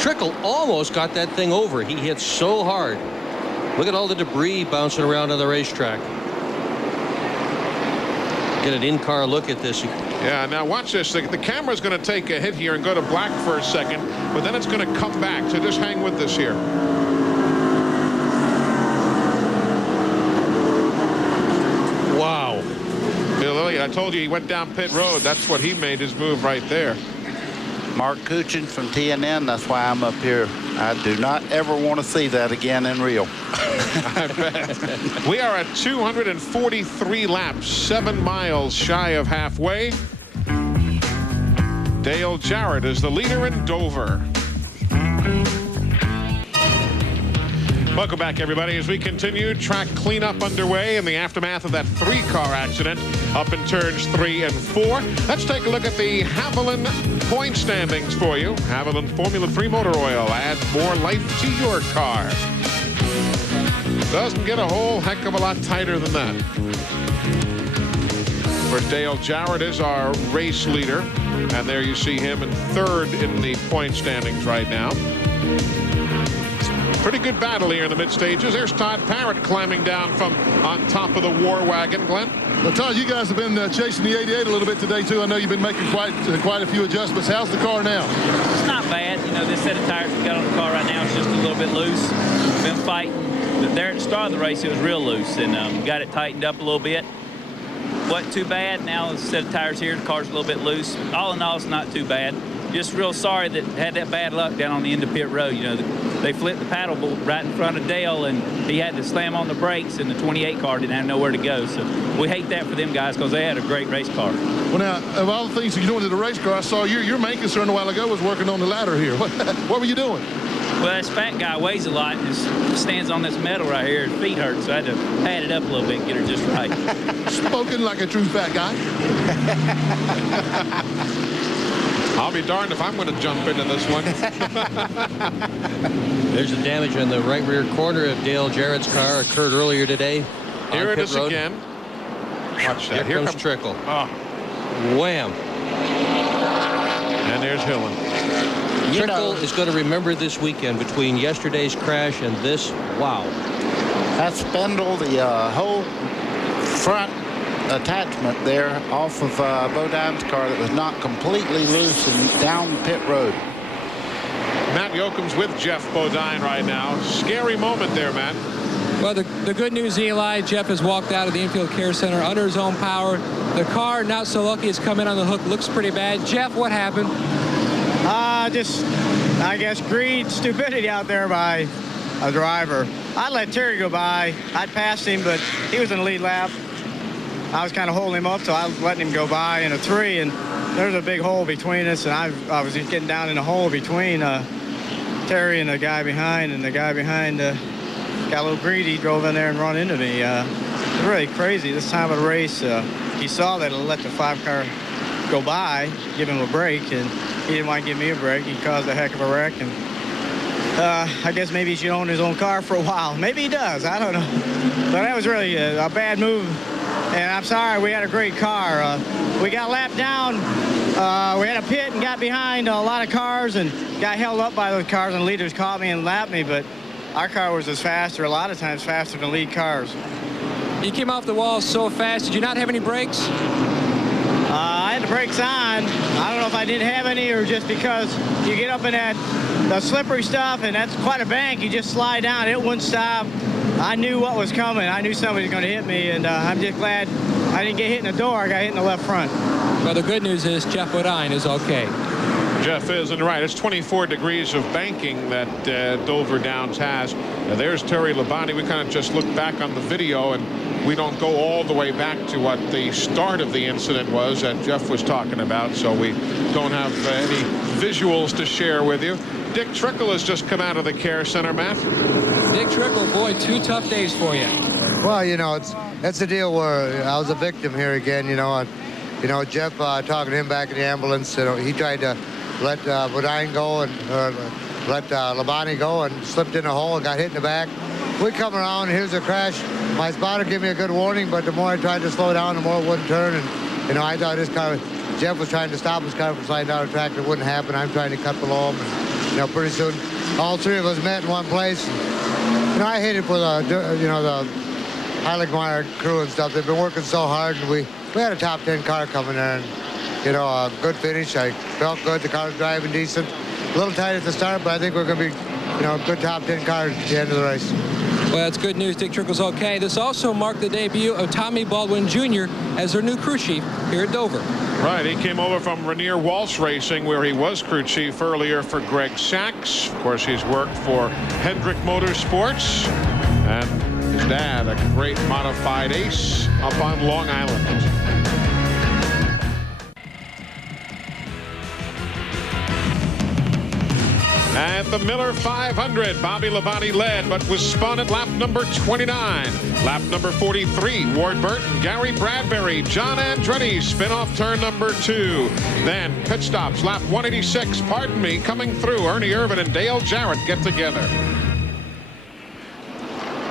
Trickle almost got that thing over. He hit so hard. Look at all the debris bouncing around on the racetrack. Get an in-car look at this. Yeah, now watch this. The camera's going to take a hit here and go to black for a second, but then it's going to come back. So just hang with this here. Wow. Bill Elliott, I told you he went down pit road. That's what he made his move right there. Mark Kuchin from TNN. That's why I'm up here. I do not ever want to see that again in real. I bet. We are at 243 laps, 7 miles shy of halfway. Dale Jarrett is the leader in Dover. Welcome back, everybody, as we continue. Track cleanup underway in the aftermath of that 3-car accident up in turns 3 and 4. Let's take a look at the Haviland point standings for you. Haviland Formula 3 motor oil adds more life to your car. Doesn't get a whole heck of a lot tighter than that. Of course, Dale Jarrett is our race leader, and there you see him in 3rd in the point standings right now. Pretty good battle here in the mid stages. There's Todd Parrott climbing down from on top of the war wagon. Glenn? Well, Todd, you guys have been chasing the 88 a little bit today, too. I know you've been making quite a few adjustments. How's the car now? It's not bad. You know, this set of tires we got on the car right now is just a little bit loose. We've been fighting. But there at the start of the race, it was real loose, and got it tightened up a little bit. Wasn't too bad. Now the set of tires here, the car's a little bit loose. All in all, it's not too bad. Just real sorry that had that bad luck down on the end of pit road. You know, they flipped the paddle board right in front of Dale, and he had to slam on the brakes, and the 28 car didn't have nowhere to go. So we hate that for them guys because they had a great race car. Well, now, of all the things you're doing to the race car, I saw your main concern a while ago was working on the ladder here. What were you doing? Well, this fat guy weighs a lot and just stands on this metal right here. His feet hurt, so I had to pad it up a little bit and get her just right. Spoken like a true fat guy. I'll be darned if I'm going to jump into this one. There's the damage on the right rear corner of Dale Jarrett's car. Occurred earlier today. Here it is again. Watch that. Here comes Trickle. Oh. Wham. And there's Hillen. Trickle is going to remember this weekend between yesterday's crash and this. Wow. That spindle, the whole front attachment there off of Bodine's car that was not completely loose and down pit road. Matt Yoakum's with Jeff Bodine right now. Scary moment there, Matt. Well, the good news, Eli, Jeff has walked out of the infield care center under his own power. The car, not so lucky, has come in on the hook. Looks pretty bad. Jeff, what happened? Just, I guess, greed, stupidity out there by a driver. I let Terry go by. I'd passed him, but he was in the lead lap. I was kind of holding him up, so I was letting him go by in a 3, and there's a big hole between us, and I was just getting down in the hole between Terry and the guy behind, and the guy behind got a little greedy, drove in there and run into me. It's really crazy. This time of the race, he saw that I let the 5-car go by, give him a break, and he didn't want to give me a break. He caused a heck of a wreck, and I guess maybe he should own his own car for a while. Maybe he does. I don't know. But that was really a bad move. And I'm sorry, we had a great car. We got lapped down. We had a pit and got behind a lot of cars and got held up by those cars, and leaders caught me and lapped me. But our car was as fast, or a lot of times faster than lead cars. You came off the wall so fast. Did you not have any brakes? I had the brakes on. I don't know if I didn't have any or just because you get up in the slippery stuff, and that's quite a bank. You just slide down. It wouldn't stop. I knew what was coming. I knew somebody was going to hit me, and I'm just glad I didn't get hit in the door. I got hit in the left front. Well, the good news is Jeff Bodine is okay. Jeff is, and right, it's 24 degrees of banking that Dover Downs has. There's Terry Labonte. We kind of just looked back on the video, and we don't go all the way back to what the start of the incident was that Jeff was talking about, so we don't have any visuals to share with you. Dick Trickle has just come out of the care center, Matt. Dick Trickle, boy, 2 tough days for you. Well, you know, that's the deal where I was a victim here again, you know. And, Jeff, talking to him back in the ambulance, he tried to let Bodine go and let Labonte go and slipped in a hole and got hit in the back. We come around, here's a crash. My spotter gave me a good warning, but the more I tried to slow down, the more it wouldn't turn. And, I thought this car, Jeff was trying to stop his car from sliding down the track. It wouldn't happen. I'm trying to cut below him. And, pretty soon, all 3 of us met in one place. I hate it for the Heiligmeyer crew and stuff. They've been working so hard, and we had a top 10 car coming there, and a good finish. I felt good. The car was driving decent. A little tight at the start, but I think we're going to be, a good top 10 car at the end of the race. Well, that's good news. Dick Trickle's okay. This also marked the debut of Tommy Baldwin Jr. as their new crew chief here at Dover. Right, he came over from Rainier Walsh Racing, where he was crew chief earlier for Greg Sachs. Of course, he's worked for Hendrick Motorsports, and his dad, a great modified ace up on Long Island. At the Miller 500, Bobby Labonte led, but was spun at lap number 29. Lap number 43, Ward Burton, Gary Bradbury, John Andretti spin off turn number 2. Then pit stops, lap 186, pardon me, coming through. Ernie Irvin and Dale Jarrett get together.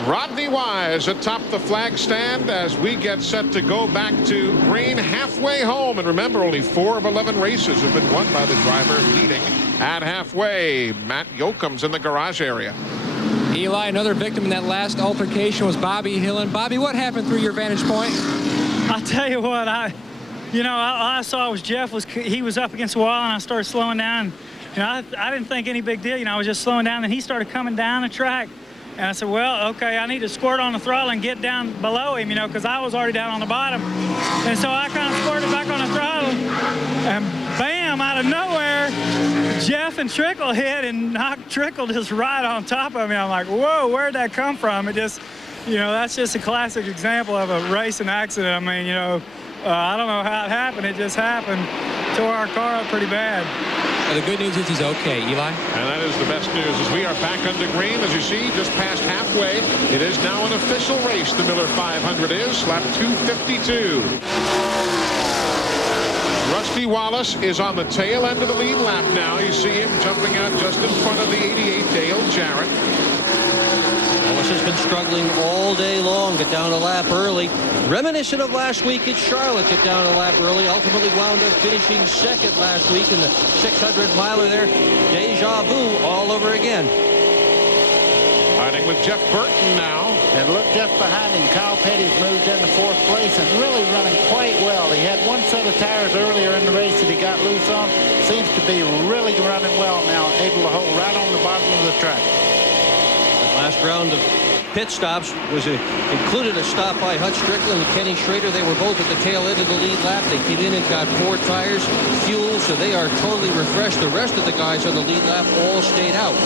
Rodney Wise atop the flag stand as we get set to go back to green halfway home. And remember, only 4 of 11 races have been won by the driver leading at halfway. Matt Yoakum's in the garage area. Eli, another victim in that last altercation was Bobby Hillen. Bobby, what happened through your vantage point? I'll tell you what, all I saw was Jeff he was up against the wall, and I started slowing down. I didn't think any big deal. I was just slowing down, and he started coming down the track. And I said, well, okay, I need to squirt on the throttle and get down below him, because I was already down on the bottom. And so I kind of squirted back on the throttle, and bam, out of nowhere, Jeff and Trickle hit and knocked Trickle just right on top of me. I'm like, whoa, where'd that come from? It just, that's just a classic example of a racing accident. I mean, I don't know how it happened. It just happened. Tore our car up pretty bad. Well, the good news is he's okay, Eli. And that is the best news as we are back under green. As you see, just past halfway. It is now an official race. The Miller 500 is lap 252. Rusty Wallace is on the tail end of the lead lap now. You see him jumping out just in front of the 88 Dale Jarrett. Wallace has been struggling all day long, get down a lap early. Reminiscent of last week at Charlotte, get down a lap early. Ultimately wound up finishing second last week in the 600-miler there. Deja vu all over again. Riding with Jeff Burton now. And look just behind him, Kyle Petty's moved into 4th place and really running quite well. He had one set of tires earlier in the race that he got loose on. Seems to be really running well now, able to hold right on the bottom of the track. Last round of pit stops included a stop by Hut Strickland and Kenny Schrader. They were both at the tail end of the lead lap. They came in and got 4 tires, fuel, so they are totally refreshed. The rest of the guys on the lead lap all stayed out.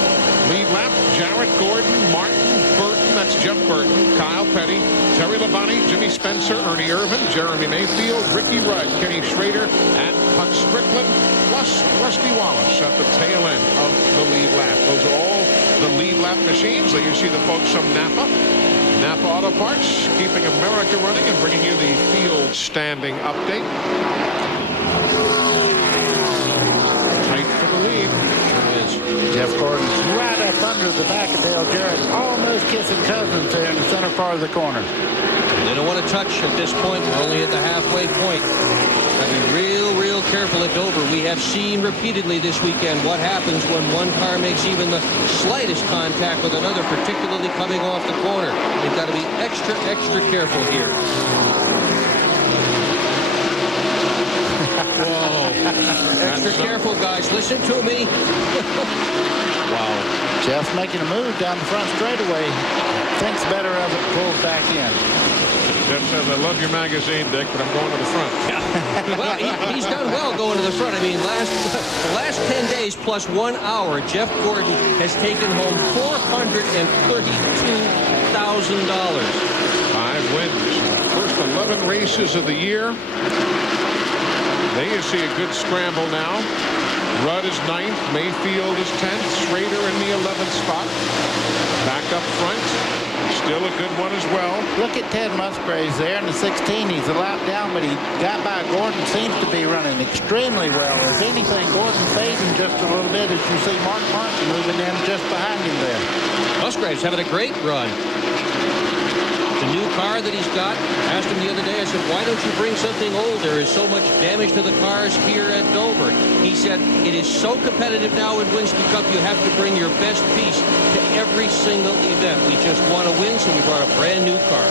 Lead lap, Jarrett, Gordon, Martin, Burton, that's Jeff Burton, Kyle Petty, Terry Labonte, Jimmy Spencer, Ernie Irvin, Jeremy Mayfield, Ricky Rudd, Kenny Schrader, and Hut Strickland, plus Rusty Wallace at the tail end of the lead lap. Those are all the lead lap machines. There you see the folks from Napa Auto Parts, keeping America running and bringing you the field standing update. Tight for the lead. Jeff Gordon's right up under the back of Dale Jarrett, almost kissing cousins there in the center part of the corner. They don't want to touch at this point. We're only at the halfway point. Gotta be real careful at Dover. We have seen repeatedly this weekend what happens when one car makes even the slightest contact with another, particularly coming off the corner. They've got to be extra careful here. Whoa. Extra careful, guys. Listen to me. Wow. Jeff's making a move down the front straightaway. Thinks better of it, pulls back in. Jeff says, I love your magazine, Dick, but I'm going to the front. Well, he's done well going to the front. I mean, the last 10 days plus 1 hour, Jeff Gordon has taken home $432,000. 5 wins. First 11 races of the year. There you see a good scramble now. Rudd is 9th. Mayfield is 10th. Schrader in the 11th spot. Back up front. Still a good one as well. Look at Ted Musgraves there in the 16. He's a lap down, but he got by Gordon. Seems to be running extremely well. If anything, Gordon fading just a little bit as you see Mark Martin moving in just behind him there. Musgraves having a great run. The new car that he's got, asked him the other day, I said, why don't you bring something old? There is so much damage to the cars here at Dover. He said, it is so competitive now in Winston Cup, you have to bring your best piece to every single event. We just want to win, so we brought a brand new car.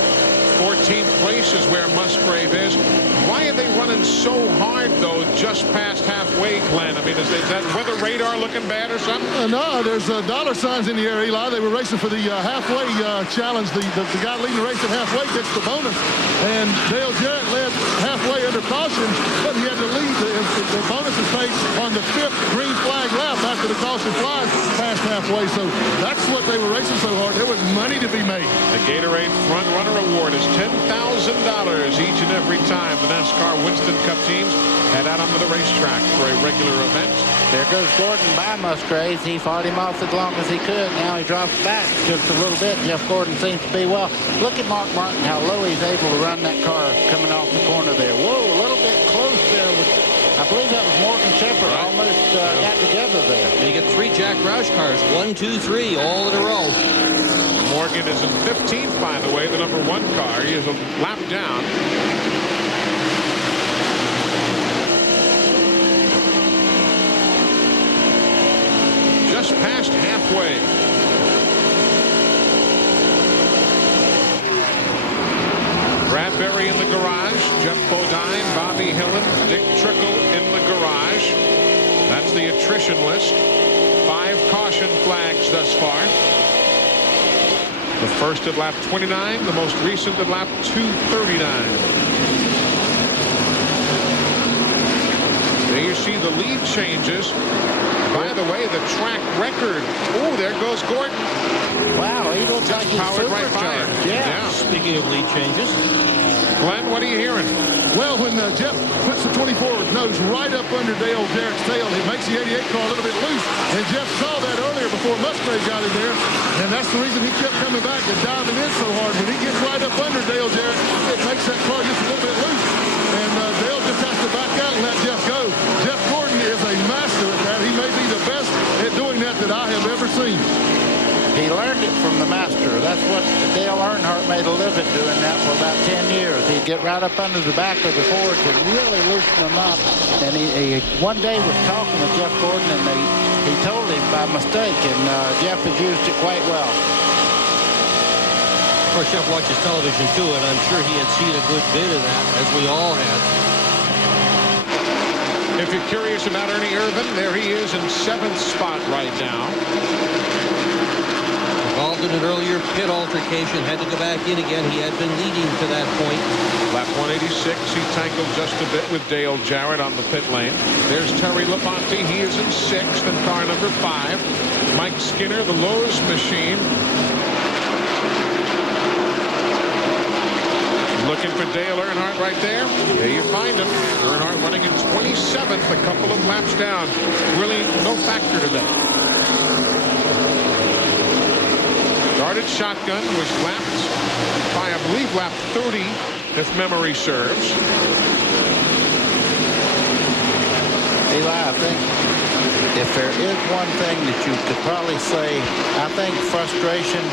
14th place is where Musgrave is. Why are they running so hard, though, just past halfway, Glenn? I mean, is that weather radar looking bad or something? No, there's dollar signs in the air, Eli. They were racing for the halfway challenge. The guy leading the race at halfway gets the bonus. And Dale Jarrett led halfway under caution, but he had to lead. The bonus is paid on the 5th green flag lap after the caution flies past halfway. So that's what they were racing so hard. There was money to be made. The Gatorade Front Runner Award is $10,000 each and every time the NASCAR Winston Cup teams head out onto the racetrack for a regular event. There goes Gordon by Musgraves. He fought him off as long as he could. Now he drops back just a little bit. Jeff Gordon seems to be well. Look at Mark Martin, how low he's able to run that car coming off the corner there. Whoa, a little bit close there. I believe that was Morgan Shepherd. Almost got together there. And you get 3 Jack Roush cars, 1, 2, 3, all in a row. Morgan is in 15th, by the way, the number 1 car. He is a lap down. Just past halfway. Bradbury in the garage. Jeff Bodine, Bobby Hillen, Dick Trickle in the garage. That's the attrition list. 5 caution flags thus far. The first at lap 29, the most recent at lap 239. There you see the lead changes. By the way, the track record. Oh, there goes Gordon. Wow, he looks like he's powered right by him. Yeah. Speaking of lead changes. Glenn, what are you hearing? Well, when Jeff puts the 24 nose right up under Dale Jarrett's tail, it makes the 88 car a little bit loose. And Jeff saw that earlier before Musgrave got in there. And that's the reason he kept coming back and diving in so hard. When he gets right up under Dale Jarrett, it makes that car just a little bit loose. And Dale just has to back out and let Jeff go. Jeff Gordon is a master at that. He may be the best at doing that I have ever seen. He learned it from the master. That's what Dale Earnhardt made a living doing that for about 10 years. He'd get right up under the back of the Fords and really loosen them up. And he one day was talking with Jeff Gordon, and he told him by mistake, and Jeff has used it quite well. Of course, Jeff watches television too, and I'm sure he had seen a good bit of that, as we all had. If you're curious about Ernie Irvan, there he is in 7th spot right now. Involved in an earlier pit altercation, had to go back in again. He had been leading to that point. Lap 186, he tangled just a bit with Dale Jarrett on the pit lane. There's Terry Labonte. He is in 6th in car number 5. Mike Skinner, the Lowe's machine. Looking for Dale Earnhardt right there. There you find him. Earnhardt running in 27th, a couple of laps down. Really no factor today. Started shotgun, was lapped by, I believe, lap 30, if memory serves. Eli, I think if there is one thing that you could probably say, I think frustration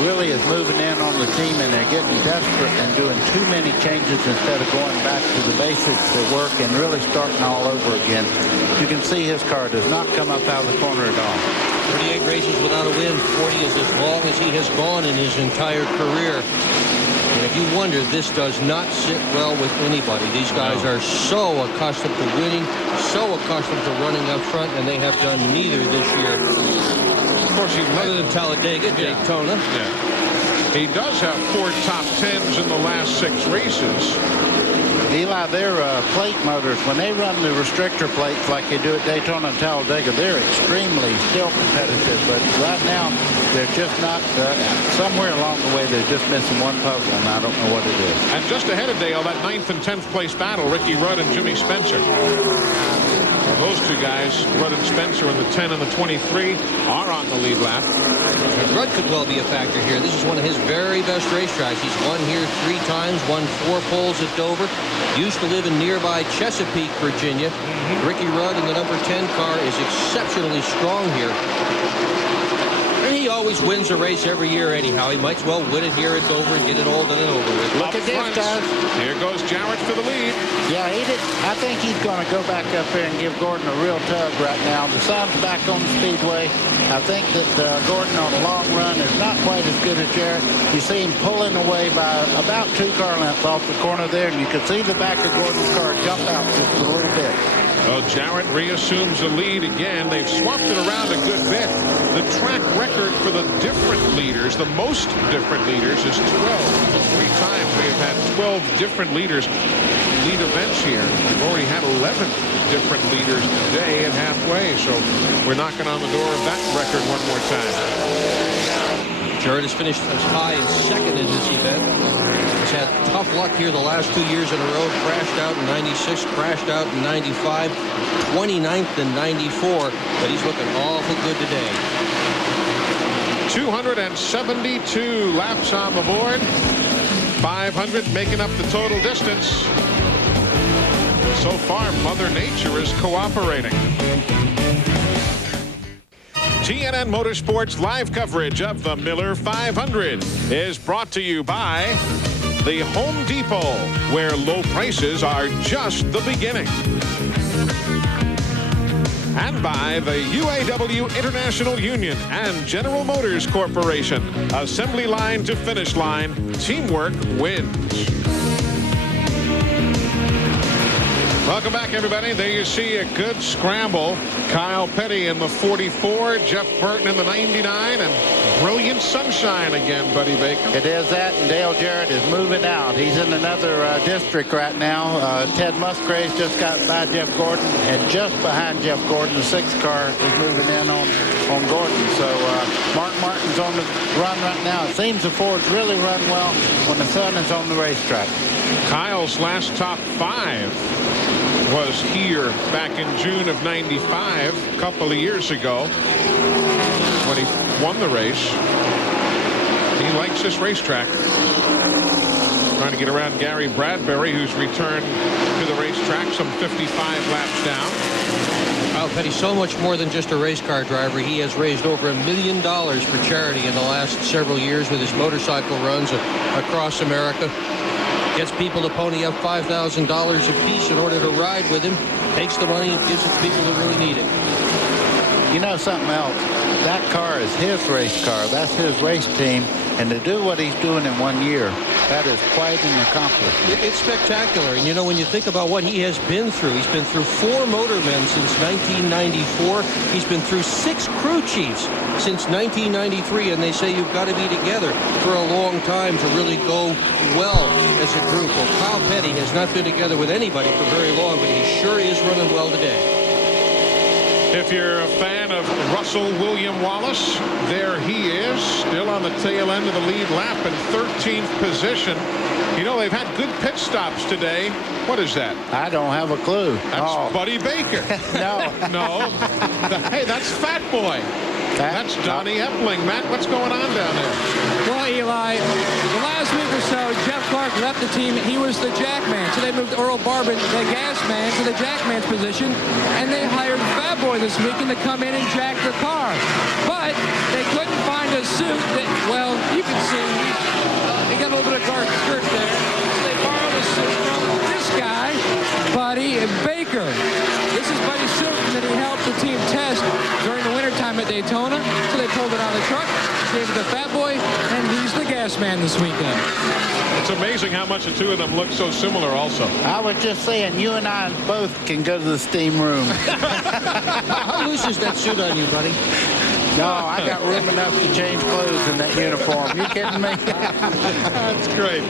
really is moving in on the team, and they're getting desperate and doing too many changes instead of going back to the basics that work and really starting all over again. You can see his car does not come up out of the corner at all. 38 races without a win. 40 is as long as he has gone in his entire career. And if you wonder, this does not sit well with anybody. These guys are so accustomed to winning, so accustomed to running up front, and they have done neither this year. Of course, he other than Talladega, Daytona. Yeah. He does have 4 top 10s in the last 6 races. Eli, their plate motors, when they run the restrictor plates like they do at Daytona and Talladega, they're extremely still competitive. But right now, they're just not, somewhere along the way, they're just missing one puzzle, and I don't know what it is. And just ahead of Dale, that 9th and 10th place battle, Ricky Rudd and Jimmy Spencer. Those two guys, Rudd and Spencer in the 10 and the 23, are on the lead lap. And Rudd could well be a factor here. This is one of his very best racetracks. He's won here 3 times, won 4 poles at Dover. Used to live in nearby Chesapeake, Virginia. Ricky Rudd in the number 10 car is exceptionally strong here. And he always wins a race every year anyhow. He might as well win it here at Dover and get it all done and over with. Look at this, guys. Here goes Jarrett for the lead. Yeah, I think he's going to go back up there and give Gordon a real tug right now. The sun's back on the speedway. I think that Gordon on the long run is not quite as good as Jarrett. You see him pulling away by about 2 car lengths off the corner there, and you can see the back of Gordon's car jump out just a little bit. Well, Jarrett reassumes the lead again. They've swapped it around a good bit. The track record for the different leaders, the most different leaders, is 12. So 3 times we have had 12 different leaders lead events here. We've already had 11 different leaders today at halfway. So we're knocking on the door of that record one more time. Jarrett has finished as high as second in this event. He's had tough luck here the last 2 years in a row. Crashed out in 96, crashed out in 95, 29th in 94, but he's looking awful good today. 272 laps on the board. 500 making up the total distance. So far, Mother Nature is cooperating. TNN Motorsports live coverage of the Miller 500 is brought to you by the Home Depot, where low prices are just the beginning. And by the UAW International Union and General Motors Corporation. Assembly line to finish line, teamwork wins. Welcome back, everybody. There you see a good scramble. Kyle Petty in the 44, Jeff Burton in the 99, and brilliant sunshine again, Buddy Baker. It is that, and Dale Jarrett is moving out. He's in another district right now. Ted Musgrave just got by Jeff Gordon, and just behind Jeff Gordon, the 6th car is moving in on Gordon. So Mark Martin's on the run right now. It seems the Fords really run well when the sun is on the racetrack. Kyle's last top 5 was here back in June of 95, a couple of years ago, when he won the race. He likes this racetrack. Trying to get around Gary Bradbury, who's returned to the racetrack some 55 laps down. Kyle Petty, so much more than just a race car driver. He has raised over $1 million for charity in the last several years with his motorcycle runs across America. Gets people to pony up $5,000 apiece in order to ride with him. Takes the money and gives it to people that really need it. You know something else? That car is his race car. That's his race team. And to do what he's doing in 1 year, that is quite an accomplishment. It's spectacular. And, you know, when you think about what he has been through, he's been through 4 motormen since 1994. He's been through 6 crew chiefs since 1993. And they say you've got to be together for a long time to really go well as a group. Well, Kyle Petty has not been together with anybody for very long, but he sure is running well today. If you're a fan of Russell William Wallace, there he is, still on the tail end of the lead lap in 13th position. You know, they've had good pit stops today. What is that? I don't have a clue. That's Buddy Baker. No. Hey, that's Fat Boy. That's Donnie Epling. Matt, what's going on down there? Well, Eli, the last week or so, Jeff Clark left the team. He was the jackman. So they moved Earl Barbin, the gas man, to the jackman's position. And they hired Fat Boy this weekend to come in and jack the car. But they couldn't find a suit that, well, you can see, he got a little bit of dark skirt there. So they borrowed a suit from this guy, Buddy Baker. This is Buddy's suit that he helped the team test during the wintertime at Daytona. So they pulled it out of the truck, gave it to Fat Boy, and he's the gas man this weekend. It's amazing how much the two of them look so similar also. I was just saying, you and I both can go to the steam room. How loose is that suit on you, buddy? No, I got room enough to change clothes in that uniform. You kidding me? That's great.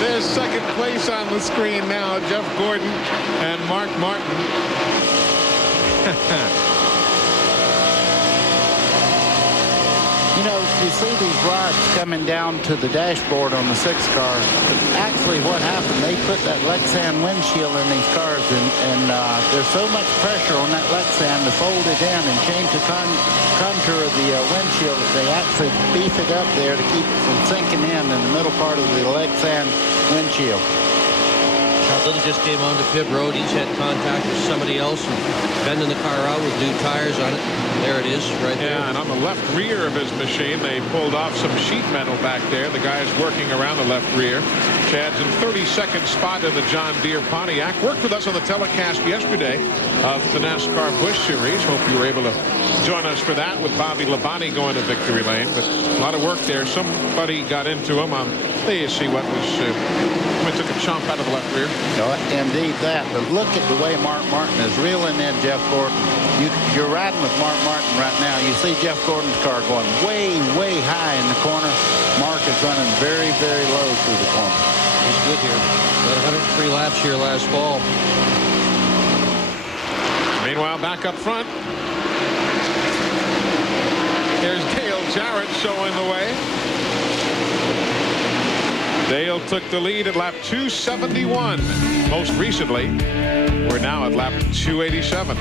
There's second place on the screen now. Jeff Gordon and Mark Martin. You know, you see these rods coming down to the dashboard on the 6th car. Actually, what happened, they put that Lexan windshield in these cars, and there's so much pressure on that Lexan to fold it in and change the contour of the windshield that they actually beef it up there to keep it from sinking in the middle part of the Lexan windshield. Now, Little just came onto pit road. He's had contact with somebody else and bending the car out with new tires on it. There it is, right there. Yeah, and on the left rear of his machine, they pulled off some sheet metal back there. The guy's working around the left rear. Chad's in 32nd spot in the John Deere Pontiac. Worked with us on the telecast yesterday of the NASCAR Busch Series. Hope you were able to join us for that with Bobby Labonte going to victory lane. But a lot of work there. Somebody got into him on, there you see what was, took a chomp out of the left rear. No, indeed that. But look at the way Mark Martin is reeling in Jeff Gordon. You're riding with Mark Martin right now. You see Jeff Gordon's car going way, way high in the corner. Mark is running very, very low through the corner. He's good here. Got 103 laps here last fall. Meanwhile, back up front, there's Dale Jarrett showing the way. Dale took the lead at lap 271. Most recently, we're now at lap 287.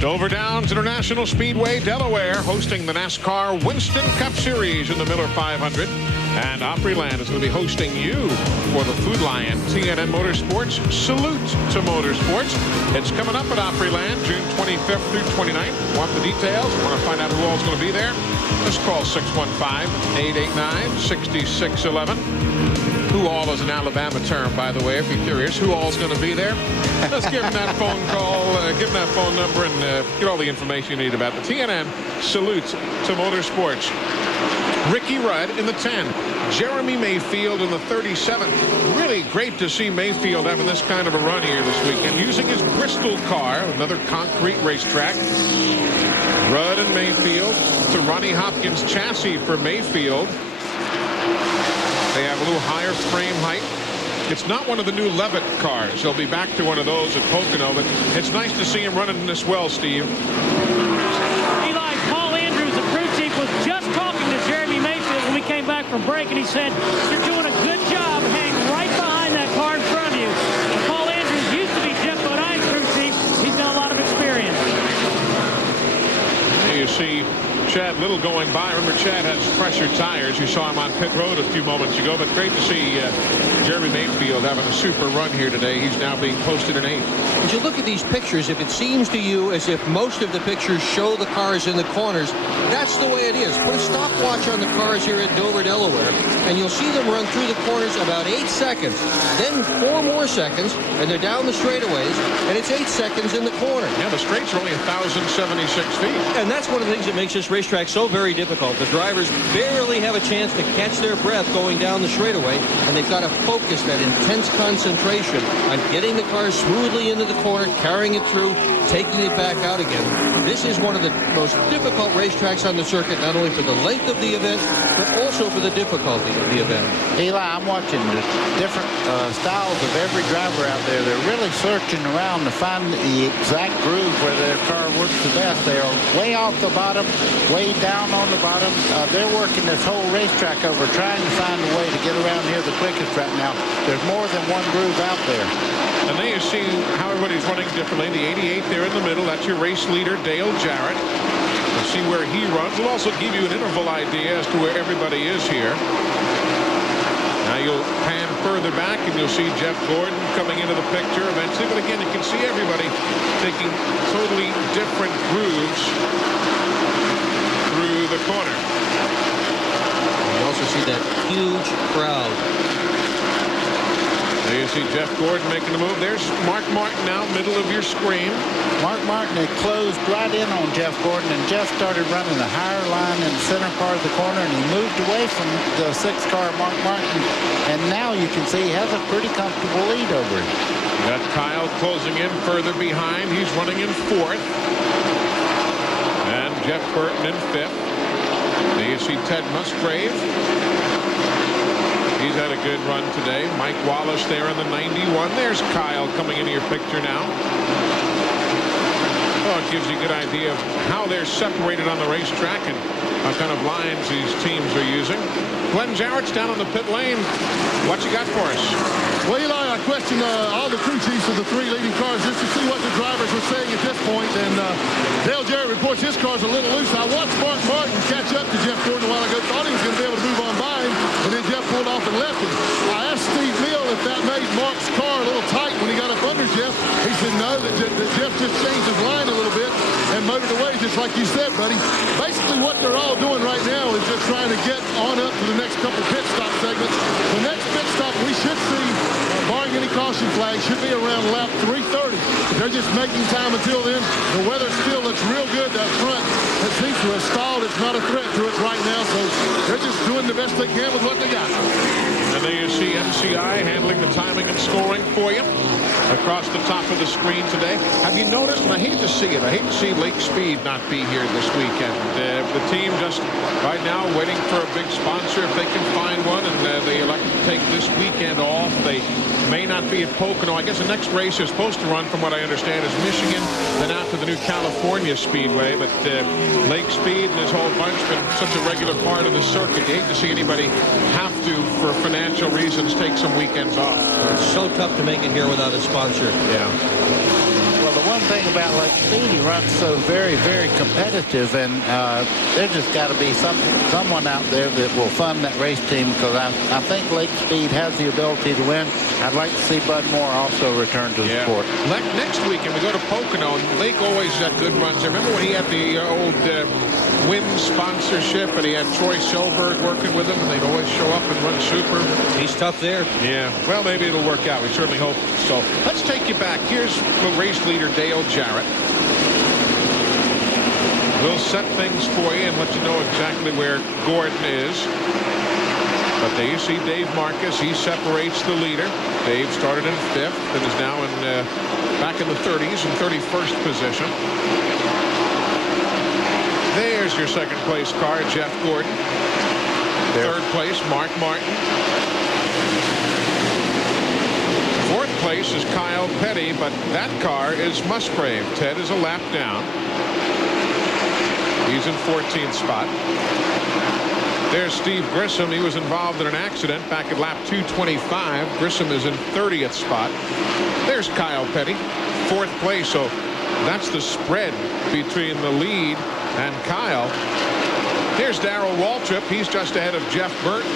Dover Downs International Speedway, Delaware, hosting the NASCAR Winston Cup Series in the Miller 500. And Opryland is going to be hosting you for the Food Lion TNN Motorsports Salute to Motorsports. It's coming up at Opryland June 25th through 29th. Want the details? Want to find out who all's going to be there? Just call 615-889-6611. Who all is an Alabama term, by the way, if you're curious. Who all's going to be there? Let's give him that phone call, give him that phone number, and get all the information you need about the TNN Salute to Motorsports. Ricky Rudd in the 10. Jeremy Mayfield in the 37. Really great to see Mayfield having this kind of a run here this weekend. Using his Bristol car, another concrete racetrack. Rudd and Mayfield to Ronnie Hopkins chassis for Mayfield. They have a little higher frame height. It's not one of the new Levitt cars. He'll be back to one of those at Pocono, but it's nice to see him running this well, Steve. Eli, Paul Andrews, the crew chief, was just talking to Jeremy Mayfield when we came back from break, and he said, "You're doing a good job hanging right behind that car in front of you." And Paul Andrews used to be Jeff Bodine's crew chief. He's got a lot of experience. Here you see Chad Little going by. Remember, Chad has fresher tires. You saw him on pit road a few moments ago, but great to see Jeremy Mayfield having a super run here today. He's now being posted in 8th. As you look at these pictures, if it seems to you as if most of the pictures show the cars in the corners, that's the way it is. Put a stopwatch on the cars here at Dover, Delaware, and you'll see them run through the corners about 8 seconds. Then 4 more seconds, and they're down the straightaways, and it's 8 seconds in the corner. Yeah, the straights are only 1,076 feet. And that's one of the things that makes this racetrack so very difficult. The drivers barely have a chance to catch their breath going down the straightaway, and they've got to focus that intense concentration on getting the car smoothly into the corner, carrying it through, taking it back out again. This is one of the most difficult racetracks on the circuit, not only for the length of the event, but also for the difficulty of the event. Eli, I'm watching the different styles of every driver out there. They're really searching around to find the exact groove where their car works the best. They're way off the bottom, way down on the bottom. They're working this whole racetrack over, trying to find a way to get around here the quickest right now. There's more than one groove out there. And there you see how everybody's running differently. The 88 there in the middle, that's your race leader, Dale Jarrett. We'll see where he runs. We'll also give you an interval idea as to where everybody is here. Now you'll pan further back and you'll see Jeff Gordon coming into the picture eventually. But again, you can see everybody taking totally different grooves through the corner. You also see that huge crowd. There you see Jeff Gordon making the move. There's Mark Martin now, middle of your screen. Mark Martin had closed right in on Jeff Gordon, and Jeff started running the higher line in the center part of the corner, and he moved away from the 6-car Mark Martin, and now you can see he has a pretty comfortable lead over him. You got Kyle closing in further behind. He's running in 4th. And Jeff Burton in 5th. There you see Ted Musgrave. He's had a good run today. Mike Wallace there in the 91. There's Kyle coming into your picture now. Well, it gives you a good idea of how they're separated on the racetrack and what kind of lines these teams are using. Glenn Jarrett's down on the pit lane. What you got for us? Well, Eli, I questioned all the crew chiefs of the 3 leading cars just to see what the drivers were saying at this point, and Dale Jarrett reports his car's a little loose. I watched Mark Martin catch up to Jeff Gordon a while ago. Thought he was going to be able to move on by him, and then Mark's car a little tight when he got up under Jeff. He said no, that Jeff just changed his line a little bit and motored away, just like you said, buddy. Basically what they're all doing right now is just trying to get on up to the next couple pit stop segments. The next pit stop we should see, barring any caution flag, should be around lap 330. They're just making time until then. The weather still looks real good up front. It seems to have stalled. It's not a threat to it right now, so they're just doing the best they can with what they got. And there you see MCI handling the timing and scoring for you across the top of the screen today. Have you noticed, and I hate to see it, I hate to see Lake Speed not be here this weekend. The team just right now waiting for a big sponsor if they can find one, and they elect to take this weekend off. They may not be at Pocono. I guess the next race they're supposed to run, from what I understand, is Michigan, then after the new California Speedway. But Lake Speed and his whole bunch been such a regular part of the circuit. You hate to see anybody have to, for financial reasons, take some weekends off. It's so tough to make it here without a sponsor. Yeah. Well, the one thing about Lake Speed, he runs so very, very competitive, and there just got to be someone out there that will fund that race team, because I think Lake Speed has the ability to win. I'd like to see Bud Moore also return to the sport. Next weekend we go to Pocono, and Lake always had good runs. I remember when he had the old Win sponsorship, and he had Troy Selberg working with him, and they'd always show up and run super. He's tough there. Yeah, well, maybe it'll work out. We certainly hope so. Let's take you back. Here's the race leader, Dale Jarrett. We'll set things for you and let you know exactly where Gordon is. But there you see Dave Marcus. He separates the leader. Dave started in 5th and is now back in the 30s and 31st position. There's your second place car, Jeff Gordon. Third place, Mark Martin. Fourth place is Kyle Petty, but that car is Musgrave. Ted is a lap down. He's in 14th spot. There's Steve Grissom. He was involved in an accident back at lap 225. Grissom is in 30th spot. There's Kyle Petty, 4th place. So that's the spread between the lead and Kyle. Here's Darrell Waltrip. He's just ahead of Jeff Burton.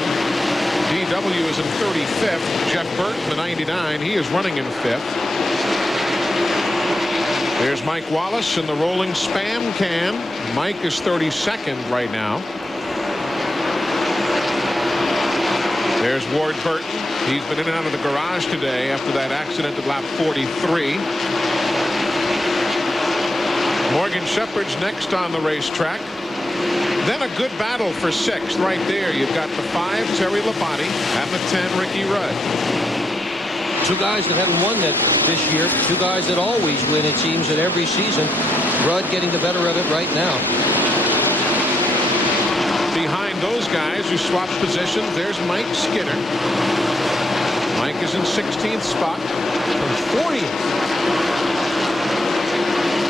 DW is in 35th. Jeff Burton, the 99, he is running in 5th. There's Mike Wallace in the rolling Spam can. Mike is 32nd right now. There's Ward Burton. He's been in and out of the garage today after that accident at lap 43. Morgan Shepherd's next on the racetrack. Then a good battle for 6th right there. You've got the 5, Terry Labonte, and the 10, Ricky Rudd. Two guys that haven't won that this year. Two guys that always win, it seems, at every season. Rudd getting the better of it right now. Behind those guys who swapped positions, there's Mike Skinner. Mike is in 16th spot from 40th.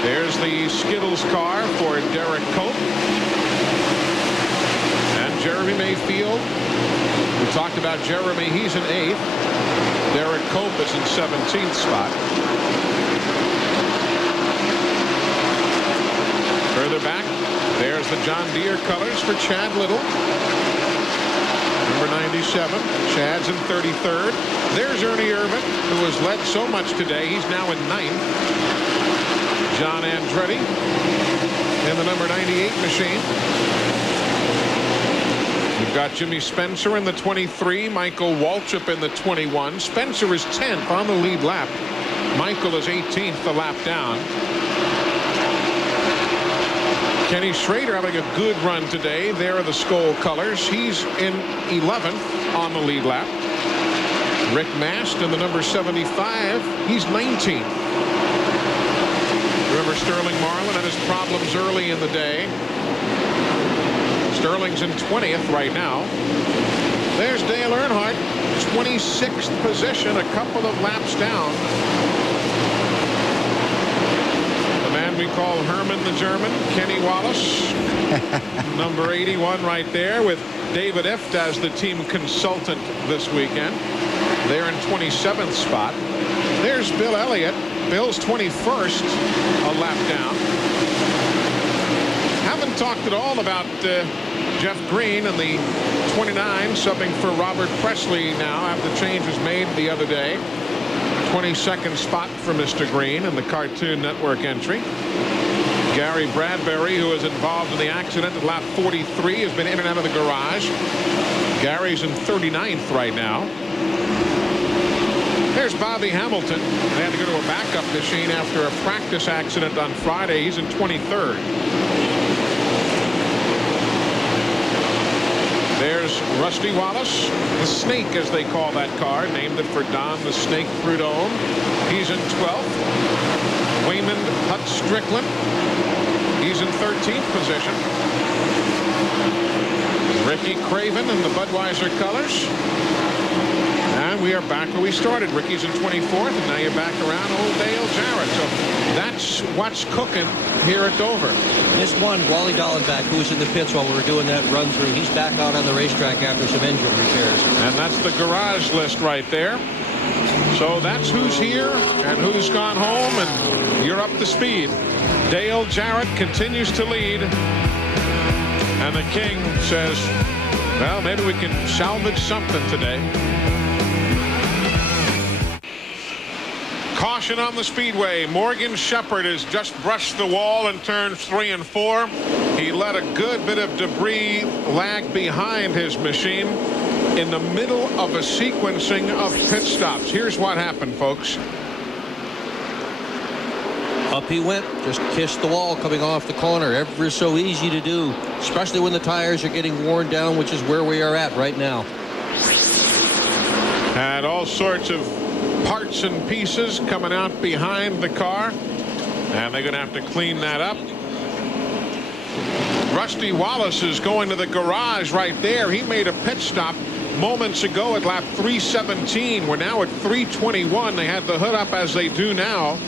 There's the Skittles car for Derek Cope. And Jeremy Mayfield. We talked about Jeremy. He's in 8th. Derek Cope is in 17th spot. Further back, there's the John Deere colors for Chad Little. Number 97. Chad's in 33rd. There's Ernie Irvin, who has led so much today. He's now in 9th. John Andretti in the number 98 machine. We've got Jimmy Spencer in the 23. Michael Waltrip in the 21. Spencer is 10th on the lead lap. Michael is 18th the lap down. Kenny Schrader having a good run today. There are the Skoll colors. He's in 11th on the lead lap. Rick Mast in the number 75. He's 19th. Remember, Sterling Marlin had his problems early in the day. Sterling's in 20th right now. There's Dale Earnhardt, 26th position, a couple of laps down. The man we call Herman the German, Kenny Wallace, number 81 right there, with David Ift as the team consultant this weekend. They're in 27th spot. There's Bill Elliott. Bill's 21st, a lap down. Haven't talked at all about Jeff Green and the 29, subbing for Robert Presley now after the change was made the other day. 22nd spot for Mr. Green in the Cartoon Network entry. Gary Bradbury, who was involved in the accident at lap 43, has been in and out of the garage. Gary's in 39th right now. There's Bobby Hamilton. They had to go to a backup machine after a practice accident on Friday. He's in 23rd. There's Rusty Wallace, the Snake, as they call that car, named it for Don the Snake Prudhomme. He's in 12th. Waymond Hutt Strickland, he's in 13th position. Ricky Craven in the Budweiser colors. And we are back where we started. Ricky's in 24th, and now you're back around old Dale Jarrett. So that's what's cooking here at Dover. Missed one, Wally Dallenbach, who was in the pits while we were doing that run through. He's back out on the racetrack after some engine repairs. And that's the garage list right there. So that's who's here and who's gone home, and you're up to speed. Dale Jarrett continues to lead. And the King says, well, maybe we can salvage something today. Caution on the speedway. Morgan Shepherd has just brushed the wall in turns 3 and 4. He let a good bit of debris lag behind his machine in the middle of a sequencing of pit stops. Here's what happened, folks. Up he went, just kissed the wall coming off the corner. Ever so easy to do, especially when the tires are getting worn down, which is where we are at right now. Had all sorts of parts and pieces coming out behind the car, and they're going to have to clean that up. Rusty Wallace is going to the garage right there. He made a pit stop moments ago at lap 317. We're now at 321. They had the hood up as they do now.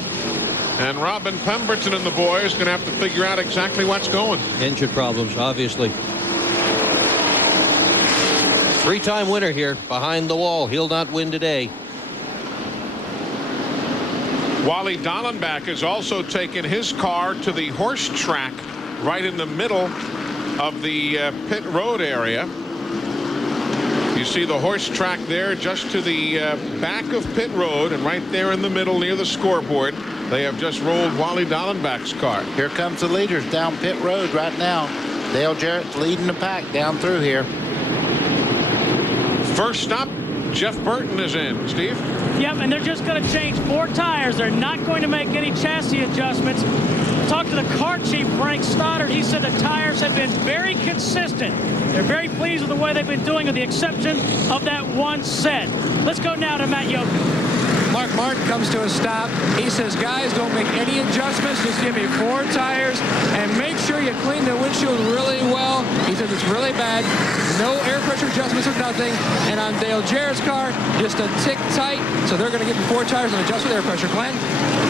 And Robin Pemberton and the boys going to have to figure out exactly what's going. Engine problems, obviously. Three-time winner here behind the wall. He'll not win today. Wally Dallenbach has also taken his car to the horse track right in the middle of the pit road area. You see the horse track there just to the back of pit road, and right there in the middle near the scoreboard they have just rolled Wally Dallenbach's car. Here comes the leaders down pit road right now. Dale Jarrett's leading the pack down through here. First stop, Jeff Burton is in. Steve? Yep, and they're just going to change 4 tires. They're not going to make any chassis adjustments. Talked to the car chief, Frank Stoddard. He said the tires have been very consistent. They're very pleased with the way they've been doing, with the exception of that one set. Let's go now to Matt Yoakum. Mark Martin comes to a stop. He says, guys, don't make any adjustments. Just give me 4 tires and make sure you clean the windshield really well. He says it's really bad. No air pressure adjustments or nothing. And on Dale Jarrett's car, just a tick tight. So they're going to give him 4 tires and adjust with air pressure. Glenn?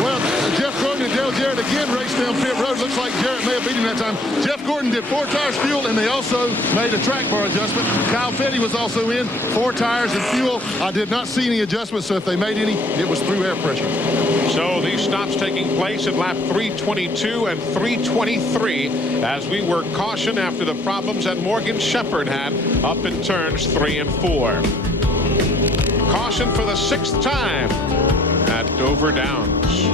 Well, Jeff Gordon and Dale Jarrett again raced down pit road. Looks like Jarrett may have beat him that time. Jeff Gordon did 4 tires fuel, and they also made a track bar adjustment. Kyle Fetty was also in 4 tires and fuel. I did not see any adjustments, so if they made any, it was through air pressure. So these stops taking place at lap 322 and 323 as we work caution after the problems that Morgan Shepherd had up in turns 3 and 4. Caution for the 6th time at Dover Downs.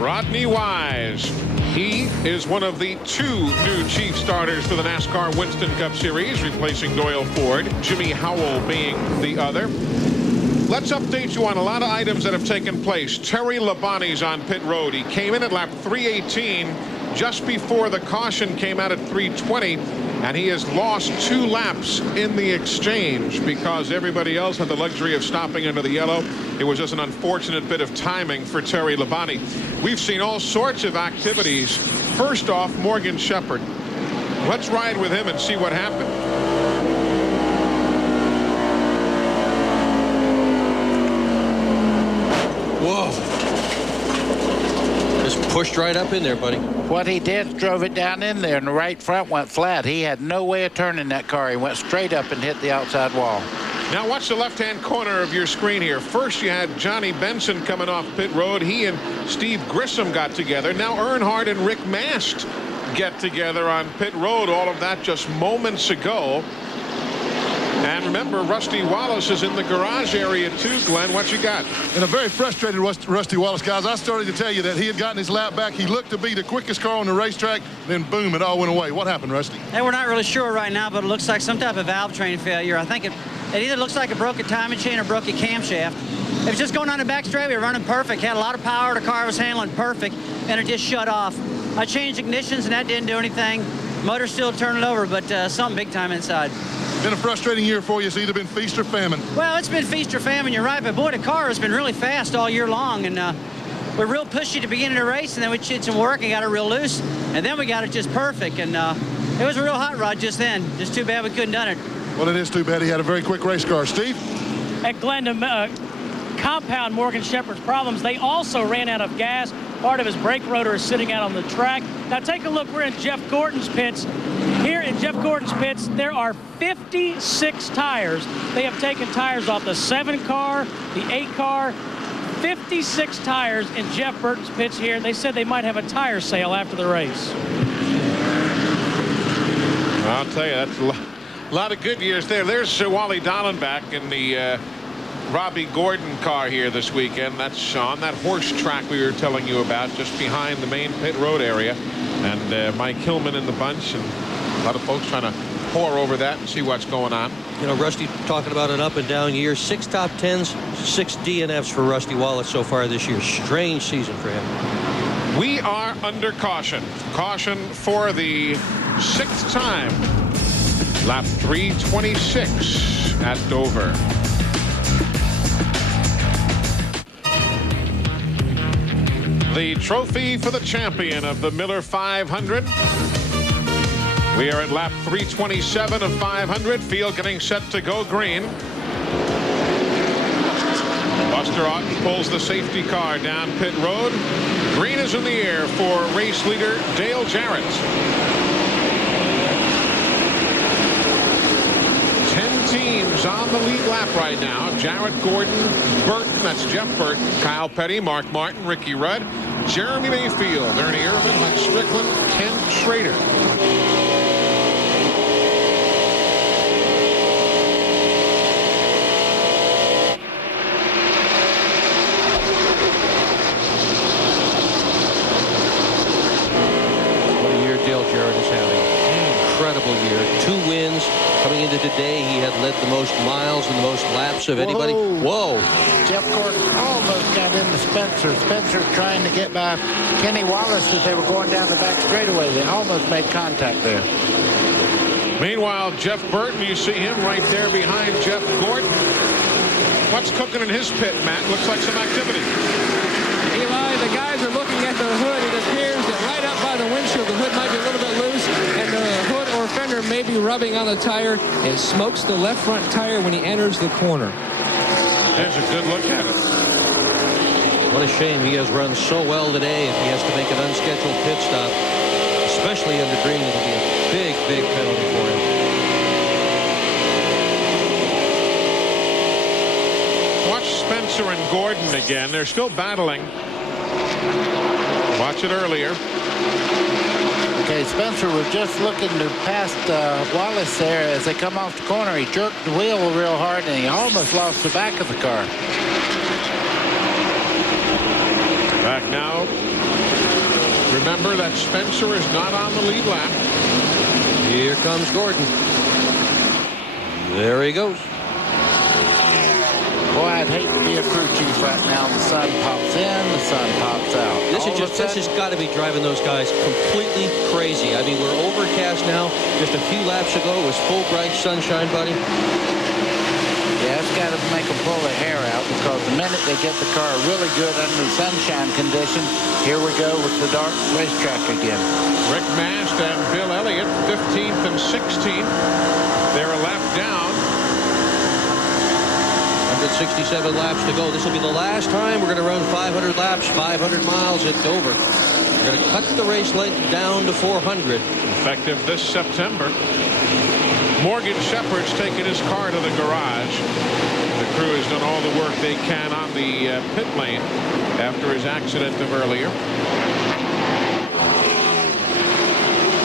Rodney Wise. He is one of the 2 new chief starters for the NASCAR Winston Cup Series, replacing Doyle Ford, Jimmy Howell being the other. Let's update you on a lot of items that have taken place. Terry Labonte's on pit road. He came in at lap 318 just before the caution came out at 320, and he has lost 2 laps in the exchange because everybody else had the luxury of stopping under the yellow. It was just an unfortunate bit of timing for Terry Labonte. We've seen all sorts of activities. First off, Morgan Shepherd. Let's ride with him and see what happened. Whoa. Just pushed right up in there, buddy. What he did, drove it down in there, and the right front went flat. He had no way of turning that car. He went straight up and hit the outside wall. Now watch the left-hand corner of your screen here. First you had Johnny Benson coming off pit road. He and Steve Grissom got together. Now Earnhardt and Rick Mast get together on pit road. All of that just moments ago. And remember, Rusty Wallace is in the garage area too. Glenn, what you got? And a very frustrated Rusty Wallace, guys. I started to tell you that he had gotten his lap back. He looked to be the quickest car on the racetrack. Then boom, it all went away. What happened, Rusty? Hey, we're not really sure right now, but it looks like some type of valve train failure. I think it either looks like it broke a timing chain or broke a camshaft. It was just going on the back straight. We were running perfect. Had a lot of power. The car was handling perfect, and it just shut off. I changed ignitions, and that didn't do anything. Motor's still turning over, but something big time inside. Been a frustrating year for you. It's either been feast or famine. Well, it's been feast or famine, you're right, but boy, the car has been really fast all year long, and we're real pushy at the beginning of the race, and then we did some work and got it real loose, and then we got it just perfect, and it was a real hot rod just then. Just too bad we couldn't done it. Well, it is too bad. He had a very quick race car. Steve? At Glenn, compound Morgan Shepherd's problems, they also ran out of gas. Part of his brake rotor is sitting out on the track. Now take a look. We're in Jeff Gordon's pits. Here in Jeff Gordon's pits, there are 56 tires. They have taken tires off the 7 car, the 8 car, 56 tires in Jeff Burton's pits here. They said they might have a tire sale after the race. I'll tell you, that's a lot of good years there. There's Wally Dallenbach in the Robbie Gordon car here this weekend. That's on that horse track we were telling you about, just behind the main pit road area. And Mike Hillman in the bunch, and a lot of folks trying to pour over that and see what's going on. You know, Rusty talking about an up and down year. 6 top 10s, 6 DNFs for Rusty Wallace so far this year. Strange season for him. We are under caution. Caution for the 6th time. Lap 326 at Dover. The trophy for the champion of the Miller 500. We are at lap 327 of 500. Field getting set to go green. Buster Otten pulls the safety car down pit road. Green is in the air for race leader Dale Jarrett. 10 teams on the lead lap right now. Jarrett, Gordon, Burton, that's Jeff Burton, Kyle Petty, Mark Martin, Ricky Rudd, Jeremy Mayfield, Ernie Irvin, Mike Strickland, Ken Schrader. What a year Dale Jarrett is having. Incredible year. 2 wins. Coming into today, he had led the most miles and the most laps of anybody. Whoa. Jeff Gordon almost got into Spencer. Spencer trying to get by Kenny Wallace as they were going down the back straightaway. They almost made contact there. Meanwhile, Jeff Burton, you see him right there behind Jeff Gordon. What's cooking in his pit, Matt? Looks like some activity. Eli, the guys are looking at the hood. It appears that right up by the windshield, the hood might be a little bit loose, and the hood or fender may be rubbing on the tire. It smokes the left front tire when he enters the corner. There's a good look at it. What a shame. He has run so well today, and he has to make an unscheduled pit stop, especially under green. It'll be a big, big penalty for him. Watch Spencer and Gordon again. They're still battling. Watch it earlier. Okay, Spencer was just looking to pass Wallace there as they come off the corner. He jerked the wheel real hard, and he almost lost the back of the car. Back now. Remember that Spencer is not on the lead lap. Here comes Gordon. There he goes. Boy, I'd hate to be a crew chief right now. The sun pops in, the sun pops out. This has got to be driving those guys completely crazy. I mean, we're overcast now. Just a few laps ago, it was full bright sunshine, buddy. Yeah, it's got to make them pull their hair out, because the minute they get the car really good under the sunshine conditions, here we go with the dark racetrack again. Rick Mast and Bill Elliott, 15th and 16th. They're a lap down. 167 laps to go. This will be the last time we're going to run 500 laps, 500 miles at Dover. We're going to cut the race length down to 400. Effective this September. Morgan Shepherd's taken his car to the garage. The crew has done all the work they can on the pit lane after his accident of earlier.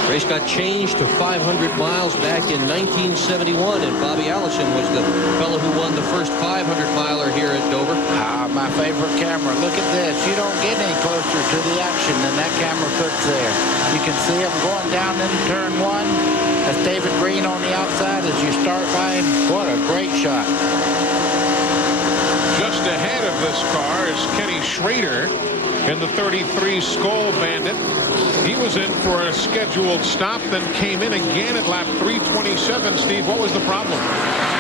Race got changed to 500 miles back in 1971, and Bobby Allison was the fellow who won the first 500-miler here at Dover. My favorite camera. Look at this. You don't get any closer to the action than that camera puts there. You can see him going down into turn 1. That's David Green on the outside as you start by him. What a great shot. Just ahead of this car is Kenny Schrader in the 33 Skoll Bandit. He was in for a scheduled stop, then came in again at lap 327. Steve, what was the problem?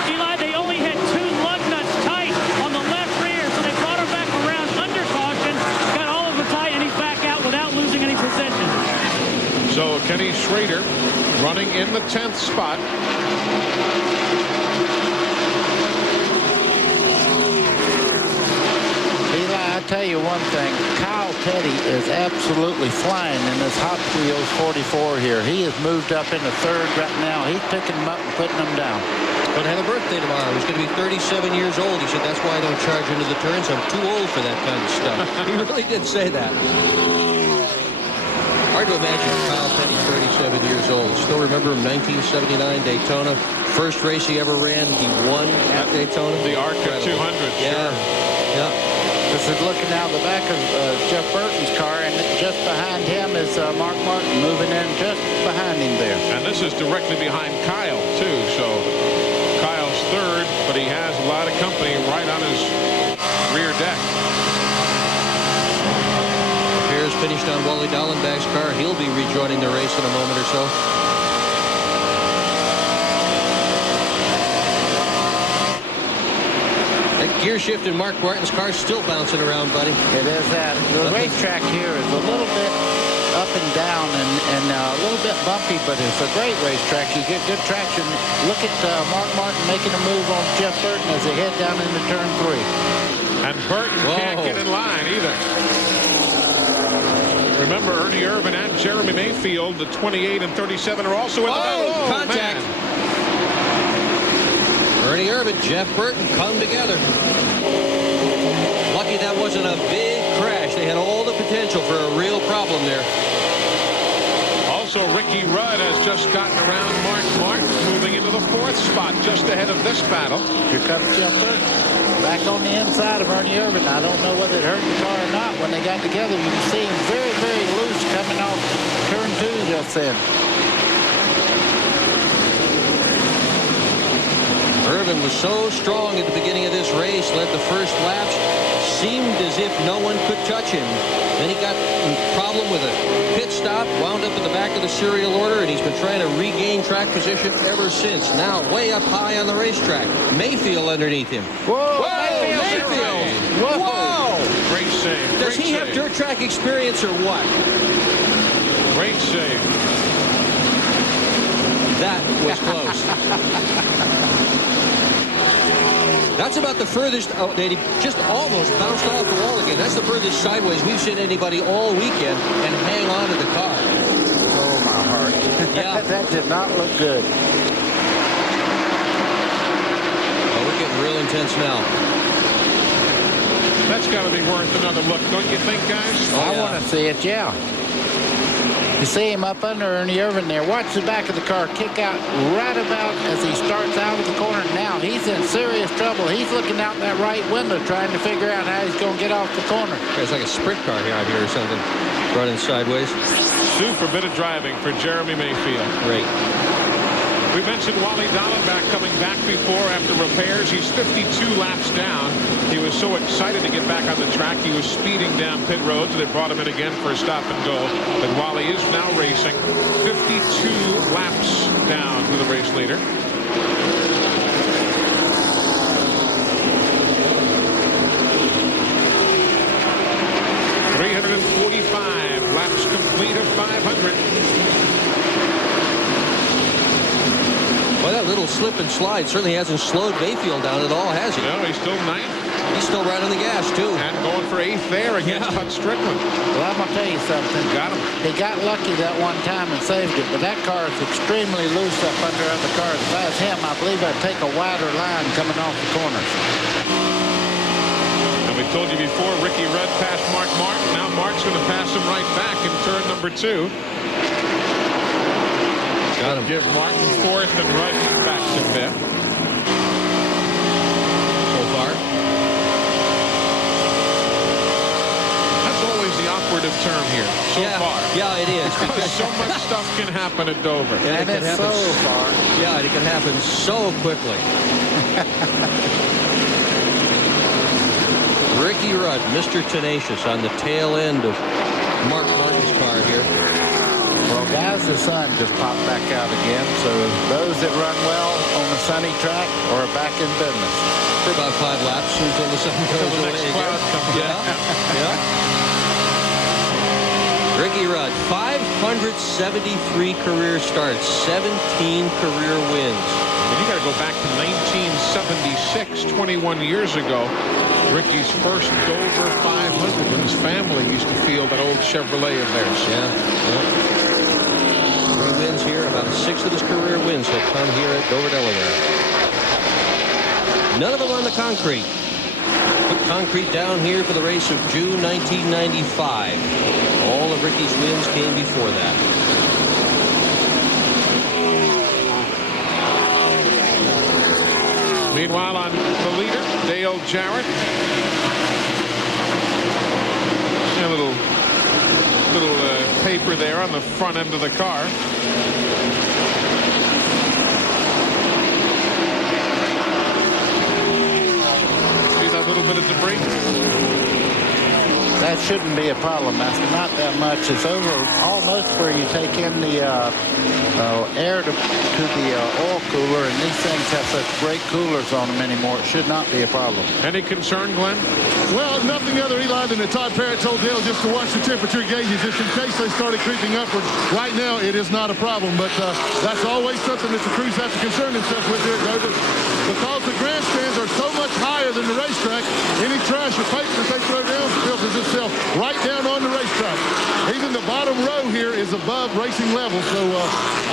Eli, they only had 2 lug nuts tight on the left rear, so they brought him back around under caution, got all of them tight, and he's back out without losing any position. So Kenny Schrader running in the 10th spot. I'll tell you one thing. Kyle Petty is absolutely flying in this Hot Wheels 44 here. He has moved up into 3rd right now. He's picking them up and putting them down. But have a birthday tomorrow. He's going to be 37 years old. He said, that's why I don't charge into the turns. I'm too old for that kind of stuff. He really did say that. Hard to imagine Kyle Petty, 37 years old. Still remember him, 1979 Daytona. First race he ever ran, he won at Daytona. The ARCA 200. Yeah. Sure. Yeah. This is looking out the back of Jeff Burton's car, and just behind him is Mark Martin moving in just behind him there. And this is directly behind Kyle, too. So Kyle's 3rd, but he has a lot of company right on his rear deck. Pierce finished on Wally Dallenbach's car. He'll be rejoining the race in a moment or so. That gear shift in Mark Martin's car is still bouncing around, buddy. It is that. The racetrack here is a little bit up and down and a little bit bumpy, but it's a great racetrack. You get good traction. Look at Mark Martin making a move on Jeff Burton as they head down into turn 3. And Burton can't get in line either. Remember, Ernie Irvan and Jeremy Mayfield, the 28 and 37, are also in the battle. Contact. Man. Ernie Irvan, Jeff Burton come together. Lucky that wasn't a big crash. They had all the potential for a real problem there. Also, Ricky Rudd has just gotten around Mark Martin, moving into the 4th spot, just ahead of this battle. Here comes Jeff Burton. Back on the inside of Ernie Irvan. I don't know whether it hurt the car or not. When they got together, you can see him very, very loose coming off turn 2 just then. Irvan was so strong at the beginning of this race, led the first laps, seemed as if no one could touch him. Then he got a problem with a pit stop, wound up at the back of the serial order, and he's been trying to regain track position ever since. Now way up high on the racetrack. Mayfield underneath him. Whoa! Mayfield! Whoa! Great save. Does he have dirt track experience or what? Great save. That was close. That's about the furthest. Oh, they just almost bounced off the wall again. That's the furthest sideways we've seen anybody all weekend and hang on to the car. Oh, my heart. Yeah. That did not look good. Oh, we're getting real intense now. That's got to be worth another look, don't you think, guys? I want to see it, yeah. You see him up under Ernie Irvan there. Watch the back of the car kick out right about as he starts out of the corner. Now he's in serious trouble. He's looking out that right window trying to figure out how he's going to get off the corner. It's like a sprint car here out here or something. Running sideways. Super bit of driving for Jeremy Mayfield. Great. We mentioned Wally Dallenbach coming back before after repairs. He's 52 laps down. He was so excited to get back on the track. He was speeding down pit road, so they brought him in again for a stop and go. But Wally is now racing 52 laps down to the race leader. .345 laps complete of 500. Well, that little slip and slide certainly hasn't slowed Mayfield down at all, has he? No, he's still 9th. He's still right on the gas, too. And going for 8th there against Hut Strickland. Well, I'm going to tell you something. Got him. He got lucky that one time and saved it, but that car is extremely loose up under other cars. If I was him, I believe I'd take a wider line coming off the corners. And we told you before, Ricky Rudd passed Mark Martin. Now Mark's going to pass him right back in turn number 2. That'll give Martin 4th and Rudd back to 5th. So far. That's always the operative term here. So far. Yeah, it is. Because so much stuff can happen at Dover. And it can happen so far. Yeah, and it can happen so quickly. Ricky Rudd, Mr. Tenacious, on the tail end of Mark Martin's car here. Well, guys, the sun just popped back out again, so those that run well on the sunny track are back in business. For about 5 laps until the sun goes away. Yeah. Ricky Rudd, 573 career starts, 17 career wins. And you got to go back to 1976, 21 years ago. Ricky's first Dover 500 when his family used to field that old Chevrolet of theirs. Yeah. 3 wins here, about a 6th of his career wins have come here at Dover, Delaware. None of them on the concrete. Put concrete down here for the race of June 1995. All of Ricky's wins came before that. Meanwhile, on the leader, Dale Jarrett. A little paper there on the front end of the car. See that little bit of debris? That shouldn't be a problem, Master. Not that much. It's over almost where you take in the air to the oil cooler, and these things have such great coolers on them anymore. It should not be a problem. Any concern, Glenn? Well, nothing other, Eli, than that Todd Parrott told Dale just to watch the temperature gauges just in case they started creeping upward. Right now, it is not a problem, but that's always something that the crews have to concern themselves with here at Dover. Because the grandstands are so much higher than the racetrack, any trash or paper that they throw down filters itself right down on the racetrack. Even the bottom row here is above racing level, so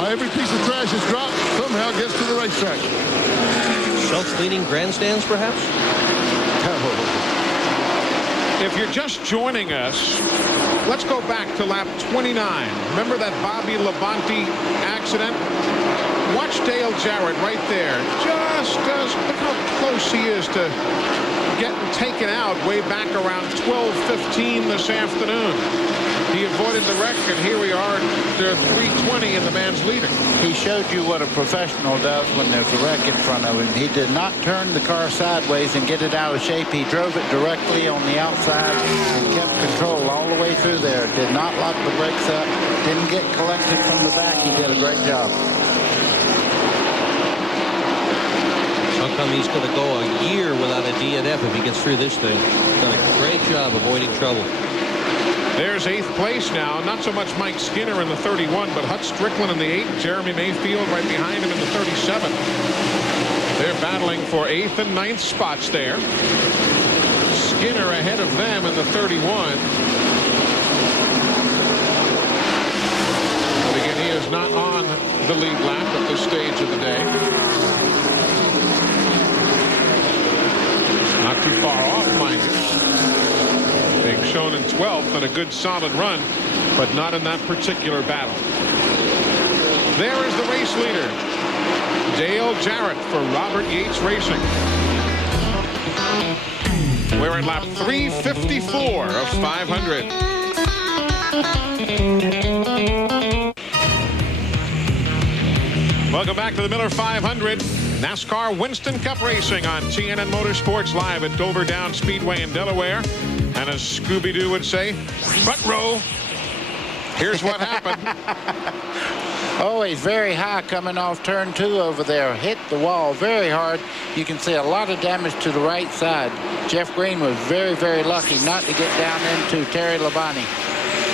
every piece of trash that's dropped somehow gets to the racetrack. Self-cleaning grandstands, perhaps? If you're just joining us, let's go back to lap 29. Remember that Bobby Labonte accident? Watch Dale Jarrett right there. Look how close he is to getting taken out way back around 12:15 this afternoon. He avoided the wreck, and here we are at 3:20 and the man's leading. He showed you what a professional does when there's a wreck in front of him. He did not turn the car sideways and get it out of shape. He drove it directly on the outside and kept control all the way through there. Did not lock the brakes up. Didn't get collected from the back. He did a great job. How come he's going to go a year without a DNF if he gets through this thing? Done a great job avoiding trouble. There's 8th place now. Not so much Mike Skinner in the 31, but Hut Strickland in the 8. Jeremy Mayfield right behind him in the 37. They're battling for 8th and 9th spots there. Skinner ahead of them in the 31. But again, he is not on the lead lap at this stage of the day. Not too far off, mind you. Being shown in 12th and a good solid run, but not in that particular battle. There is the race leader, Dale Jarrett for Robert Yates Racing. We're in lap 354 of 500. Welcome back to the Miller 500. NASCAR Winston Cup Racing on TNN Motorsports live at Dover Downs Speedway in Delaware. And as Scooby-Doo would say, front row. Here's what happened. Oh, he's very high coming off turn 2 over there. Hit the wall very hard. You can see a lot of damage to the right side. Jeff Green was very, very lucky not to get down into Terry Labonte.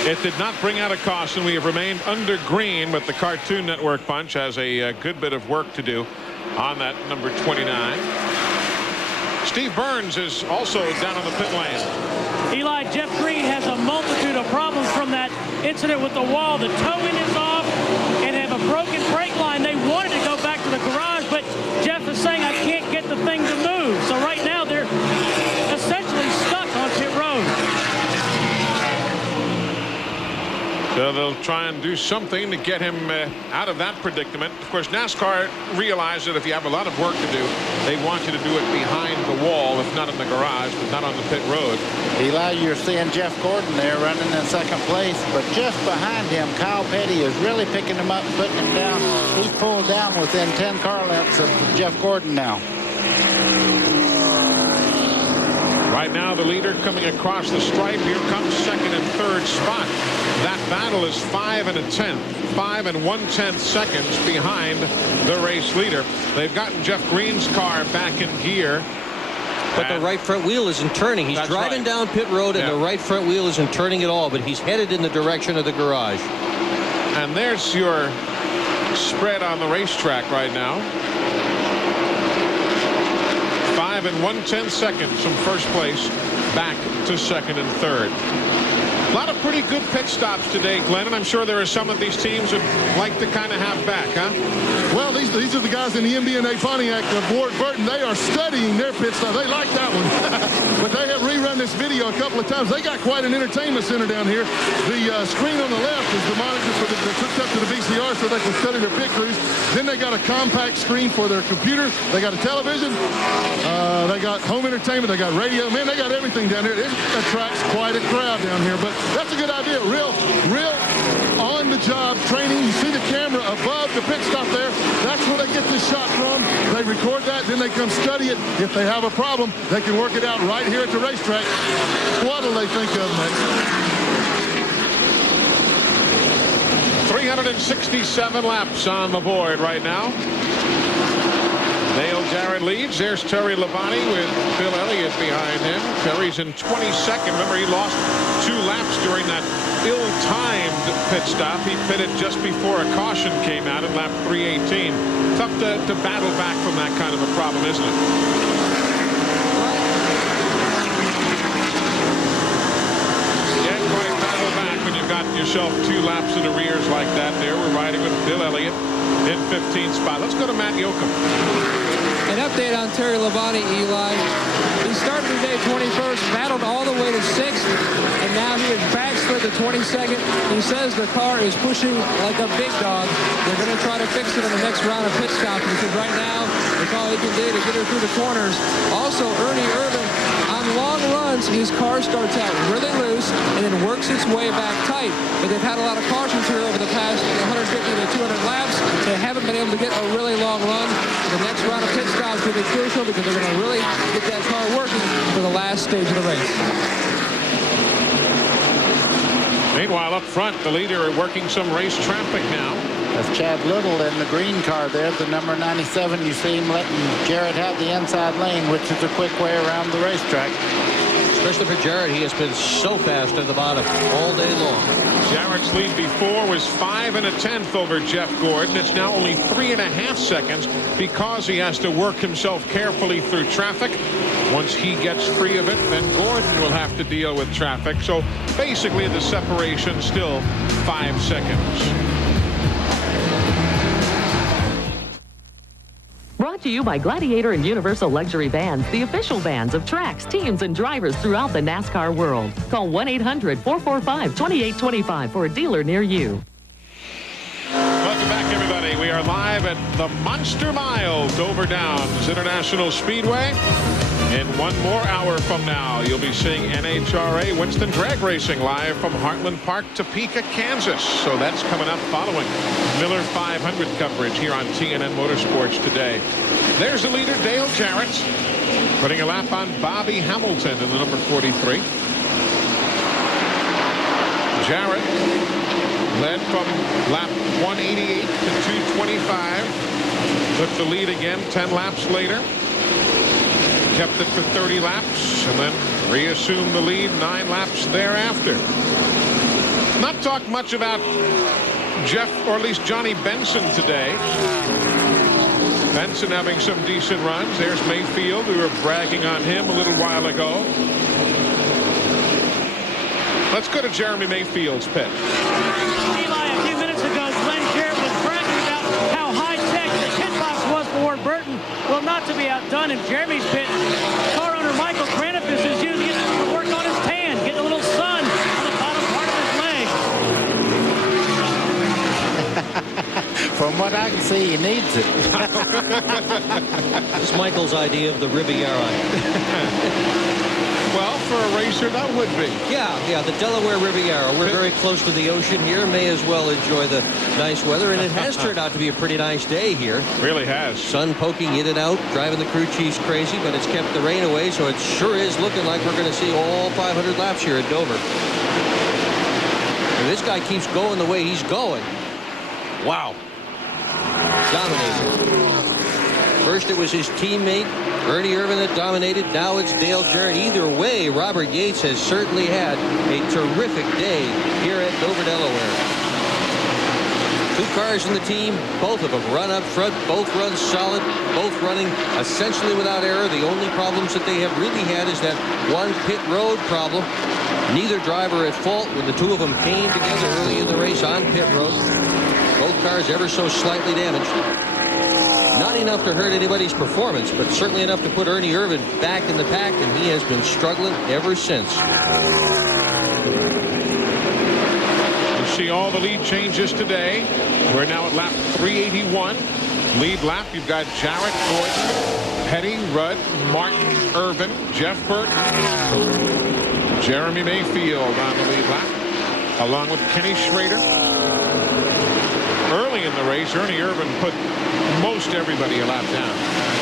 It did not bring out a caution. We have remained under green, but the Cartoon Network bunch has a good bit of work to do on that number 29. Steve Burns is also down on the pit lane. Eli, Jeff Green has a multitude of problems from that incident with the wall. The towing is off and have a broken brake line. They wanted to go back to the garage, but Jeff is saying, I can't get the thing to move. So right now they're essentially stuck on pit road. The they'll try and do something to get him out of that predicament. Of course, NASCAR realized that if you have a lot of work to do, they want you to do it behind the wall, if not in the garage, but not on the pit road. Eli, you're seeing Jeff Gordon there running in second place, but just behind him, Kyle Petty is really picking him up, putting him down. He's pulled down within 10 car lengths of Jeff Gordon now. Right now, the leader coming across the stripe. Here comes second and third spot. That battle is 5 1/10. 5 1/10 seconds behind the race leader. They've gotten Jeff Green's car back in gear. But the right front wheel isn't turning. He's driving down pit road, and the right front wheel isn't turning at all, but he's headed in the direction of the garage. And there's your spread on the racetrack right now. 5 1/10 seconds from first place back to second and third. A lot of pretty good pit stops today, Glenn, and I'm sure there are some of these teams that like to kind of have back, huh? Well, these are the guys in the MBNA Pontiac, Ward Burton. They are studying their pit stop. They like that one. But they have rerun this video a couple of times. They got quite an entertainment center down here. The screen on the left is the monitor for that's hooked up to the VCR so they can study their pit crews. Then they got a compact screen for their computer. They got a television. They got home entertainment. They got radio. Man, they got everything down here. It attracts quite a crowd down here. But that's a good idea. Real on-the-job training. You see the camera above the pit stop there. That's where they get this shot from. They record that, then they come study it. If they have a problem, they can work it out right here at the racetrack. What'll they think of next? 367 laps on the board right now. Dale Jarrett leads. There's Terry Labonte with Bill Elliott behind him. Terry's in 22nd. Remember, he lost 2 laps during that ill-timed pit stop. He pitted just before a caution came out in lap 318. Tough to battle back from that kind of a problem, isn't it? Can't quite battle back when you've got yourself 2 laps in arrears like that there. We're riding with Bill Elliott in 15th spot. Let's go to Matt Yoakum. An update on Terry Labonte, Eli. He started today 21st, battled all the way to 6th, and now he is backslid to 22nd. He says the car is pushing like a big dog. They're going to try to fix it in the next round of pit stops because right now it's all he can do to get her through the corners. Also, Ernie Irvin, on long runs, his car starts out really loose and then works its way back tight. But they've had a lot of cautions here over the past 150 to 200 laps. They haven't been able to get a really long run. The next round of pit stops will be crucial because they're going to really get that car working for the last stage of the race. Meanwhile, up front, the leader working some race traffic now. That's Chad Little in the green car there, the number 97. You see him letting Jarrett have the inside lane, which is a quick way around the racetrack. Especially for Jarrett, he has been so fast at the bottom all day long. Jarrett's lead before was 5 1/10 over Jeff Gordon. It's now only 3.5 seconds because he has to work himself carefully through traffic. Once he gets free of it, then Gordon will have to deal with traffic. So basically the separation still 5 seconds. Brought to you by Gladiator and Universal Luxury Vans, the official vans of tracks, teams, and drivers throughout the NASCAR world. Call 1-800-445-2825 for a dealer near you. Welcome back, everybody. We are live at the Monster Mile, Dover Downs International Speedway. In 1 more hour from now, you'll be seeing NHRA Winston Drag Racing live from Heartland Park, Topeka, Kansas. So that's coming up following Miller 500 coverage here on TNN Motorsports today. There's the leader, Dale Jarrett, putting a lap on Bobby Hamilton in the number 43. Jarrett led from lap 188 to 225. Took the lead again 10 laps later. Kept it for 30 laps and then reassumed the lead 9 laps thereafter. Not talked much about Jeff, or at least Johnny Benson today. Benson having some decent runs. There's Mayfield. We were bragging on him a little while ago. Let's go to Jeremy Mayfield's pit. Eli, a few minutes ago, Glenn Jarrett was bragging about how high-tech the pit box was for Ward Burton. Well, not to be outdone in Jeremy's pit, car owner Michael Granifus is using it to work on his tan, getting a little sun on the bottom part of his leg. From what I can see, he needs it. It's Michael's idea of the Riviera. Well, for a racer, that would be. Yeah, the Delaware Riviera. We're very close to the ocean here. May as well enjoy the nice weather. And it has turned out to be a pretty nice day here. Really has. Sun poking in and out, driving the crew chiefs crazy, but it's kept the rain away, so it sure is looking like we're going to see all 500 laps here at Dover. And this guy keeps going the way he's going. Wow. Dominated. First it was his teammate, Ernie Irvan, that dominated. Now it's Dale Jarrett. Either way, Robert Yates has certainly had a terrific day here at Dover, Delaware. 2 cars in the team, both of them run up front, both run solid, both running essentially without error. The only problems that they have really had is that one pit road problem. Neither driver at fault when the 2 of them came together early in the race on pit road. Both cars ever so slightly damaged. Not enough to hurt anybody's performance, but certainly enough to put Ernie Irvan back in the pack, and he has been struggling ever since. You see all the lead changes today. We're now at lap 381. Lead lap, you've got Jarrett, Gordon, Petty, Rudd, Martin, Irvan, Jeff Burton, Jeremy Mayfield on the lead lap, along with Kenny Schrader. Early in the race, Ernie Irvan put most everybody a lap down.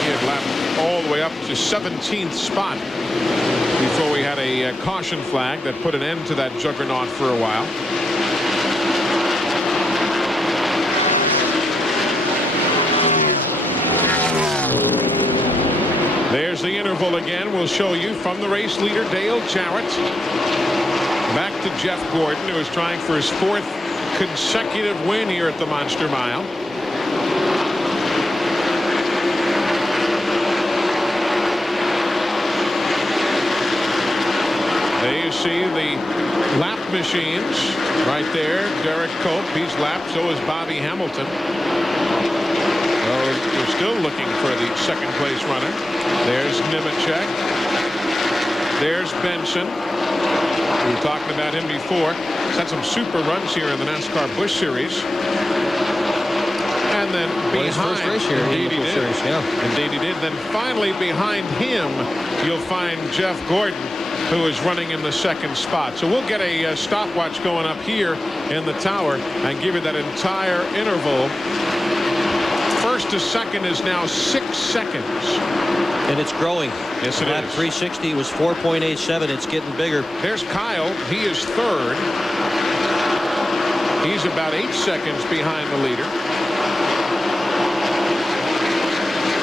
He had lapped all the way up to 17th spot before we had a caution flag that put an end to that juggernaut for a while. There's the interval again. We'll show you from the race leader, Dale Jarrett, back to Jeff Gordon, who is trying for his 4th consecutive win here at the Monster Mile. There you see the lap machines right there. Derek Cope, he's lapped. So is Bobby Hamilton. Well, we're still looking for the 2nd place runner. There's Nemechek. There's Benson. We were talking about him before. He's had some super runs here in the NASCAR Busch Series. And then behind, indeed he did. Indeed he did. Then finally behind him, you'll find Jeff Gordon, who is running in the 2nd spot. So we'll get a stopwatch going up here in the tower and give you that entire interval. 1st to 2nd is now 6 seconds. And it's growing. Yes, it is. Lap 360 was 4.87. It's getting bigger. There's Kyle. He is 3rd. He's about 8 seconds behind the leader.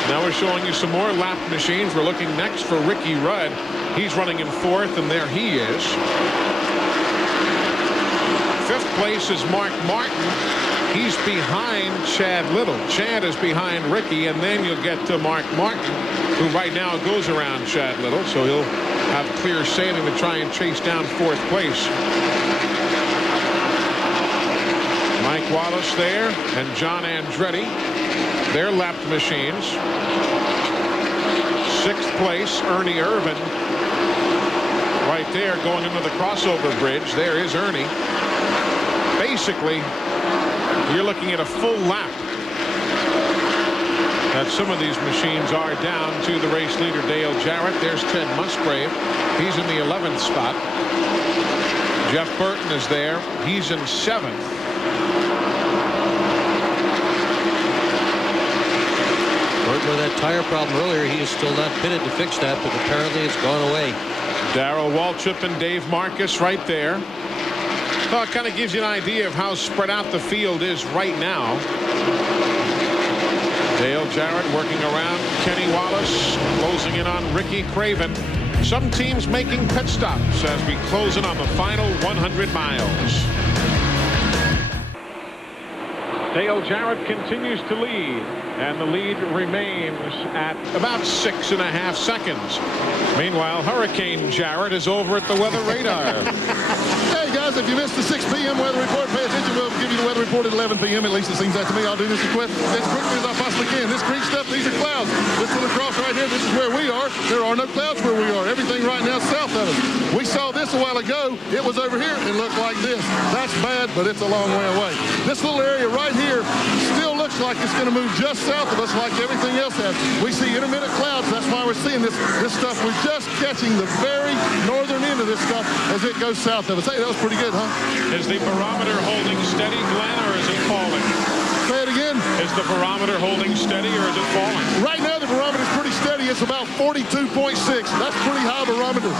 Now we're showing you some more lap machines. We're looking next for Ricky Rudd. He's running in 4th, and there he is. 5th place is Mark Martin. He's behind Chad Little. Chad is behind Ricky, and then you'll get to Mark Martin, who right now goes around Chad Little, so he'll have clear sailing to try and chase down 4th place. Mike Wallace there, and John Andretti. Their lapped machines. 6th place, Ernie Irvan. Right there, going into the crossover bridge. There is Ernie. Basically, you're looking at a full lap that some of these machines are down to the race leader, Dale Jarrett. There's Ted Musgrave. He's in the 11th spot. Jeff Burton is there. He's in 7th. Burton with that tire problem earlier. He is still not pitted to fix that, but apparently it's gone away. Darrell Waltrip and Dave Marcus right there. Well, it kind of gives you an idea of how spread out the field is right now. Dale Jarrett working around Kenny Wallace, closing in on Ricky Craven. Some teams making pit stops as we close in on the final 100 miles. Dale Jarrett continues to lead, and the lead remains at about 6.5 seconds. Meanwhile, Hurricane Jarrett is over at the weather radar. Hey guys, if you missed the 6 p.m. weather report, pay attention. We'll give you the weather report at 11 p.m. At least it seems that to me. I'll do this as quickly as I possibly can. This green stuff, these are clouds. This little cross right here, this is where we are. There are no clouds where we are. Everything right now is south of us. We saw this a while ago. It was over here. It looked like this. That's bad, but it's a long way away. This little area right here still looks looks like it's going to move just south of us like everything else has. We see intermittent clouds. That's why we're seeing this stuff. We're just catching the very northern end of this stuff as it goes south of us. Hey, that was pretty good, huh? Is the barometer holding steady, Glenn, or is it falling? Say it again. Is the barometer holding steady, or is it falling? Right now, the barometer is pretty steady. It's about 42.6. That's pretty high barometer.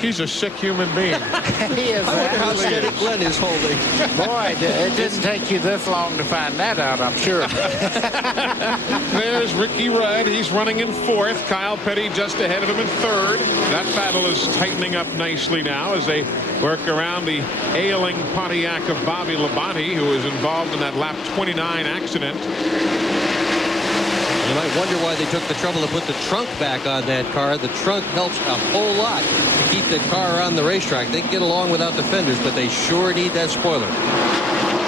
He's a sick human being. He is. I wonder how steady Glenn is holding. Boy, it didn't take you this long to find that out, I'm sure. There's Ricky Rudd. He's running in fourth. Kyle Petty just ahead of him in third. That battle is tightening up nicely now as they work around the ailing Pontiac of Bobby Labonte, who was involved in that lap 29 accident. You might wonder why they took the trouble to put the trunk back on that car. The trunk helps a whole lot to keep the car on the racetrack. They can get along without the fenders, but they sure need that spoiler.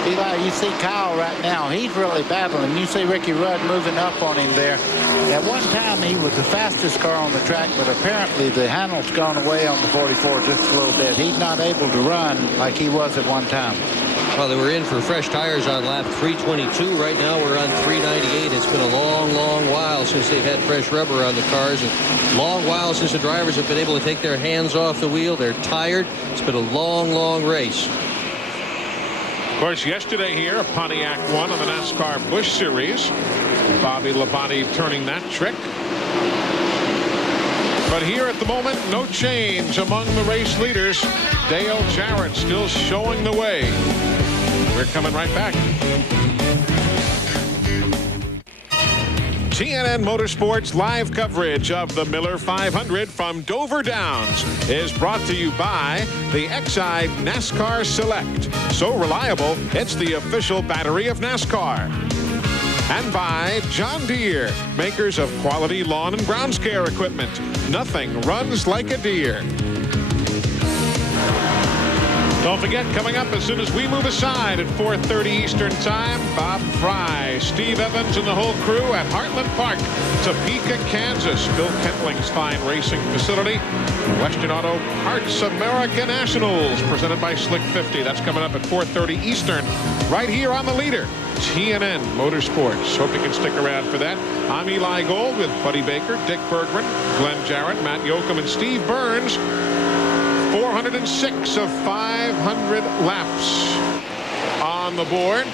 Eli, you see Kyle right now. He's really battling. You see Ricky Rudd moving up on him there. At one time, he was the fastest car on the track, but apparently the handle's gone away on the 44 just a little bit. He's not able to run like he was at one time. Well, they were in for fresh tires on lap 322. Right now we're on 398. It's been a long, long while since they've had fresh rubber on the cars. And long while since the drivers have been able to take their hands off the wheel. They're tired. It's been a long, long race. Of course, yesterday here, a Pontiac won on the NASCAR Busch Series. Bobby Labonte turning that trick. But here at the moment, no change among the race leaders. Dale Jarrett still showing the way. We're coming right back. TNN Motorsports live coverage of the Miller 500 from Dover Downs is brought to you by the Exide NASCAR Select. So reliable, it's the official battery of NASCAR. And by John Deere, makers of quality lawn and grounds care equipment. Nothing runs like a Deere. Don't forget, coming up as soon as we move aside at 4:30 Eastern Time, Bob Fry, Steve Evans, and the whole crew at Heartland Park, Topeka, Kansas. Bill Kentling's fine racing facility. Western Auto Parts America Nationals, presented by Slick 50. That's coming up at 4:30 Eastern, right here on the leader, TNN Motorsports. Hope you can stick around for that. I'm Eli Gold with Buddy Baker, Dick Bergman, Glenn Jarrett, Matt Yoakum, and Steve Burns. 406 of 500 laps on the board.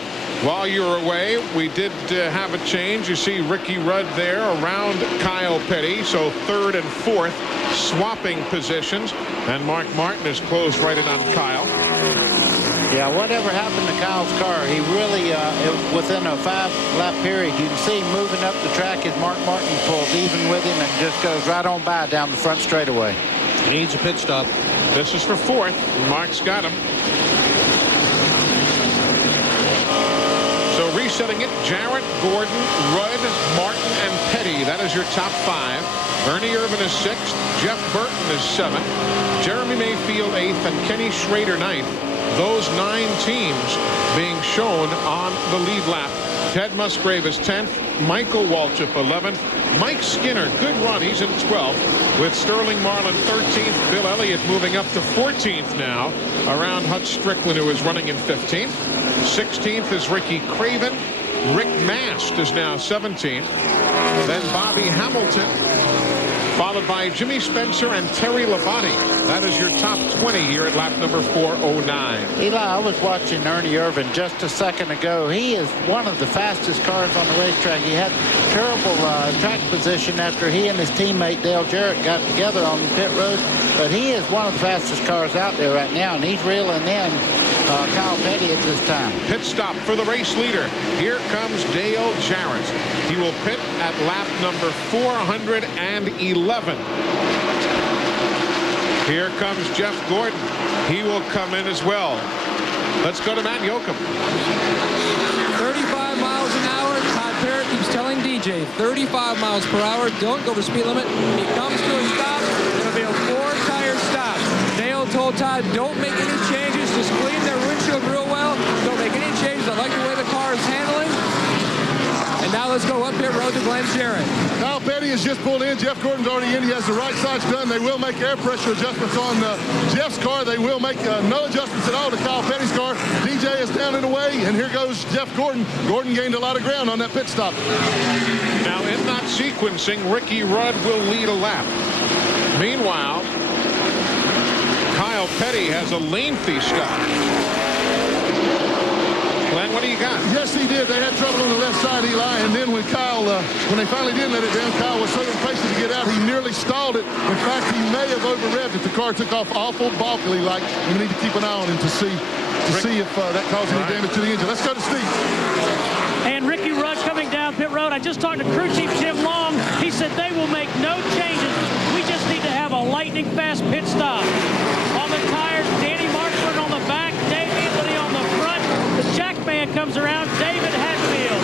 While you were away, we did have a change. You see Ricky Rudd there around Kyle Petty, so third and fourth swapping positions, and Mark Martin is closed right in on Kyle. Yeah, whatever happened to Kyle's car, he really, within a 5-lap period, you can see him moving up the track as Mark Martin pulls even with him and just goes right on by down the front straightaway. He needs a pit stop. This is for fourth. Mark's got him. So resetting it, Jarrett, Gordon, Rudd, Martin, and Petty. That is your top five. Ernie Irvin is sixth. Jeff Burton is seventh. Jeremy Mayfield eighth, and Kenny Schrader ninth. Those 9 teams being shown on the lead lap. Ted Musgrave is 10th. Michael Waltrip 11th. Mike Skinner, good run. He's in 12th. With Sterling Marlin 13th. Bill Elliott moving up to 14th now. Around Hutch Strickland, who is running in 15th. 16th is Ricky Craven. Rick Mast is now 17th. Then Bobby Hamilton, followed by Jimmy Spencer and Terry Labonte. That is your top 20 here at lap number 409. Eli, I was watching Ernie Irvin just a second ago. He is one of the fastest cars on the racetrack. He had terrible track position after he and his teammate Dale Jarrett got together on the pit road. But he is one of the fastest cars out there right now, and he's reeling in Kyle Petty at this time. Pit stop for the race leader. Here comes Dale Jarrett. He will pit at lap number 411. Here comes Jeff Gordon. He will come in as well. Let's go to Matt Yoakum. 35 miles an hour. Todd Parrott keeps telling DJ, 35 miles per hour. Don't go over speed limit. He comes to a stop. It'll be a 4-tire stop. Dale told Todd, don't make any changes. Just clean their windshield real well. Don't make any changes. I like the way the car is handling. And now let's go up pit road to Glenn Jarrett. Kyle Petty Kenny has just pulled in. Jeff Gordon's already in. He has the right sides done. They will make air pressure adjustments on Jeff's car. They will make no adjustments at all to Kyle Petty's car. DJ is down and away, and here goes Jeff Gordon. Gordon gained a lot of ground on that pit stop. Now, in that sequencing, Ricky Rudd will lead a lap. Meanwhile, Kyle Petty has a lengthy stop. Glenn, what do you got? Yes, he did. They had trouble on the left side, Eli, and then when Kyle, when they finally did let it down, Kyle was so impatient to get out, he nearly stalled it. In fact, he may have over-revved it. The car took off awful balkily like. We need to keep an eye on him to see if that caused any damage to the engine. Let's go to Steve. And Ricky Rudd coming down pit road. I just talked to crew chief Jim Long. He said they will make no changes. We just need to have a lightning-fast pit stop. On the tires, Danny Marshford on the back, Dave Anthony on the front. The jack man comes around, David Hatfield.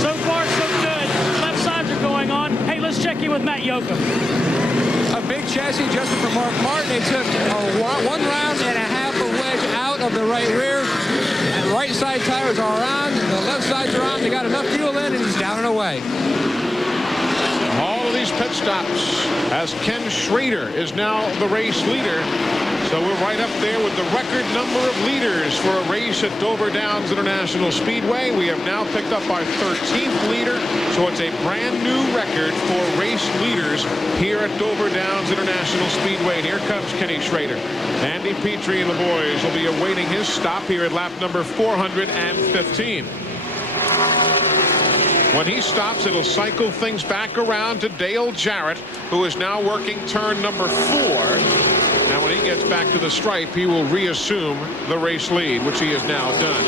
So far, so good. Left sides are going on. Hey, let's check in with Matt Yoakum. A big chassis adjustment for Mark Martin. It took 1 round and a half a wedge out of the right rear. The right side tires are on. The left sides are on. They got enough fuel in, and he's down and away. All of these pit stops as Ken Schrader is now the race leader. So we're right up there with the record number of leaders for a race at Dover Downs International Speedway. We have now picked up our 13th leader, so it's a brand new record for race leaders here at Dover Downs International Speedway. And here comes Kenny Schrader. Andy Petrie and the boys will be awaiting his stop here at lap number 415. When he stops, it'll cycle things back around to Dale Jarrett, who is now working turn number 4. Now, when he gets back to the stripe, he will reassume the race lead, which he has now done.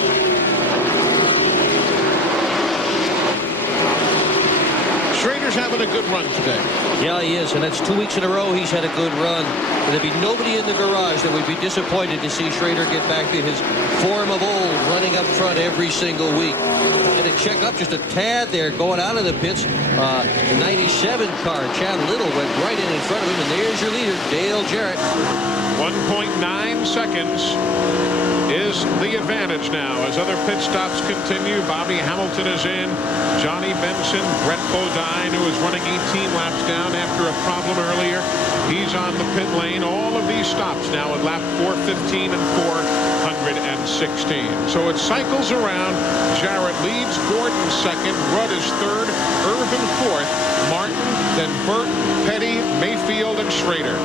Schrader's having a good run today. Yeah, he is, and that's 2 weeks in a row he's had a good run. And there'd be nobody in the garage that would be disappointed to see Schrader get back to his form of old, running up front every single week. And to check up just a tad there, going out of the pits, the 97 car, Chad Little, went right in front of him, and there's your leader, Dale Jarrett. 1.9 seconds is the advantage now as other pit stops continue. Bobby Hamilton is in. Johnny Benson, Brett Bodine, who is running 18 laps down after a problem earlier. He's on the pit lane. All of these stops now at lap 415 and 416. So it cycles around. Jarrett leads, Gordon second, Rudd is third, Irvin fourth, Martin, then Burton, Petty, Mayfield, and Schrader.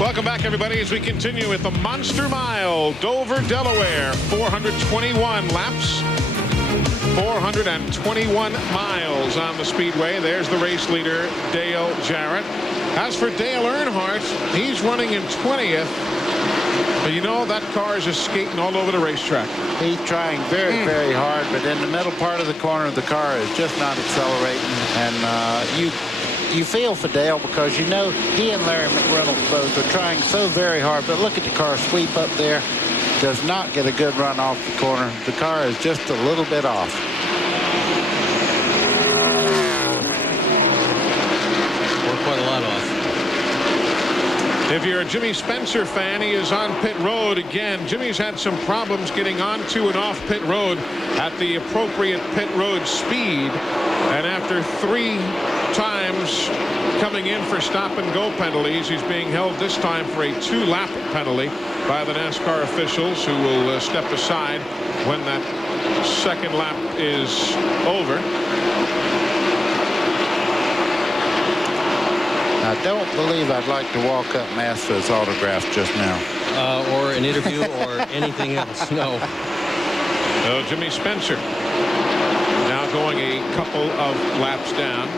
Welcome back, everybody, as we continue at the Monster Mile, Dover, Delaware. 421 laps, 421 miles on the speedway. There's the race leader, Dale Jarrett. As for Dale Earnhardt, he's running in 20th. But you know, that car is just skating all over the racetrack. He's trying very, very hard, but in the middle part of the corner, the car is just not accelerating. And you feel for Dale because you know he and Larry McReynolds both are trying so very hard. But look at the car sweep up there. Does not get a good run off the corner. The car is just a little bit off. We're quite a lot off. If you're a Jimmy Spencer fan, he is on pit road again. Jimmy's had some problems getting onto and off pit road at the appropriate pit road speed. And after 3 times coming in for stop-and-go penalties, he's being held this time for a 2-lap penalty by the NASCAR officials, who will step aside when that second lap is over. I don't believe I'd like to walk up and ask for his autograph just now. Or an interview or anything else. No. So Jimmy Spencer now going a couple of laps down.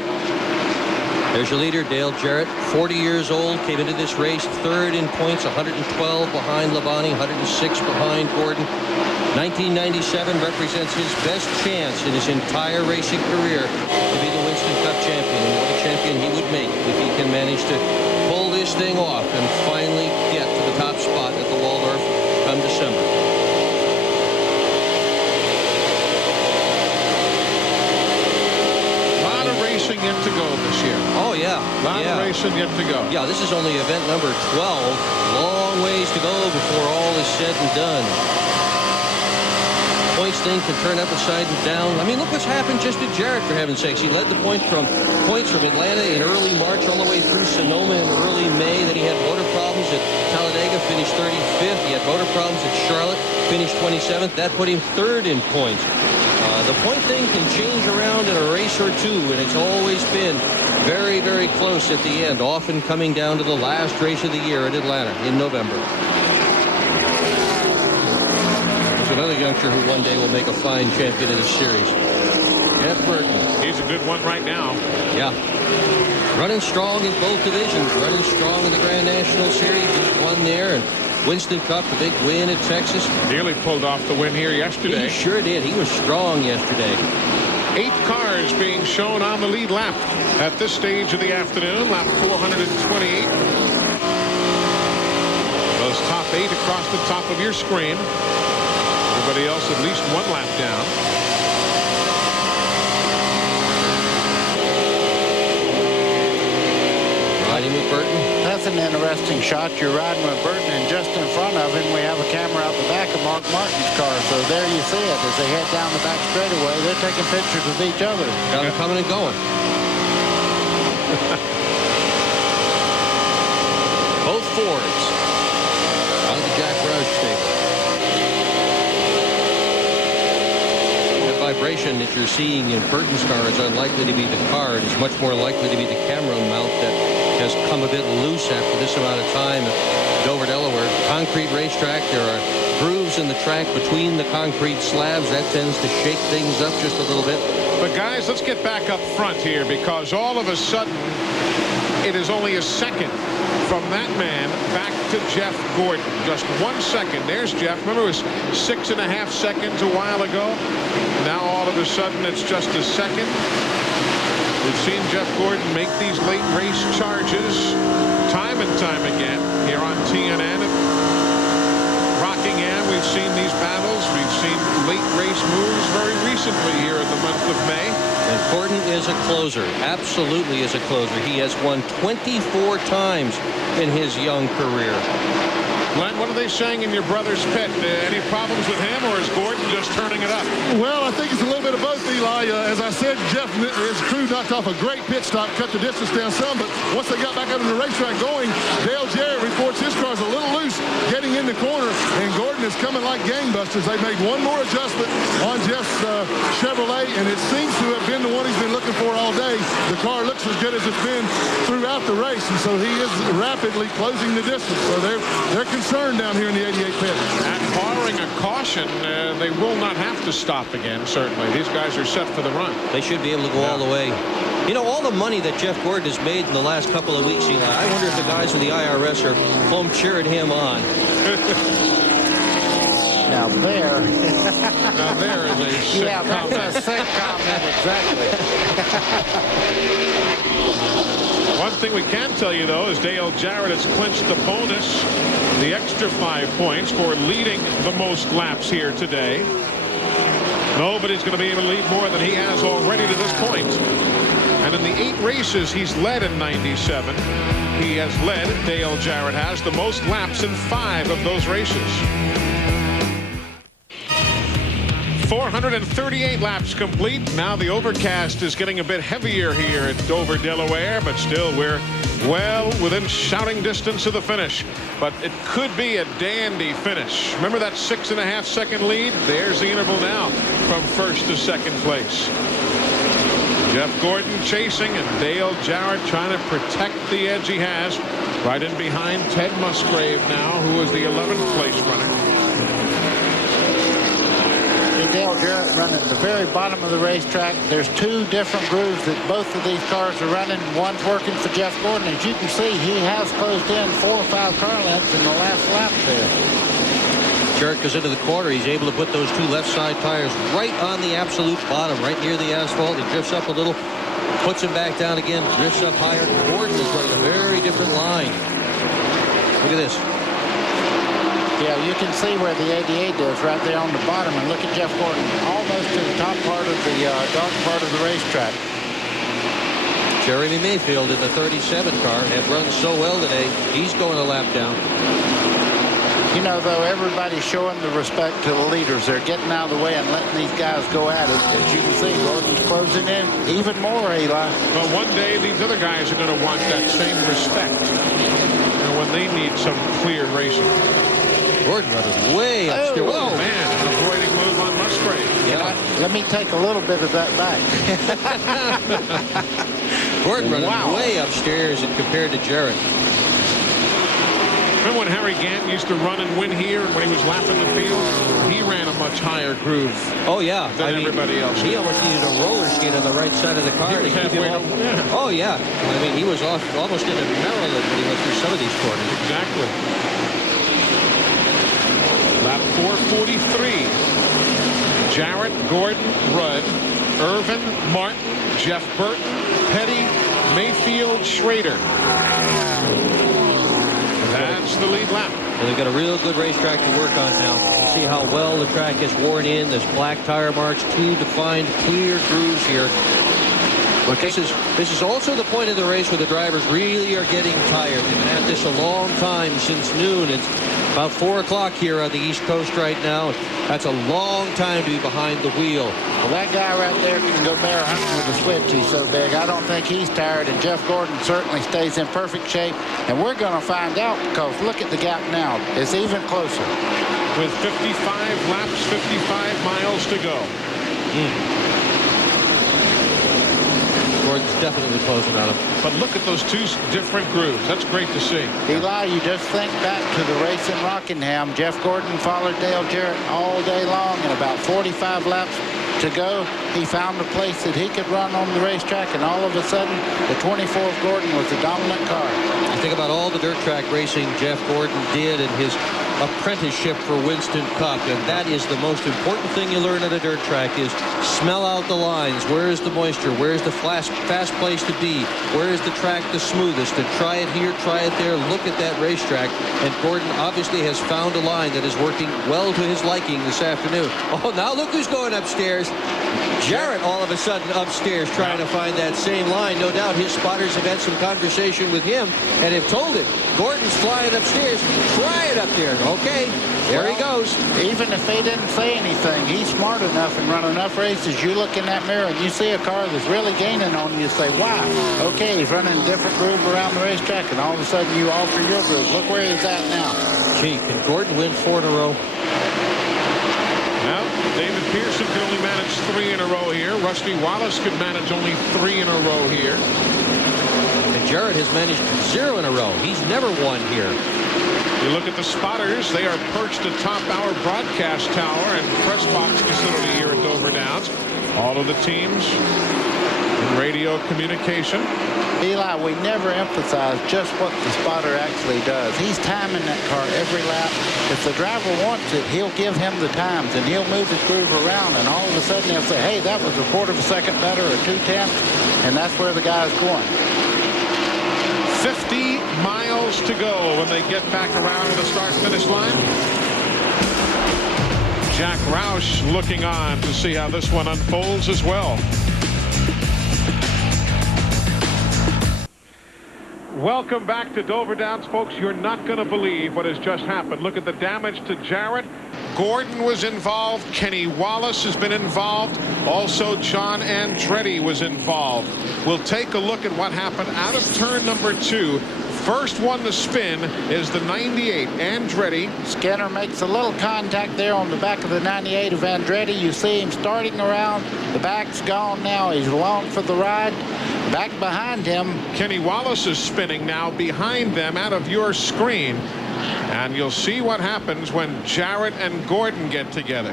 There's your leader, Dale Jarrett, 40 years old, came into this race third in points, 112 behind Labonte, 106 behind Gordon. 1997 represents his best chance in his entire racing career to be the Winston Cup champion. And what a champion he would make if he can manage to pull this thing off and finally get to the top spot at the Waldorf come December. Racing yet to go this year. Oh, yeah. A lot of racing yet to go. Yeah, this is only event number 12. Long ways to go before all is said and done. points thing can turn upside and down. I mean, look what's happened just to Jarrett, for heaven's sakes. He led the points from Atlanta in early March all the way through Sonoma in early May. Then he had motor problems at Talladega, finished 35th. He had motor problems at Charlotte, finished 27th. That put him third in points. The point thing can change around in a race or two, and it's always been very, very close at the end, often coming down to the last race of the year at Atlanta in November. There's another youngster who one day will make a fine champion of this series. Jeff Burton. He's a good one right now. Yeah. Running strong in both divisions, running strong in the Grand National Series. He's won there, and Winston Cup, the big win at Texas. Nearly pulled off the win here yesterday. He sure did. He was strong yesterday. 8 cars being shown on the lead lap at this stage of the afternoon, lap 428. Those top 8 across the top of your screen. Everybody else at least 1 lap down. Riding with Burton. That's an interesting shot. You're riding with Burton, and just in front of him, we have a camera out the back of Mark Martin's car. So there you see it. As they head down the back straightaway, they're taking pictures of each other. Got them coming and going. Both Fords out of the Jack Roush stable. The vibration that you're seeing in Burton's car is unlikely to be the car. It is much more likely to be the camera mount that has come a bit loose after this amount of time at Dover, Delaware. Concrete racetrack. There are grooves in the track between the concrete slabs. That tends to shake things up just a little bit. But guys, let's get back up front here, because all of a sudden it is only a second from that man back to Jeff Gordon. Just 1 second. There's Jeff. Remember, it was 6.5 seconds a while ago. Now all of a sudden it's just a second. We've seen Jeff Gordon make these late race charges time and time again here on TNN and Rockingham. We've seen these battles. We've seen late race moves very recently here in the month of May. And Gordon is a closer. Absolutely is a closer. He has won 24 times in his young career. Glenn, what are they saying in your brother's pit? Any problems with him, or is Gordon just turning it up? Well, I think it's a little bit of both, Eli. As I said, Jeff and his crew knocked off a great pit stop, cut the distance down some, but once they got back out on the racetrack going, Dale Jarrett reports his car's a little loose getting in the corner, and Gordon is coming like gangbusters. They made one more adjustment on Jeff's Chevrolet, and it seems to have been the one he's been looking for all day. The car looks as good as it's been throughout the race, and so he is rapidly closing the distance. So they're concerned down here in the 88 pit. And barring a caution, they will not have to stop again, certainly. These guys are set for the run. They should be able to go all the way. You know, all the money that Jeff Gordon has made in the last couple of weeks, Eli, I wonder if the guys in the IRS are home cheering him on. Now there. Now there is a sick comment. That's a sick comment, exactly. One thing we can tell you, though, is Dale Jarrett has clinched the bonus, the extra 5 points for leading the most laps here today. Nobody's going to be able to lead more than he has already to this point. And in the 8 races he's led in 97, he has led, Dale Jarrett has, the most laps in 5 of those races. 438 laps complete. Now the overcast is getting a bit heavier here at Dover, Delaware, but still we're well within shouting distance of the finish. But it could be a dandy finish. Remember that 6.5 second lead? There's the interval now from first to second place. Jeff Gordon chasing, and Dale Jarrett trying to protect the edge he has. Right in behind Ted Musgrave now, who is the 11th place runner. Dale Jarrett running at the very bottom of the racetrack. There's 2 different grooves that both of these cars are running. One's working for Jeff Gordon. As you can see, he has closed in 4 or 5 car lengths in the last lap there. Jarrett goes into the corner. He's able to put those 2 left side tires right on the absolute bottom, right near the asphalt. He drifts up a little, puts him back down again, drifts up higher. Gordon is running a very different line. Look at this. Yeah, you can see where the 88 is right there on the bottom, and look at Jeff Gordon almost to the top part of the dark part of the racetrack. Jeremy Mayfield in the 37 car had run so well today. He's going a lap down. You know, though, everybody's showing the respect to the leaders. They're getting out of the way and letting these guys go at it. As you can see, Gordon's closing in even more, Eli. Well, one day these other guys are going to want that same respect, you know, when they need some clear racing. Gordon running way upstairs. Oh, man, avoiding move on Musgrave. Yeah. Let me take a little bit of that back. Gordon running way upstairs and compared to Jarrett. Remember when Harry Gant used to run and win here, and when he was lapping the field, he ran a much higher groove. Oh, yeah. Than everybody else. He almost needed a roller skate on the right side of the car to keep him up. Yeah. Oh, yeah. I mean, he was almost into Maryland when he went through some of these corners. Exactly. Lap 443. Jarrett, Gordon, Rudd, Irvin, Martin, Jeff Burton, Petty, Mayfield, Schrader. That's the lead lap. And they've got a real good racetrack to work on now. You can see how well the track is worn in. There's black tire marks, 2 defined clear grooves here. But this is also the point of the race where the drivers really are getting tired. They've been at this a long time, since noon. It's about 4 o'clock here on the East Coast right now. That's a long time to be behind the wheel. Well, that guy right there can go bear hunting with a switch. He's so big. I don't think he's tired, and Jeff Gordon certainly stays in perfect shape. And we're going to find out, because look at the gap now. It's even closer. With 55 laps, 55 miles to go. Gordon's definitely closing on him. But look at those 2 different grooves. That's great to see. Eli, you just think back to the race in Rockingham. Jeff Gordon followed Dale Jarrett all day long, and about 45 laps to go, he found a place that he could run on the racetrack, and all of a sudden, the 24th Gordon was the dominant car. You think about all the dirt track racing Jeff Gordon did in his apprenticeship for Winston Cup, and that is the most important thing you learn at a dirt track is smell out the lines. Where is the moisture? Where is the fast place to be? Where is the track the smoothest? And try it here, try it there. Look at that racetrack. And Gordon obviously has found a line that is working well to his liking this afternoon. Oh, now look who's going upstairs. Jarrett all of a sudden upstairs trying to find that same line. No doubt his spotters have had some conversation with him and have told him, Gordon's flying upstairs. Try it up there. Okay, there he goes. Even if they didn't say anything, he's smart enough and run enough races. You look in that mirror and you see a car that's really gaining on you. You say, wow, okay, he's running a different groove around the racetrack, and all of a sudden you alter your groove. Look where he's at now. Gee, can Gordon win 4 in a row? Well, David Pearson can only manage 3 in a row here. Rusty Wallace could manage only 3 in a row here. And Jarrett has managed 0 in a row. He's never won here. You look at the spotters. They are perched atop our broadcast tower and press box facility here at Dover Downs. All of the teams in radio communication. Eli, we never emphasize just what the spotter actually does. He's timing that car every lap. If the driver wants it, he'll give him the times, and he'll move his groove around, and all of a sudden he'll say, hey, that was a 1/4 of a second better or 2/10, and that's where the guy's going. 50 miles to go when they get back around to the start-finish line. Jack Roush looking on to see how this one unfolds as well. Welcome back to Dover Downs, folks. You're not going to believe what has just happened. Look at the damage to Jarrett. Gordon was involved. Kenny Wallace has been involved. Also, John Andretti was involved. We'll take a look at what happened out of turn number 2. First one to spin is the 98, Andretti. Skinner makes a little contact there on the back of the 98 of Andretti. You see him starting around. The back's gone now. He's along for the ride. Back behind him. Kenny Wallace is spinning now behind them out of your screen. And you'll see what happens when Jarrett and Gordon get together.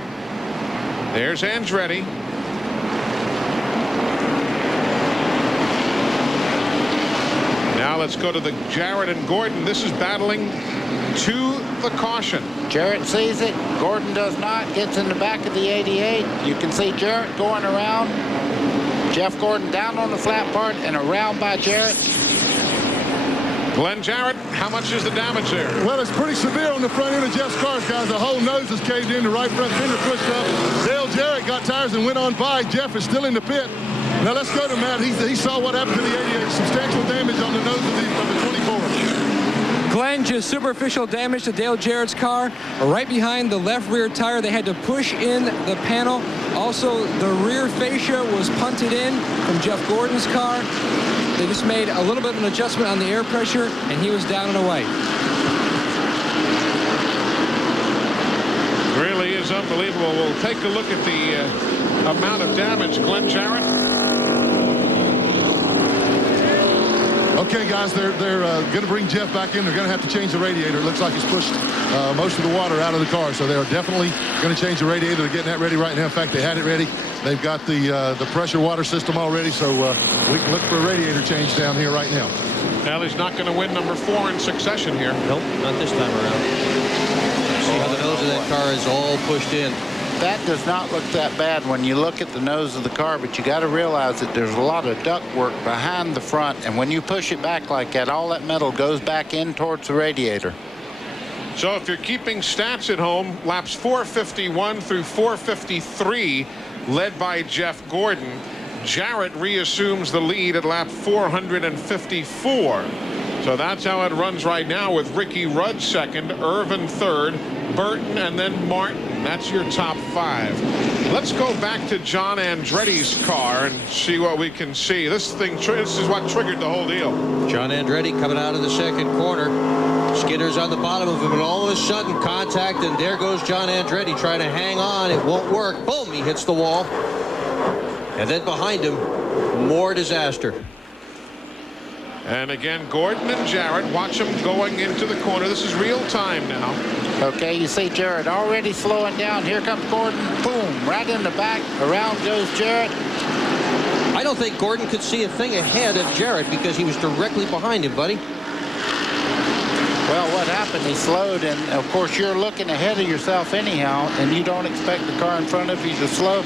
There's Andretti. Now let's go to the Jarrett and Gordon. This is battling to the caution. Jarrett sees it. Gordon does not. Gets in the back of the 88. You can see Jarrett going around. Jeff Gordon down on the flat part and around by Jarrett. Glenn Jarrett, how much is the damage there? Well, it's pretty severe on the front end of Jeff's car, guys. The whole nose is caved in, the right front fender pushed up. Dale Jarrett got tires and went on by. Jeff is still in the pit. Now let's go to Matt. He saw what happened to the 88. Substantial damage on the nose of the 24. Glenn, just superficial damage to Dale Jarrett's car. Right behind the left rear tire, they had to push in the panel. Also, the rear fascia was punted in from Jeff Gordon's car. They just made a little bit of an adjustment on the air pressure, and he was down and away. Really is unbelievable. We'll take a look at the amount of damage. Glenn Jarrett. Okay, guys, they're going to bring Jeff back in. They're going to have to change the radiator. It looks like he's pushed most of the water out of the car, so they're definitely going to change the radiator. They're getting that ready right now. In fact, they had it ready. They've got the pressure water system all ready, so we can look for a radiator change down here right now. Well, he's not going to win number 4 in succession here. Nope, not this time around. See how the nose of that car is all pushed in. That does not look that bad when you look at the nose of the car, but you got to realize that there's a lot of duct work behind the front, and when you push it back like that, all that metal goes back in towards the radiator. So if you're keeping stats at home, laps 451 through 453, led by Jeff Gordon. Jarrett reassumes the lead at lap 454. So that's how it runs right now, with Ricky Rudd second, Irvin third, Burton, and then Martin. That's your top 5. Let's go back to John Andretti's car and see what we can see. This is what triggered the whole deal. John Andretti coming out of the second corner. Skinner's on the bottom of him, and all of a sudden contact, and there goes John Andretti trying to hang on. It won't work. Boom, he hits the wall. And then behind him, more disaster. And again, Gordon and Jarrett, watch them going into the corner. This is real time now. Okay, you see Jarrett already slowing down. Here comes Gordon. Boom, right in the back. Around goes Jarrett. I don't think Gordon could see a thing ahead of Jarrett because he was directly behind him, buddy. Well, what happened? He slowed, and of course you're looking ahead of yourself anyhow, and you don't expect the car in front of you to slow.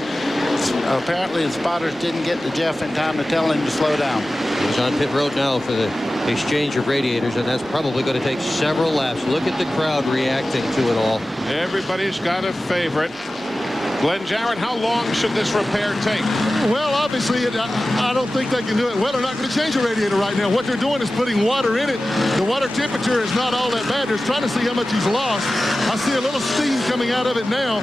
Apparently the spotters didn't get to Jeff in time to tell him to slow down. He's on pit road now for the exchange of radiators, and that's probably going to take several laps. Look at the crowd reacting to it all. Everybody's got a favorite. Glenn Jarrett, how long should this repair take? Well, obviously, I don't think they can do it. Well, they're not going to change the radiator right now. What they're doing is putting water in it. The water temperature is not all that bad. They're trying to see how much he's lost. I see a little steam coming out of it now.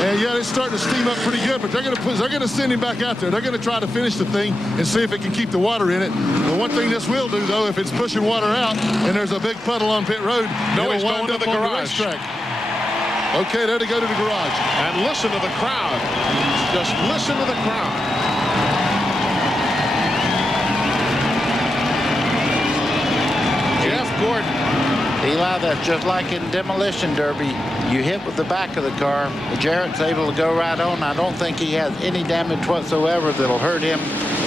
And yeah, it's starting to steam up pretty good, but they're going to send him back out there. They're going to try to finish the thing and see if it can keep the water in it. The one thing this will do, though, if it's pushing water out and there's a big puddle on pit road, no, he's wind going to up the on garage. The racetrack. Okay, there to go to the garage. And listen to the crowd. Just listen to the crowd. Jeff Gordon. Eli, that's just like in Demolition Derby. You hit with the back of the car. Jarrett's able to go right on. I don't think he has any damage whatsoever that'll hurt him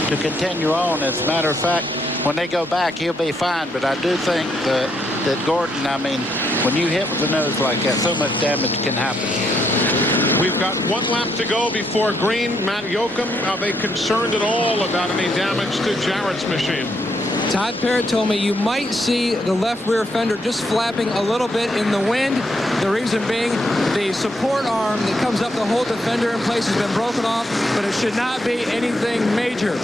to continue on. As a matter of fact, when they go back, he'll be fine. But I do think that Gordon, I mean, when you hit with the nose like that, so much damage can happen. We've got 1 lap to go before green. Matt Yoakum, are they concerned at all about any damage to Jarrett's machine? Todd Parrott told me you might see the left rear fender just flapping a little bit in the wind. The reason being the support arm that comes up to hold the fender in place has been broken off, but it should not be anything major.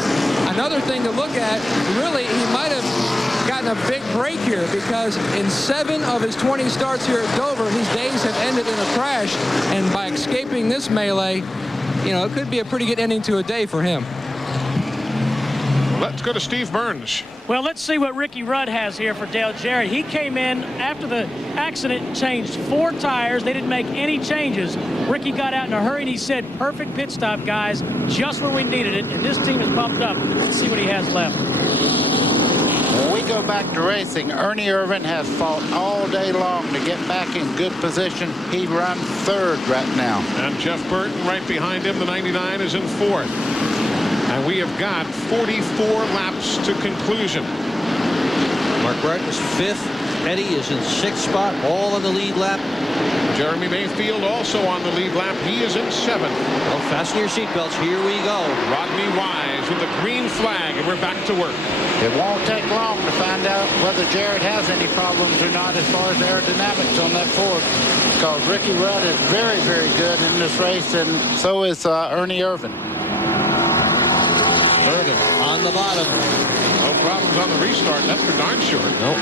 Another thing to look at, really, he might have gotten a big break here because in 7 of his 20 starts here at Dover, his days have ended in a crash, and by escaping this melee, you know, it could be a pretty good ending to a day for him. Let's go to Steve Burns. Well, let's see what Ricky Rudd has here for Dale Jarrett. He came in after the accident, changed 4 tires. They didn't make any changes. Ricky got out in a hurry, and he said, perfect pit stop, guys, just when we needed it. And this team is pumped up. Let's see what he has left. When we go back to racing, Ernie Irvin has fought all day long to get back in good position. He runs 3rd right now. And Jeff Burton right behind him. The 99 is in 4th. And we have got 44 laps to conclusion. Mark Barton is 5th. Petty is in 6th spot, all on the lead lap. Jeremy Mayfield also on the lead lap. He is in 7th. Well, fasten your seatbelts. Here we go. Rodney Wise with the green flag, and we're back to work. It won't take long to find out whether Jarrett has any problems or not as far as aerodynamics on that Ford, because Ricky Rudd is very, very good in this race, and so is Ernie Irvin. Irvin on the bottom. No problems on the restart. That's for darn sure. Nope.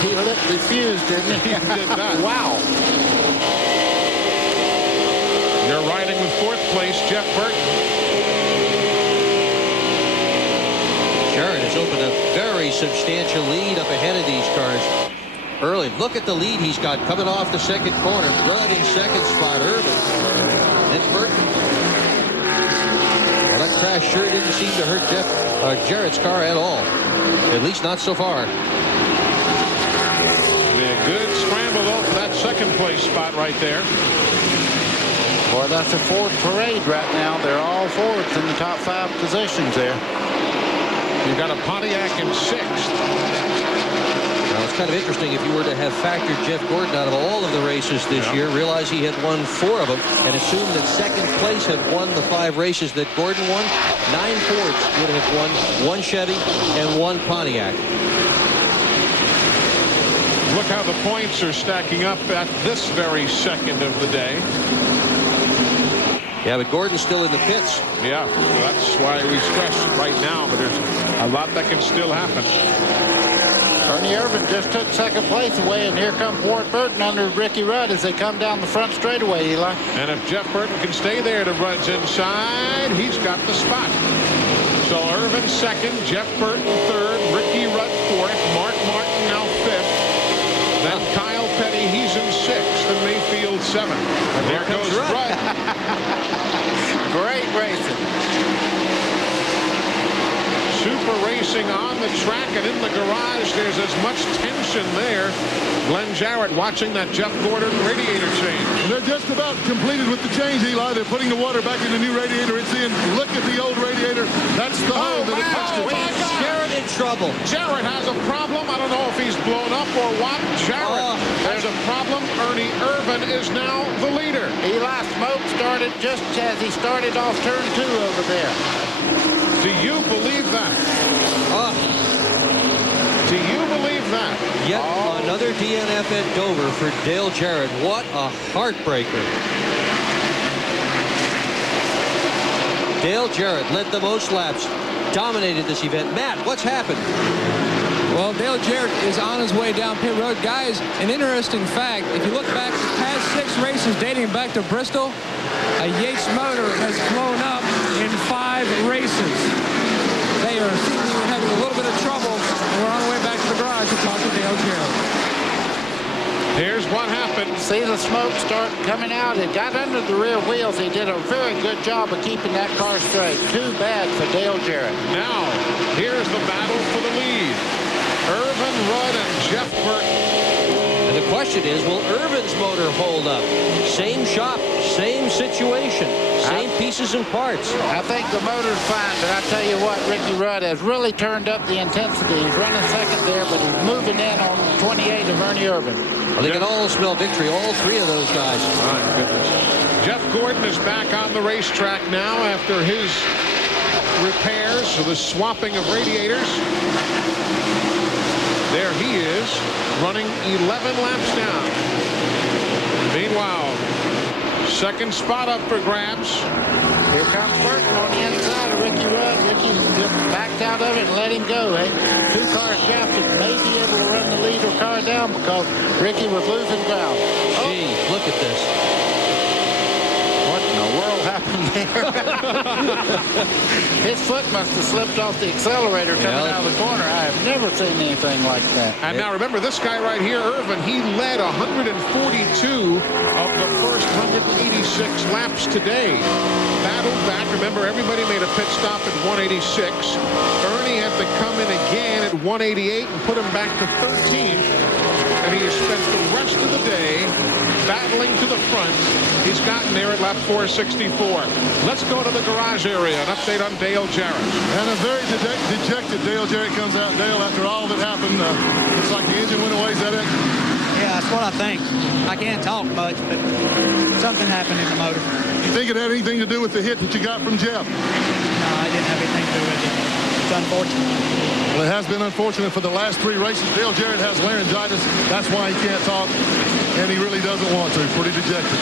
He lit the fuse, didn't he? He did not. Wow. You're riding with fourth place, Jeff Burton. Jarrett has opened a very substantial lead up ahead of these cars. Early, look at the lead he's got coming off the second corner. Rudd in second spot, Irvin. Then Burton. Well, that crash sure didn't seem to hurt Jarrett's car at all. At least not so far. Be a good scramble though for that second place spot right there. Boy, that's a Ford parade right now. They're all Fords in the top 5 positions there. You've got a Pontiac in 6th. Now, it's kind of interesting if you were to have factored Jeff Gordon out of all of the races this year, realize he had won 4 of them, and assume that second place had won the 5 races that Gordon won. 9 Fords would have won, 1 Chevy and 1 Pontiac. Look how the points are stacking up at this very second of the day. Yeah, but Gordon's still in the pits. Yeah, well, that's why we stress right now, but there's a lot that can still happen. Ernie Irvin just took second place away, and here comes Ward Burton under Ricky Rudd as they come down the front straightaway, Eli. And if Jeff Burton can stay there to Rudd's inside, he's got the spot. So Irvin second, Jeff Burton third, Ricky Rudd fourth, Mark Martin now fifth. Then Kyle Petty, he's in 6th, and Mayfield 7th. And there goes Rudd. Great racing. Super racing on the track and in the garage. There's as much tension there. Glenn Jarrett watching that Jeff Gordon radiator change. They're just about completed with the change, Eli. They're putting the water back in the new radiator. It's in. Look at the old radiator. That's the hole that it touched it. Jarrett in trouble. Jarrett has a problem. I don't know if he's blown up or what. Jarrett has a problem. Ernie Irvin is now the leader. Eli, smoke started just as he started off turn 2 over there. Do you believe that? Do you believe that? Yet another DNF at Dover for Dale Jarrett. What a heartbreaker. Dale Jarrett led the most laps, dominated this event. Matt, what's happened? Well, Dale Jarrett is on his way down pit road. Guys, an interesting fact, if you look back the past 6 races dating back to Bristol, a Yates motor has blown up in 5 races. They are seemingly having a little bit of trouble, and we're on the way back to the garage to talk to Dale Jarrett. Here's what happened. See the smoke start coming out. It got under the rear wheels. He did a very good job of keeping that car straight. Too bad for Dale Jarrett. Now, here's the battle for the lead. Irvin, Rudd, and Jeff Burton. And the question is, will Irvin's motor hold up? Same shop, same situation, same pieces and parts. I think the motor's fine, but I tell you what, Ricky Rudd has really turned up the intensity. He's running second there, but he's moving in on 28 of Ernie Irvin. Well, they can all smell victory, all 3 of those guys. My goodness. Jeff Gordon is back on the racetrack now after his repairs, so the swapping of radiators. There he is, running 11 laps down. Meanwhile, second spot up for grabs. Here comes Burton on the inside of Ricky Rudd. Ricky just backed out of it and let him go. 2 cars drafted, may be able to run the leader car down because Ricky was losing ground. Gee, look at this. What in the world happened there? His foot must have slipped off the accelerator coming out of the corner. I have never seen anything like that. And now remember, this guy right here, Irvin, he led 142 of the first 186 laps today. Battled back. Remember, everybody made a pit stop at 186. Ernie had to come in again at 188 and put him back to 13th. And he has spent the rest of the day battling to the front. He's gotten there at lap 464. Let's go to the garage area. An update on Dale Jarrett. And a very dejected Dale Jarrett comes out. Dale, after all that happened, looks like the engine went away. Is that it? Yeah, that's what I think. I can't talk much, but something happened in the motor. You think it had anything to do with the hit that you got from Jeff? No, it didn't have anything to do with it. It's unfortunate. Well, it has been unfortunate for the last 3 races. Dale Jarrett has laryngitis. That's why he can't talk, and he really doesn't want to. Pretty dejected.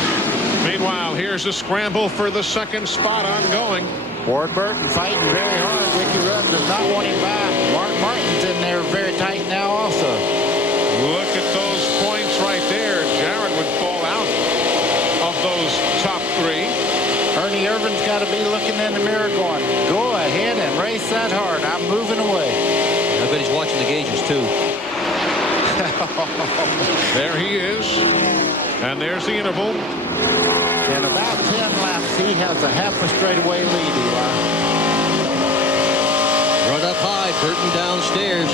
Meanwhile, here's a scramble for the second spot ongoing. Ward Burton fighting very hard. Ricky Rudd does not want him by. Mark Martin's in there very tight now also. Look at those points right there. Jared would fall out of those top three. Ernie Irvin's got to be looking in the mirror going, go ahead and race that hard. I'm moving away. I bet he's watching the gauges, too. There he is. And there's the interval. In about 10 laps, he has a half a straightaway lead, Eli. Run up high, Burton downstairs.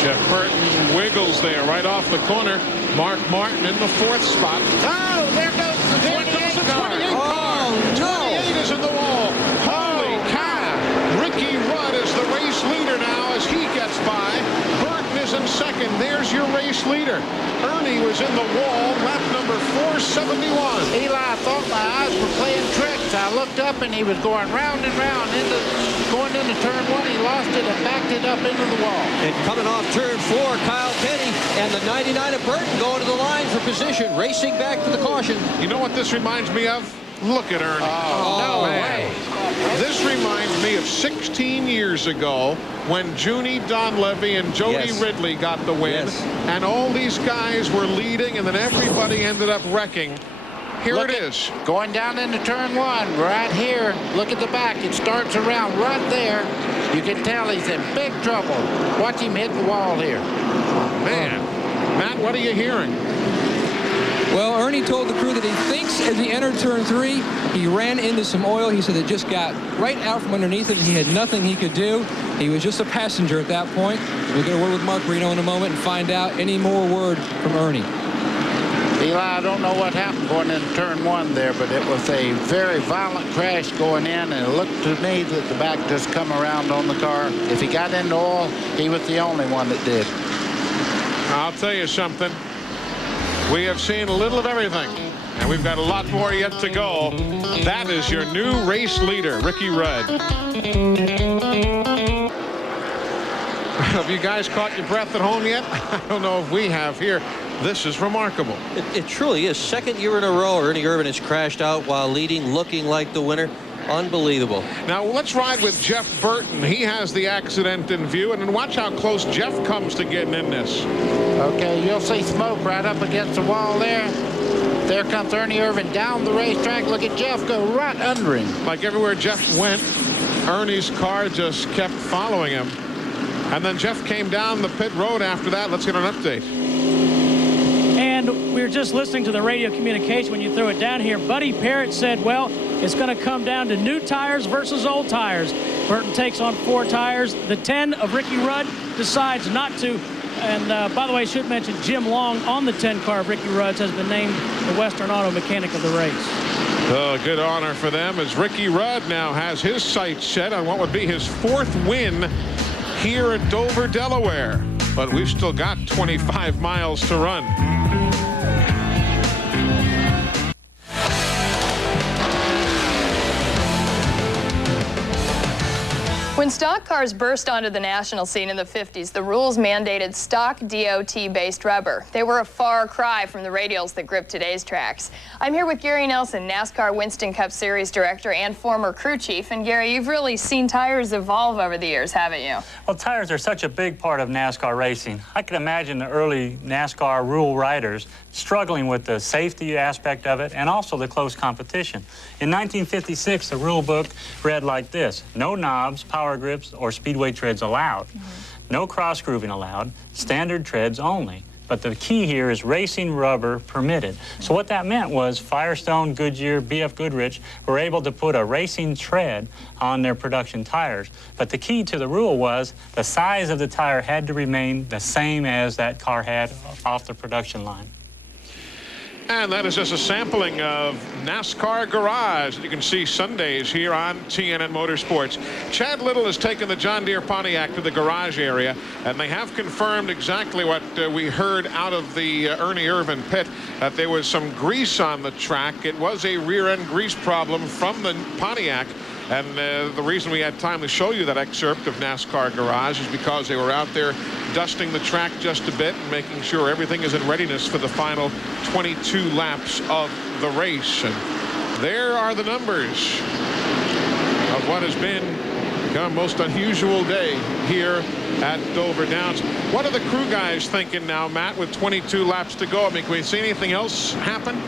Jeff Burton wiggles there right off the corner. Mark Martin in the 4th spot. Oh, there goes the 28 car. Oh, no. 28 is in the wall. Holy cow. Ricky Rudd is the race leader now as he gets by. Burton is in 2nd. There's your race leader. Ernie was in the wall, lap number 471. Eli, I thought my eyes were playing tricks. I looked up and he was going round and round going into turn 1. He lost it and backed it up into the wall. And coming off turn 4, Kyle Petty and the 99 of Burton going to the line for position, racing back for the caution. You know what this reminds me of? Look at Ernie. Oh, no way. This reminds me of 16 years ago when Junie Donlevy and Jody Ridley got the win. And all these guys were leading, and then everybody ended up wrecking. Here it is. Going down into turn 1, right here. Look at the back. It starts around right there. You can tell he's in big trouble. Watch him hit the wall here. Man. Matt, what are you hearing? Well, Ernie told the crew that he thinks as he entered turn 3, he ran into some oil. He said it just got right out from underneath it, and he had nothing he could do. He was just a passenger at that point. We'll get a word with Mark Reno in a moment and find out any more word from Ernie. Eli, I don't know what happened going into turn 1 there, but it was a very violent crash going in, and it looked to me that the back just come around on the car. If he got into oil, he was the only one that did. I'll tell you something. We have seen a little of everything, and we've got a lot more yet to go. That is your new race leader, Ricky Rudd. Have you guys caught your breath at home yet? I don't know if we have here. This is remarkable. It truly is. 2nd year in a row, Ernie Irvin has crashed out while leading, looking like the winner. Unbelievable. Now let's ride with Jeff Burton. He has the accident in view, and then watch how close Jeff comes to getting in this. Okay, you'll see smoke right up against the wall there. There comes Ernie Irvin down the racetrack. Look at Jeff go right under him. Like everywhere Jeff went, Ernie's car just kept following him. And then Jeff came down the pit road after that. Let's get an update. And we were just listening to the radio communication when you threw it down here. Buddy Parrott said, well, it's going to come down to new tires versus old tires. Burton takes on 4 tires. The 10 of Ricky Rudd decides not to. And by the way, I should mention Jim Long on the 10 car of Ricky Rudd's has been named the Western Auto Mechanic of the race. Oh, good honor for them as Ricky Rudd now has his sights set on what would be his 4th win here at Dover, Delaware. But we've still got 25 miles to run. When stock cars burst onto the national scene in the 50s, the rules mandated stock DOT-based rubber. They were a far cry from the radials that grip today's tracks. I'm here with Gary Nelson, NASCAR Winston Cup Series Director and former crew chief. And Gary, you've really seen tires evolve over the years, haven't you? Well, tires are such a big part of NASCAR racing. I can imagine the early NASCAR rule writers struggling with the safety aspect of it and also the close competition. In 1956, the rule book read like this: no knobs, power grips, or speedway treads allowed. No cross grooving allowed, standard treads only. But the key here is racing rubber permitted. So what that meant was Firestone, Goodyear, BF Goodrich were able to put a racing tread on their production tires. But the key to the rule was the size of the tire had to remain the same as that car had off the production line. And that is just a sampling of NASCAR Garage. You can see Sundays here on TNN Motorsports. Chad Little has taken the John Deere Pontiac to the garage area, and they have confirmed exactly what we heard out of the Ernie Irvin pit, that there was some grease on the track. It was a rear-end grease problem from the Pontiac. And the reason we had time to show you that excerpt of NASCAR Garage is because they were out there dusting the track just a bit and making sure everything is in readiness for the final 22 laps of the race. And there are the numbers of what has been a most unusual day here at Dover Downs. What are the crew guys thinking now, Matt, with 22 laps to go? I mean, can we see anything else happen?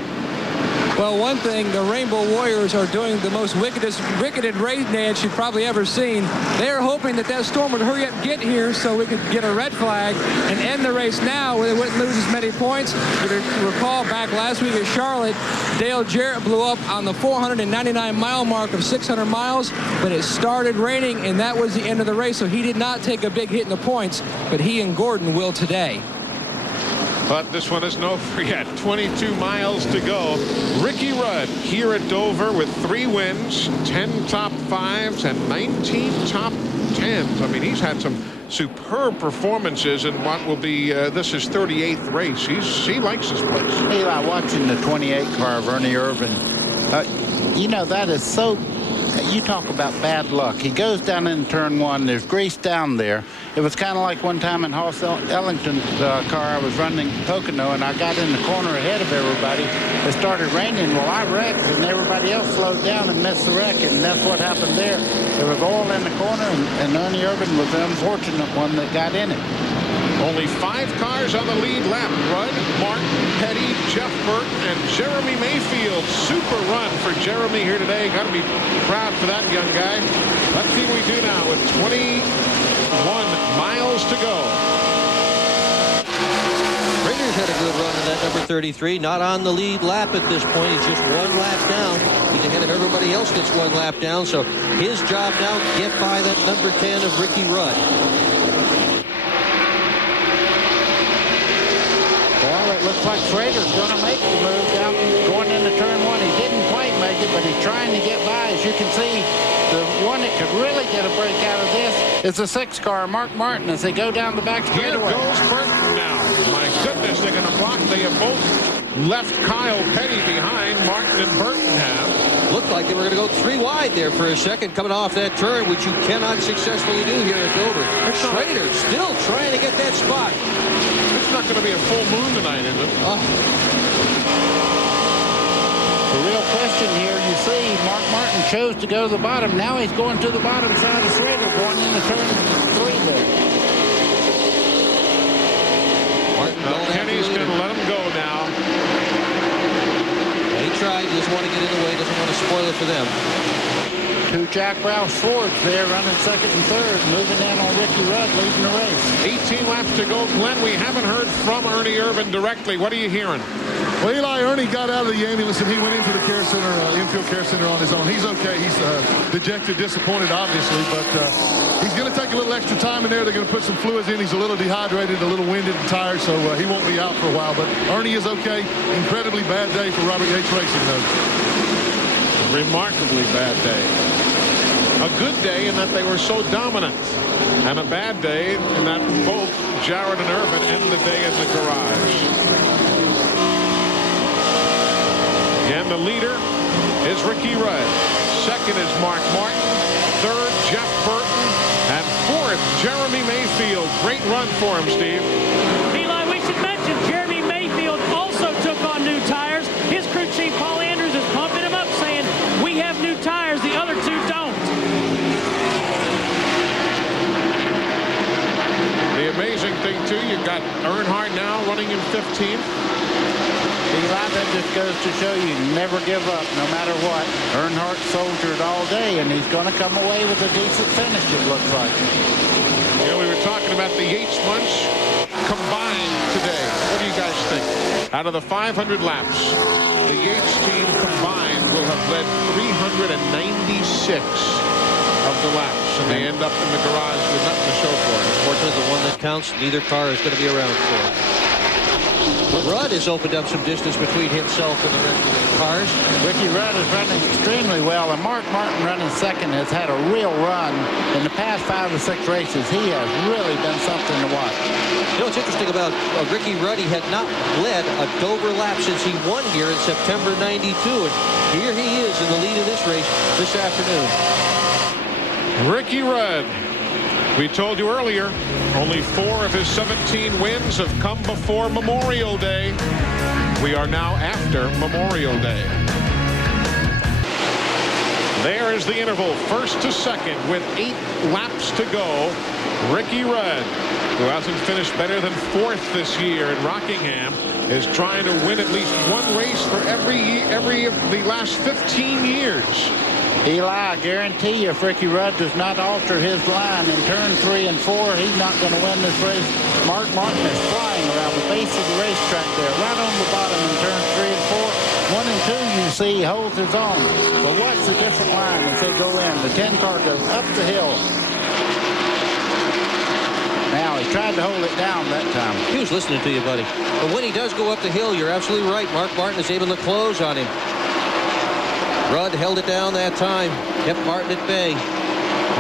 Well, one thing, the Rainbow Warriors are doing the most wicketed race dance you've probably ever seen. They're hoping that storm would hurry up and get here so we could get a red flag and end the race now where they wouldn't lose as many points. You recall back last week at Charlotte, Dale Jarrett blew up on the 499-mile mark of 600 miles, but it started raining, and that was the end of the race, so he did not take a big hit in the points, but he and Gordon will today. But this one isn't over yet. 22 miles to go. Ricky Rudd here at Dover with 3 wins, 10 top 5s, and 19 top 10s. I mean, he's had some superb performances in what will be this is 38th race. He likes this place. Eli, watching the 28 car of Ernie Irvan, you know, that is so. You talk about bad luck. He goes down in turn 1. There's grease down there. It was kind of like one time in Hoss Ellington's car. I was running Pocono, and I got in the corner ahead of everybody. It started raining. Well, I wrecked, and everybody else slowed down and missed the wreck, and that's what happened there. There was oil in the corner, and Ernie Irvan was the unfortunate one that got in it. Only 5 cars on the lead lap. Rudd, Martin, Petty, Jeff Burton, and Jeremy Mayfield. Super run for Jeremy here today. Got to be proud for that young guy. Let's see what we do now with 21 miles to go. Rader's had a good run in that number 33. Not on the lead lap at this point. He's just 1 lap down. He's ahead of everybody else that's 1 lap down. So his job now, get by that number 10 of Ricky Rudd. Well, it looks like Schrader's going to make the move down going into turn 1. He didn't quite make it, but he's trying to get by. As you can see, the one that could really get a break out of this is the 6 car, Mark Martin, as they go down the back straightaway. Here goes Burton now. My goodness, they're going to block. They have both left Kyle Petty behind. Martin and Burton have. Looked like they were going to go 3 wide there for a second coming off that turn, which you cannot successfully do here at Dover. Schrader still trying to get that spot. It's not going to be a full moon tonight, is it? The real question here, you see, Mark Martin chose to go to the bottom. Now he's going to the bottom side of Schrader, going into turn 3 there. Kenny's going to let him go now. He tried, doesn't want to get in the way, doesn't want to spoil it for them. 2 Jack Roush Fords there running 2nd and 3rd, moving in on Ricky Rudd, leading the race. 18 laps to go. Glenn, we haven't heard from Ernie Irvan directly. What are you hearing? Well, Eli, Ernie got out of the ambulance and he went into the care center, infield care center on his own. He's okay. He's dejected, disappointed, obviously, but he's going to take a little extra time in there. They're going to put some fluids in. He's a little dehydrated, a little winded and tired, so he won't be out for a while. But Ernie is okay. Incredibly bad day for Robert Yates Racing, though. Remarkably bad day. A good day in that they were so dominant, and a bad day in that both Jarrett and Irvan end the day in the garage. And the leader is Ricky Rudd. 2nd is Mark Martin. 3rd, Jeff Burton. And 4th, Jeremy Mayfield. Great run for him, Steve. Eli, we should mention Jeremy Mayfield also took on new tires. His crew chief, Paul Andrews, is pumping him up, saying, we have new tires, the other 2 don't. The amazing thing, too, you've got Earnhardt now running in 15th. Eli, that just goes to show you never give up, no matter what. Earnhardt soldiered all day, and he's going to come away with a decent finish, it looks like. You know, we were talking about the Yates bunch combined today. What do you guys think? Out of the 500 laps, the Yates team combined will have led 396 of the laps, and they end up in the garage with nothing to show for it. Unfortunately, the one that counts, neither car is going to be around for. Rudd has opened up some distance between himself and the rest of the cars. Ricky Rudd is running extremely well, and Mark Martin running 2nd has had a real run. In the past 5 or 6 races, he has really been something to watch. You know what's interesting about Ricky Rudd, he had not led a Dover lap since he won here in September '92, and here he is in the lead of this race this afternoon. Ricky Rudd. We told you earlier, only 4 of his 17 wins have come before Memorial Day. We are now after Memorial Day. There is the interval, first to second with 8 laps to go. Ricky Rudd, who hasn't finished better than 4th this year in Rockingham, is trying to win at least one race for every of the last 15 years. Eli, I guarantee you if Ricky Rudd does not alter his line in turn 3 and 4, he's not going to win this race. Mark Martin is flying around the base of the racetrack there, right on the bottom in turn 3 and 4. 1 and 2, you see, he holds his own. But what's the different line as they go in? The 10 car goes up the hill. Now, he tried to hold it down that time. He was listening to you, buddy. But when he does go up the hill, you're absolutely right. Mark Martin is able to close on him. Rudd held it down that time, kept Martin at bay.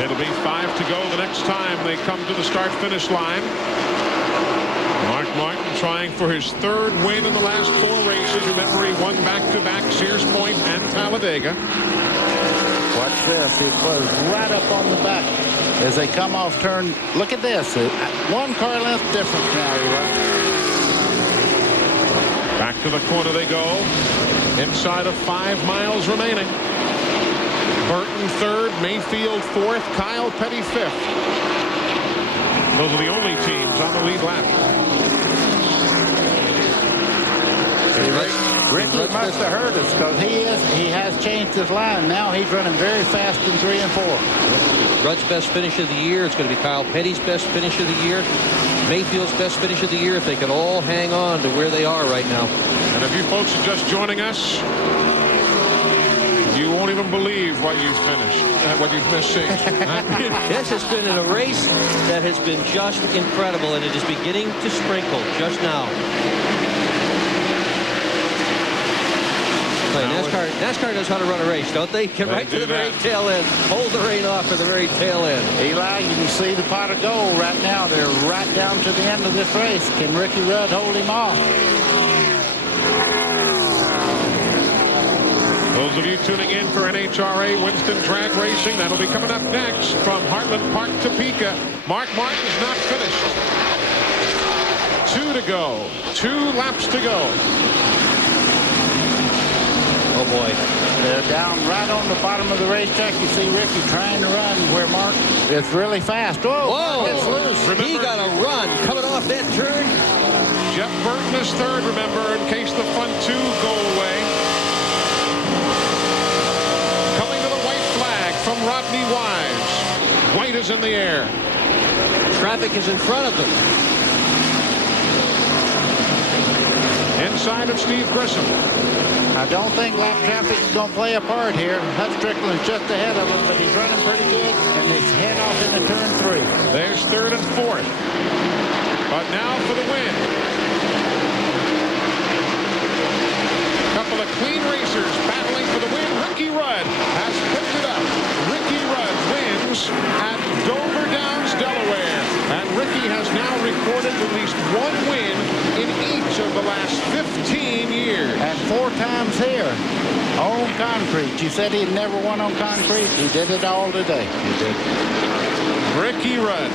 It'll be 5 to go the next time they come to the start-finish line. Mark Martin trying for his 3rd win in the last 4 races. Remember, he won back-to-back Sears Point and Talladega. Watch this. He closed right up on the back as they come off turn. Look at this. 1 car length difference now, Eli. Back to the corner they go. Inside of 5 miles remaining. Burton 3rd, Mayfield 4th, Kyle Petty 5th. Those are the only teams on the lead lap. Ricky must have heard us because he has changed his line. Now he's running very fast in 3 and 4. Rudd's best finish of the year. It's going to be Kyle Petty's best finish of the year. Mayfield's best finish of the year if they can all hang on to where they are right now. And if you folks are just joining us, you won't even believe what you've finished, what you've missed seeing. This has been a race that has been just incredible, and it is beginning to sprinkle just now. NASCAR knows how to run a race, don't they? Get right to the very tail end. Hold the rein off for the very tail end. Eli, you can see the pot of gold right now. They're right down to the end of this race. Can Ricky Rudd hold him off? Those of you tuning in for NHRA Winston Drag Racing, that'll be coming up next from Heartland Park, Topeka. Mark Martin's not finished. 2 to go. 2 laps to go. Oh, boy. They're down right on the bottom of the racetrack. You see Ricky trying to run where Mark is really fast. Whoa, it's loose. Remember, he got a run coming off that turn. Jeff Burton is 3rd, remember, in case the front 2 go away. Coming to the white flag from Rodney Wise. White is in the air. Traffic is in front of them. Inside of Steve Grissom. I don't think lap traffic is going to play a part here. Hut Strickland's just ahead of him, but he's running pretty good, and they head off into turn 3. There's 3rd and 4th. But now for the win. Couple of clean racers battling for the win. Ricky Rudd has picked it up. Ricky Rudd wins at Dover Downs, Delaware. And Ricky has now recorded at least 1 win in each of the last 15 years. And 4 times here on concrete. You said he'd never won on concrete. He did it all today. He did. Ricky Rudd.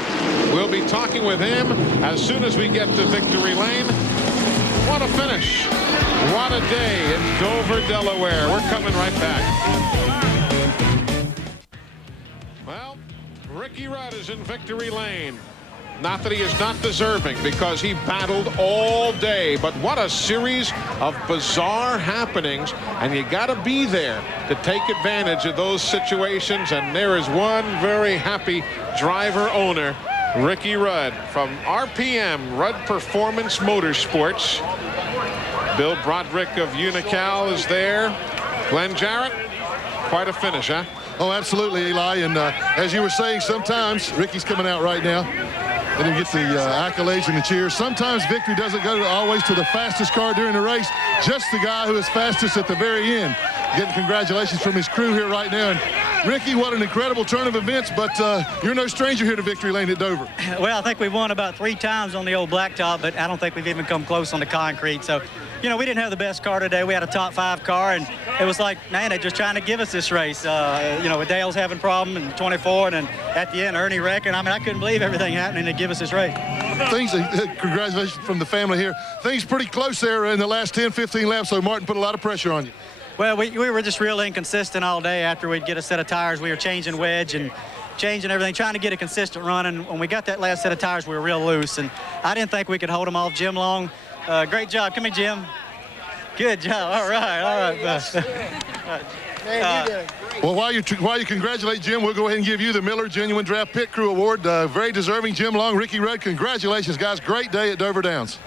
We'll be talking with him as soon as we get to victory lane. What a finish. What a day in Dover, Delaware. We're coming right back. Well, Ricky Rudd is in victory lane. Not that he is not deserving, because he battled all day, but what a series of bizarre happenings, and you got to be there to take advantage of those situations. And there is one very happy driver owner, Ricky Rudd from RPM, Rudd Performance Motorsports. Bill Broderick of Unocal is there. Glenn Jarrett, quite a finish, huh? Oh, absolutely, Eli. And as you were saying, sometimes Ricky's coming out right now. Let him get the accolades and the cheers. Sometimes victory doesn't go always to the fastest car during the race, just the guy who is fastest at the very end. Getting congratulations from his crew here right now. And Ricky, what an incredible turn of events, but you're no stranger here to victory lane at Dover. Well, I think we won about 3 times on the old blacktop, but I don't think we've even come close on the concrete. So, you know, we didn't have the best car today. We had a top 5 car, and it was like, man, they're just trying to give us this race. You know, with Dale's having a problem in 24, and then at the end, Ernie wrecking. I mean, I couldn't believe everything happening to give us this race. Things, congratulations from the family here. Things pretty close there in the last 10, 15 laps, so Martin put a lot of pressure on you. Well, we were just real inconsistent all day. After we'd get a set of tires, we were changing wedge and changing everything, trying to get a consistent run. And when we got that last set of tires, we were real loose. And I didn't think we could hold them off Jim Long. Great job. Come here, Jim. Good job. All right, bud. Man, you did great. Well, while you congratulate Jim, we'll go ahead and give you the Miller Genuine Draft Pit Crew Award. Very deserving, Jim Long, Ricky Rudd. Congratulations, guys. Great day at Dover Downs.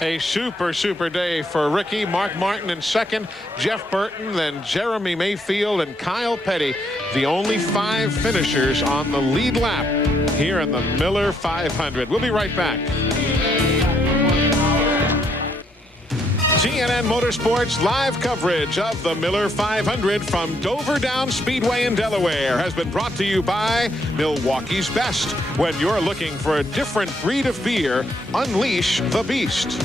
A super day for Ricky. Mark Martin in second, Jeff Burton, then Jeremy Mayfield and Kyle Petty, the only 5 finishers on the lead lap here in the Miller 500. We'll be right back. TNN Motorsports live coverage of the Miller 500 from Dover Downs Speedway in Delaware has been brought to you by Milwaukee's Best. When you're looking for a different breed of beer, unleash the beast.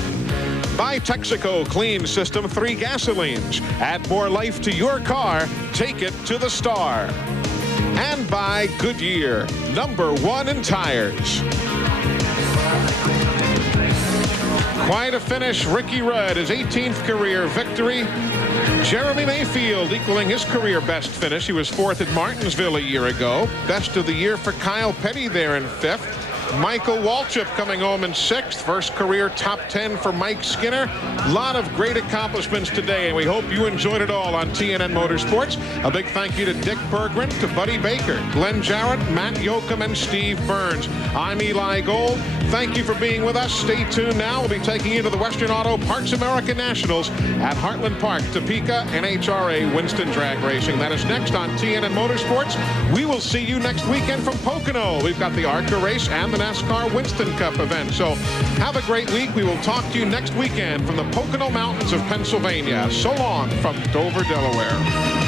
By Texaco Clean System 3 gasolines. Add more life to your car. Take it to the star. And by Goodyear, #1 in tires. Quite a finish. Ricky Rudd, his 18th career victory. Jeremy Mayfield equaling his career best finish. He was 4th at Martinsville a year ago. Best of the year for Kyle Petty there in 5th. Michael Waltrip coming home in 6th. First career top 10 for Mike Skinner. A lot of great accomplishments today, and we hope you enjoyed it all on TNN Motorsports. A big thank you to Dick Berggren, to Buddy Baker, Glenn Jarrett, Matt Yoakum, and Steve Burns. I'm Eli Gold. Thank you for being with us. Stay tuned now. We'll be taking you to the Western Auto Parts America Nationals at Heartland Park, Topeka, NHRA Winston Drag Racing. That is next on TNN Motorsports. We will see you next weekend from Pocono. We've got the ARCA race and the NASCAR Winston Cup event. So have a great week. We will talk to you next weekend from the Pocono Mountains of Pennsylvania. So long from Dover, Delaware.